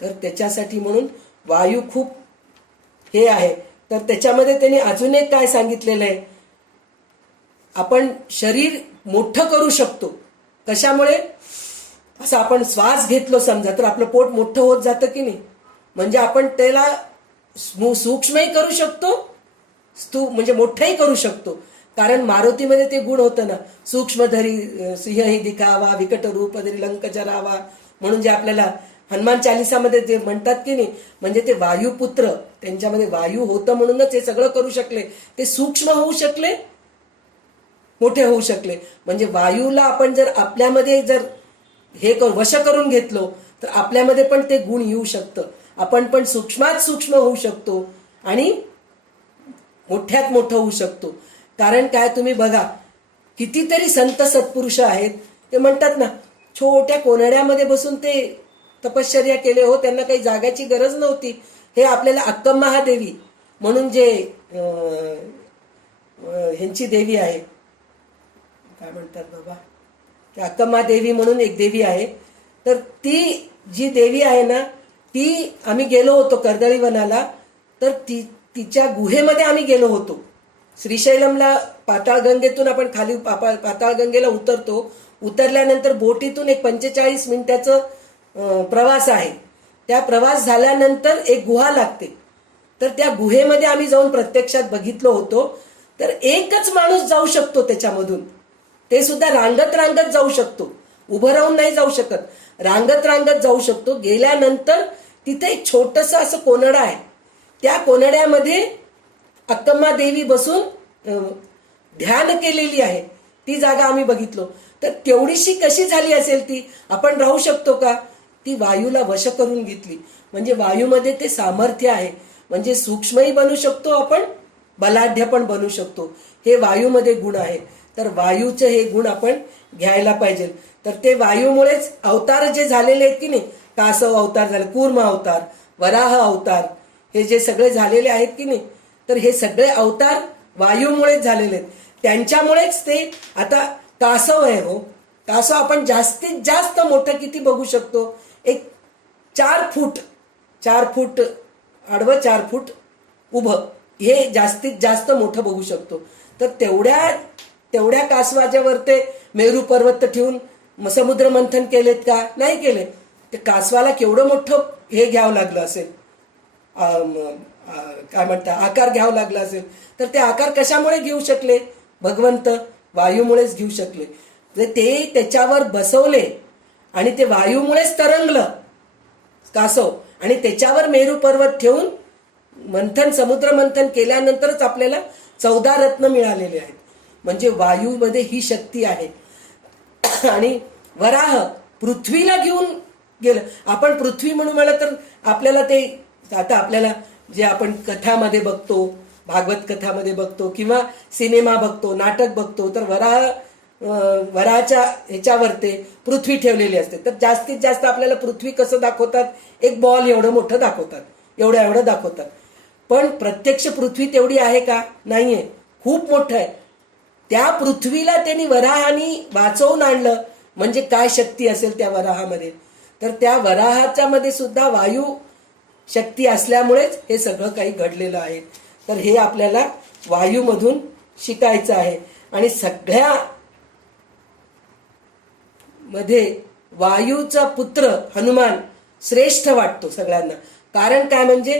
तर त्याच्यासाठी म्हणून वायू खूप हे आहे. तर त्याच्यामध्ये त्यांनी अजून एक काय सांगितलेलं आहे, आपण शरीर मोठं करू शकतो. कशामुळे, असं आपण श्वास घेतलो समजा तर आपलं पोट मोठं होत जातं की नाही. म्हणजे आपण त्याला सूक्ष्मही करू शकतो, म्हणजे मोठंही करू शकतो. कारण मारुतीमध्ये ते गुण होतं ना, सूक्ष्मधरी सिंहही दिखावा, विकट रूप धरी लंक जरावा, म्हणून जे आपल्याला हनुमान चालिसामध्ये जे म्हणतात की नाही, म्हणजे ते वायुपुत्र, त्यांच्यामध्ये वायू होतं म्हणूनच हे सगळं करू शकले. ते सूक्ष्म होऊ शकले, मोठे होऊ शकले. म्हणजे वायूला आपण जर आपल्यामध्ये जर हे वश करून घेतलो तर आपल्यामध्ये पण ते गुण येऊ शकतं. आपण पण सूक्ष्मात सूक्ष्म होऊ शकतो आणि मोठ्यात मोठं होऊ शकतो. कारण काय, तुम्ही बघा कितीतरी संत सत्पुरुष आहेत, ते म्हणतात ना, छोट्या कोनड्यामध्ये बसून ते तपश्चर्या केले हो, त्यांना काही जागाची गरज नव्हती. हे आपल्याला अक्कमहादेवी म्हणून जे ह्यांची देवी आहे, काय म्हणतात बाबा, अक्कमहादेवी म्हणून एक देवी आहे. तर ती जी देवी आहे ना, ती आम्ही गेलो होतो कर्दळीवनाला, तर तिच्या गुहेमध्ये आम्ही गेलो होतो. श्रीशैलमला पाताळगंगेतून आपण खाली पाताळगंगेला उतरतो. उतरल्यानंतर बोटीतून एक 45 मिनिटाचं प्रवास आहे. त्या प्रवास झाल्यानंतर एक गुहा लागते. तर त्या गुहेमध्ये आम्ही जाऊन प्रत्यक्षात बघितलो होतो. तर एकच माणूस जाऊ शकतो त्याच्यामधून, ते सुद्धा रांगत रांगत जाऊ शकतो, उभं राहून नाही जाऊ शकत, रांगत रांगत जाऊ शकतो. गेल्यानंतर तिथे एक छोटंसं असं कोनडा आहे. त्या कोनड्यामध्ये अक्कम्मा देवी बसून ध्यान केलेली आहे. ती जागा आम्ही बघितलो. तर तेवढीशी कशी झाली असेल ती, आपण राहू शकतो का? ती वायूला वश करून घेतली. म्हणजे वायूमध्ये ते सामर्थ्य आहे. म्हणजे सूक्ष्मही बनू शकतो आपण, बलाढ्य पण बनू शकतो. हे वायूमध्ये गुण आहे. तर वायूचे हे गुण आपण घ्यायला पाहिजे. तर ते वायूमुळेच अवतार जे झालेले आहेत की नाही, कासव अवतार झाले, कूर्म अवतार, वराह अवतार, हे जे सगळे झालेले आहेत की नाही, तर हे सगळे अवतार वायूमुळेच झालेले आहेत. त्यांच्यामुळेच ते आता कासव आहे हो, कासव आपण जास्तीत जास्त मोठं किती बघू शकतो, एक 4 फूट आडवं, 4 फूट उभं, हे जास्तीत जास्त मोठं बघू शकतो. तर तेवढ्या कासवाच्यावर ते मेरू पर्वत ठेवून समुद्र मंथन केलेत का? नाही केले. ते कासवाला केवढं मोठं हे घ्यावं लागलं असेल, काय म्हणतात, आकार घ्यावा लागला असेल. तर ते आकार कशामुळे घेऊ शकले? भगवंत वायूमुळेच घेऊ शकले. ते त्याच्यावर बसवले आणि ते वायूमुळेच तरंगलं कासव, आणि त्याच्यावर मेरू पर्वत ठेवून समुद्र मंथन केल्यानंतरच आपल्याला 14 रत्न मिळालेले आहेत. म्हणजे वायूमध्ये ही शक्ती आहे. आणि वराह पृथ्वीला घेऊन गेलं. आपण पृथ्वी म्हणून म्हणलं तर आपल्याला ते, आता आपल्याला जे आपण कथामध्ये बघतो, भागवत कथामध्ये बघतो किंवा सिनेमा बघतो, नाटक बघतो, तर वराच्या ह्याच्यावर ते पृथ्वी ठेवलेली असते. तर जास्तीत जास्त आपल्याला पृथ्वी कसं दाखवतात, एक बॉल एवढं मोठं दाखवतात, एवढं दाखवतात. पण प्रत्यक्ष पृथ्वी तेवढी आहे का? नाहीये, खूप मोठं आहे. त्या पृथ्वीला त्यांनी वराहानी वाचवून आणलं. म्हणजे काय शक्ती असेल त्या वराहामध्ये. तर त्या वराहाच्या मध्ये सुद्धा वायू शक्ती असल्यामुळेच हे सगळं काही घडलेलं आहे. तर हे आपल्याला वायूमधून शिकायचं आहे. आणि सगळ्या मध्ये वायूचा पुत्र हनुमान श्रेष्ठ वाटतो सगळ्यांना. कारण काय, म्हणजे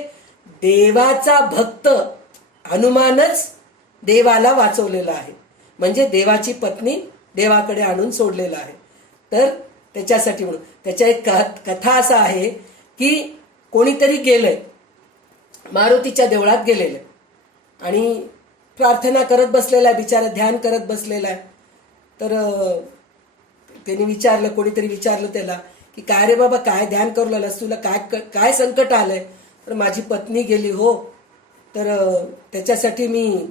देवाचा भक्त हनुमानच देवाला वाचवलेला आहे. म्हणजे देवाची पत्नी देवाकडे आणून सोडलेला आहे. तर त्याच्यासाठी म्हणून त्याच्या एक कथा असा आहे की कोणीतरी गेलंय, मारुतीच्या देवळात गेलेलं आणि प्रार्थना करत बसलेला आहे, बिचारा ध्यान करत बसलेला आहे. तर त्यांनी विचारलं, कोणीतरी विचारलं त्याला की काय रे बाबा, काय ध्यान करू लागलास, तुला काय काय संकट आलंय? तर माझी पत्नी गेली हो, तर त्याच्यासाठी मी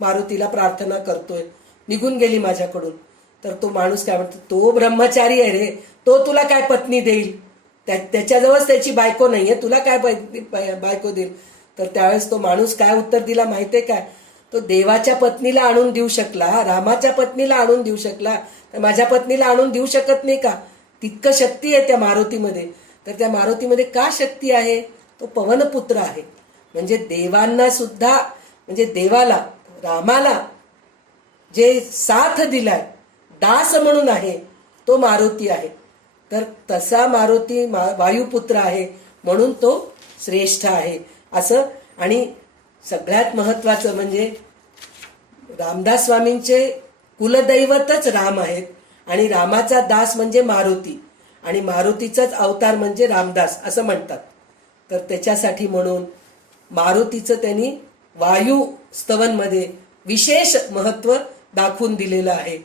मारुतीला प्रार्थना करतोय, निघून गेली माझ्याकडून. तर तो माणूस काय म्हणतो, तो ब्रह्मचारी आहे रे, तो तुला काय पत्नी देईल? त्याच्याजवळच त्याची बायको नाहीये, तुला काय बायको देईल? तर त्यावेळेस तो माणूस काय उत्तर दिला माहितीये काय? तो देवाच्या पत्नीला आणून देऊ शकला, रामाच्या पत्नीला आणून देऊ शकला, तर माझ्या पत्नीला आणून देऊ शकत नाही का? तितकं शक्ती आहे त्या मारुतीमध्ये. तर त्या मारुतीमध्ये का शक्ती आहे? तो पवनपुत्र आहे. म्हणजे देवांना सुद्धा, म्हणजे देवाला, रामाला जे साथ दिलाय, दास म्हणून आहे, तो मारुती आहे. तर तसा मारुती वायुपुत्र आहे, म्हणून तो श्रेष्ठ आहे असं. आणि सगळ्यात महत्वाचं म्हणजे रामदास स्वामींचे कुलदैवतच राम आहेत, आणि रामाचा दास म्हणजे मारुती, आणि मारुतीचाच अवतार म्हणजे रामदास असं म्हणतात. तर त्याच्यासाठी म्हणून मारुतीचं त्यांनी वायू स्तवनमध्ये विशेष महत्व दाखवून दिलेलं आहे.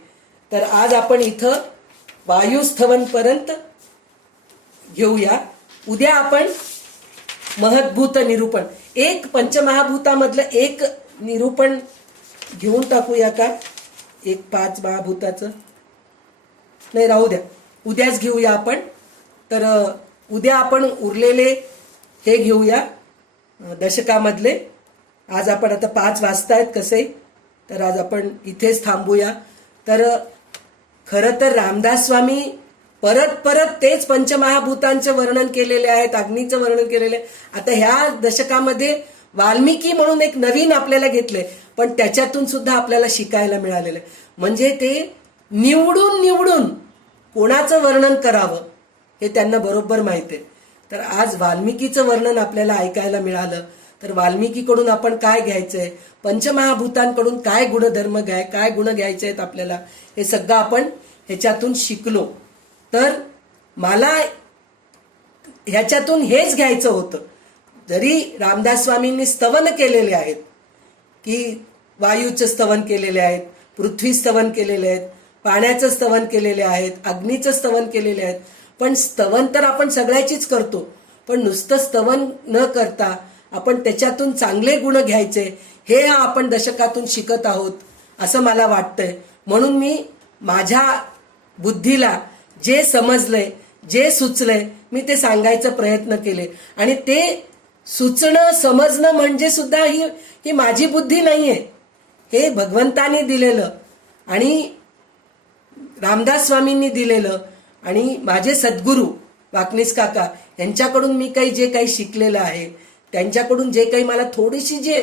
तर आज आपण इथं वायू स्तवनपर्यंत घेऊया. उद्या आपण महद्भूत निरूपण, एक पंचमहाभूतामधलं एक निरूपण घेऊन टाकूया का? एक 5 महाभूताचं नाही, राहू द्या, उद्याच घेऊया आपण. तर उद्या आपण उरलेले हे घेऊया दशकामधले. आज आपण आता 5 वाजतायत कसे, तर आज आपण इथेच थांबूया. तर खरं तर रामदास स्वामी परत परत तेच पंचमहाभूतांचं वर्णन केलेले आहेत, अग्नीचं वर्णन केलेलं आहे. आता ह्या दशकामध्ये वाल्मिकी म्हणून एक नवीन आपल्याला घेतले, पण त्याच्यातून सुद्धा आपल्याला शिकायला मिळालेलं आहे. म्हणजे ते निवडून निवडून कोणाचं वर्णन करावं हे त्यांना बरोबर माहिती आहे. तर आज वाल्मिकीचं वर्णन आपल्याला ऐकायला मिळालं. तर वाल्मिकीकडून आपण काय घ्यायचंय, पंचमहाभूतांकडून काय गुणधर्म काय गुण घ्यायचे आहेत आपल्याला, हे सगळं आपण ह्याच्यातून शिकलो. तर मला ह्याच्यातून हेच घ्यायचं होतं. जरी रामदास स्वामींनी स्तवन केलेले आहेत, की वायूचं स्तवन केलेले आहेत, पृथ्वी स्तवन केलेले आहेत, पाण्याचं स्तवन केलेले आहेत, अग्नीचं स्तवन केलेले आहेत, पण स्तवन तर आपण सगळ्याचीच करतो. पण नुसतं स्तवन न करता आपण त्याच्यातून चांगले गुण घ्यायचे, हे आपण दशकातून शिकत आहोत असं मला वाटतंय. म्हणून मी माझ्या बुद्धीला जे समजलंय, जे सुचलंय, मी ते सांगायचा प्रयत्न केले. आणि ते सुचणं समजणं म्हणजे सुद्धा ही माझी बुद्धी नाहीये, हे भगवंतानी दिलेलं आणि रामदास स्वामींनी दिलेलं, आणि माझे सद्गुरू वाकनीस काका यांच्याकडून मी जे काही शिकलेलं आहे, त्यांच्याकडून जे काही मला थोडीशी जे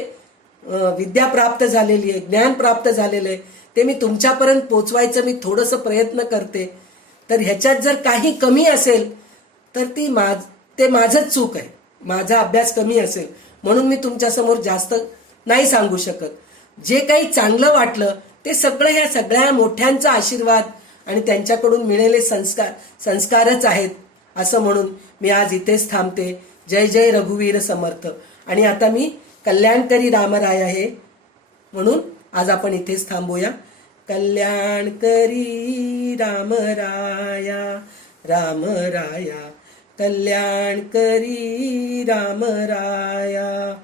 विद्या प्राप्त झालेली आहे, ज्ञान प्राप्त झालेलं आहे, ते मी तुमच्यापर्यंत पोचवायचं मी थोडंसं प्रयत्न करते. तर ह्याच्यात जर काही कमी असेल तर ते माझंच चूक आहे, माझा अभ्यास कमी असेल म्हणून मी तुमच्यासमोर जास्त नाही सांगू शकत. जे काही चांगलं वाटलं ते सगळं ह्या सगळ्या मोठ्यांचा आशीर्वाद आणि त्यांच्याकडून मिळालेले संस्कारच आहेत असं म्हणून मी आज इथेच थांबते. जय जय रघुवीर समर्थ. आणि आता मी कल्याणकरी रामराया आहे म्हणून आज आपण इथेच थांबूया. कल्याणकरी रामराया रामराया, कल्याणकरी रामराया.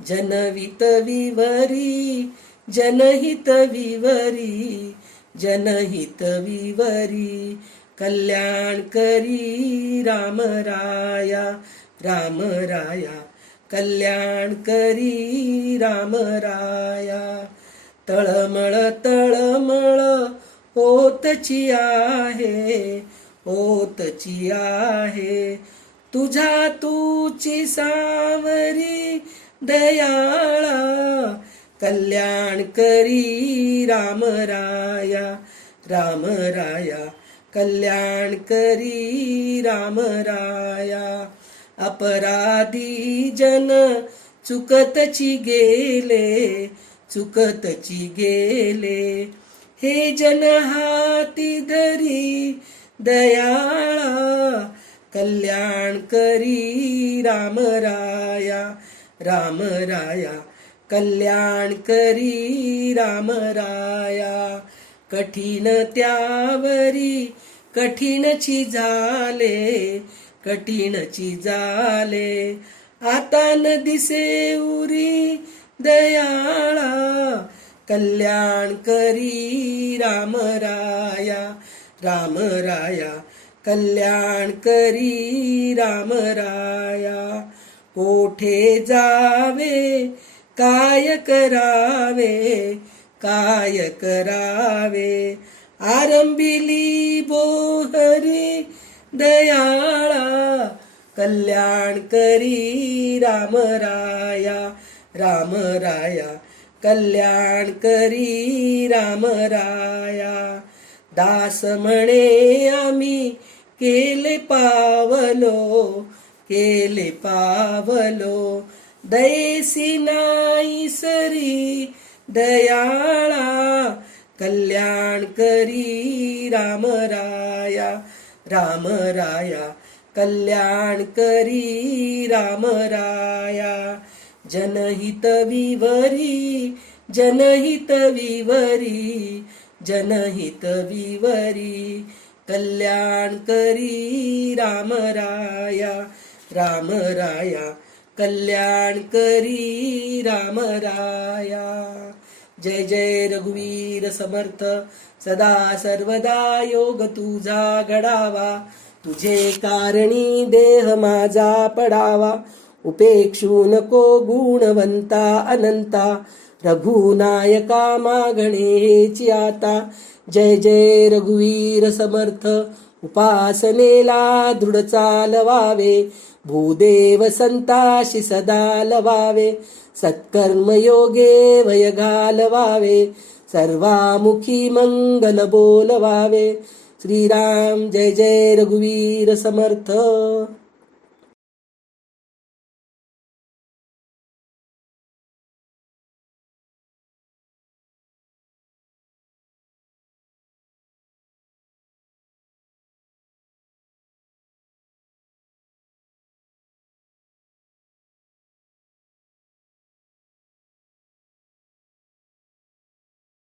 जनवित विवरी जनहित विवरी, जनहित विवरी, कल्याणकरी रामराया रामराया, कल्याणकरी रामराया. तळमळ तळमळ होतची आहे, होतची आहे, तुझा तूची सावरी दयाळा, कल्याणकरी रामराया रामराया, कल्याणकरी रामराया. अपराधी जन चुकतची गेले, चुकतची गेले, हे जन हाती धरी दयाळा, कल्याणकरी रामराया रामराया, कल्याणकरी रामराया. कठीण त्यावरी कठीणची झाले कठीणची झाले आता न दिसे उरी दयाळा कल्याण करी राम राया कल्याण करी राम राया कोठे जावे काय करावे आरंभिली बोहरी दयाळा कल्याण करी राम राया कल्याण करी राम राया दास म्हणे आम्ही केले पावलो दयेसी नाही सरी दयाळा कल्याण करी राम राया कल्याण करी राम राया जनहित विवरी कल्याण करी राम राया कल्याण करी राम राया जय जय रघुवीर समर्थ सदा सर्वदा योग तुझा घडावा तुझे कारणी देह माझा पडावा उपेक्षू नको गुणवंता अनंता रघुनायका मागणे हेची आता जय जय रघुवीर समर्थ उपासनेला दृढ चालवावे भूदेव संताशी सदा लवावे सत्कर्म योगे वय घालवावे सर्वामुखी मंगल बोलवावे श्रीराम जय जय रघुवीर समर्थ।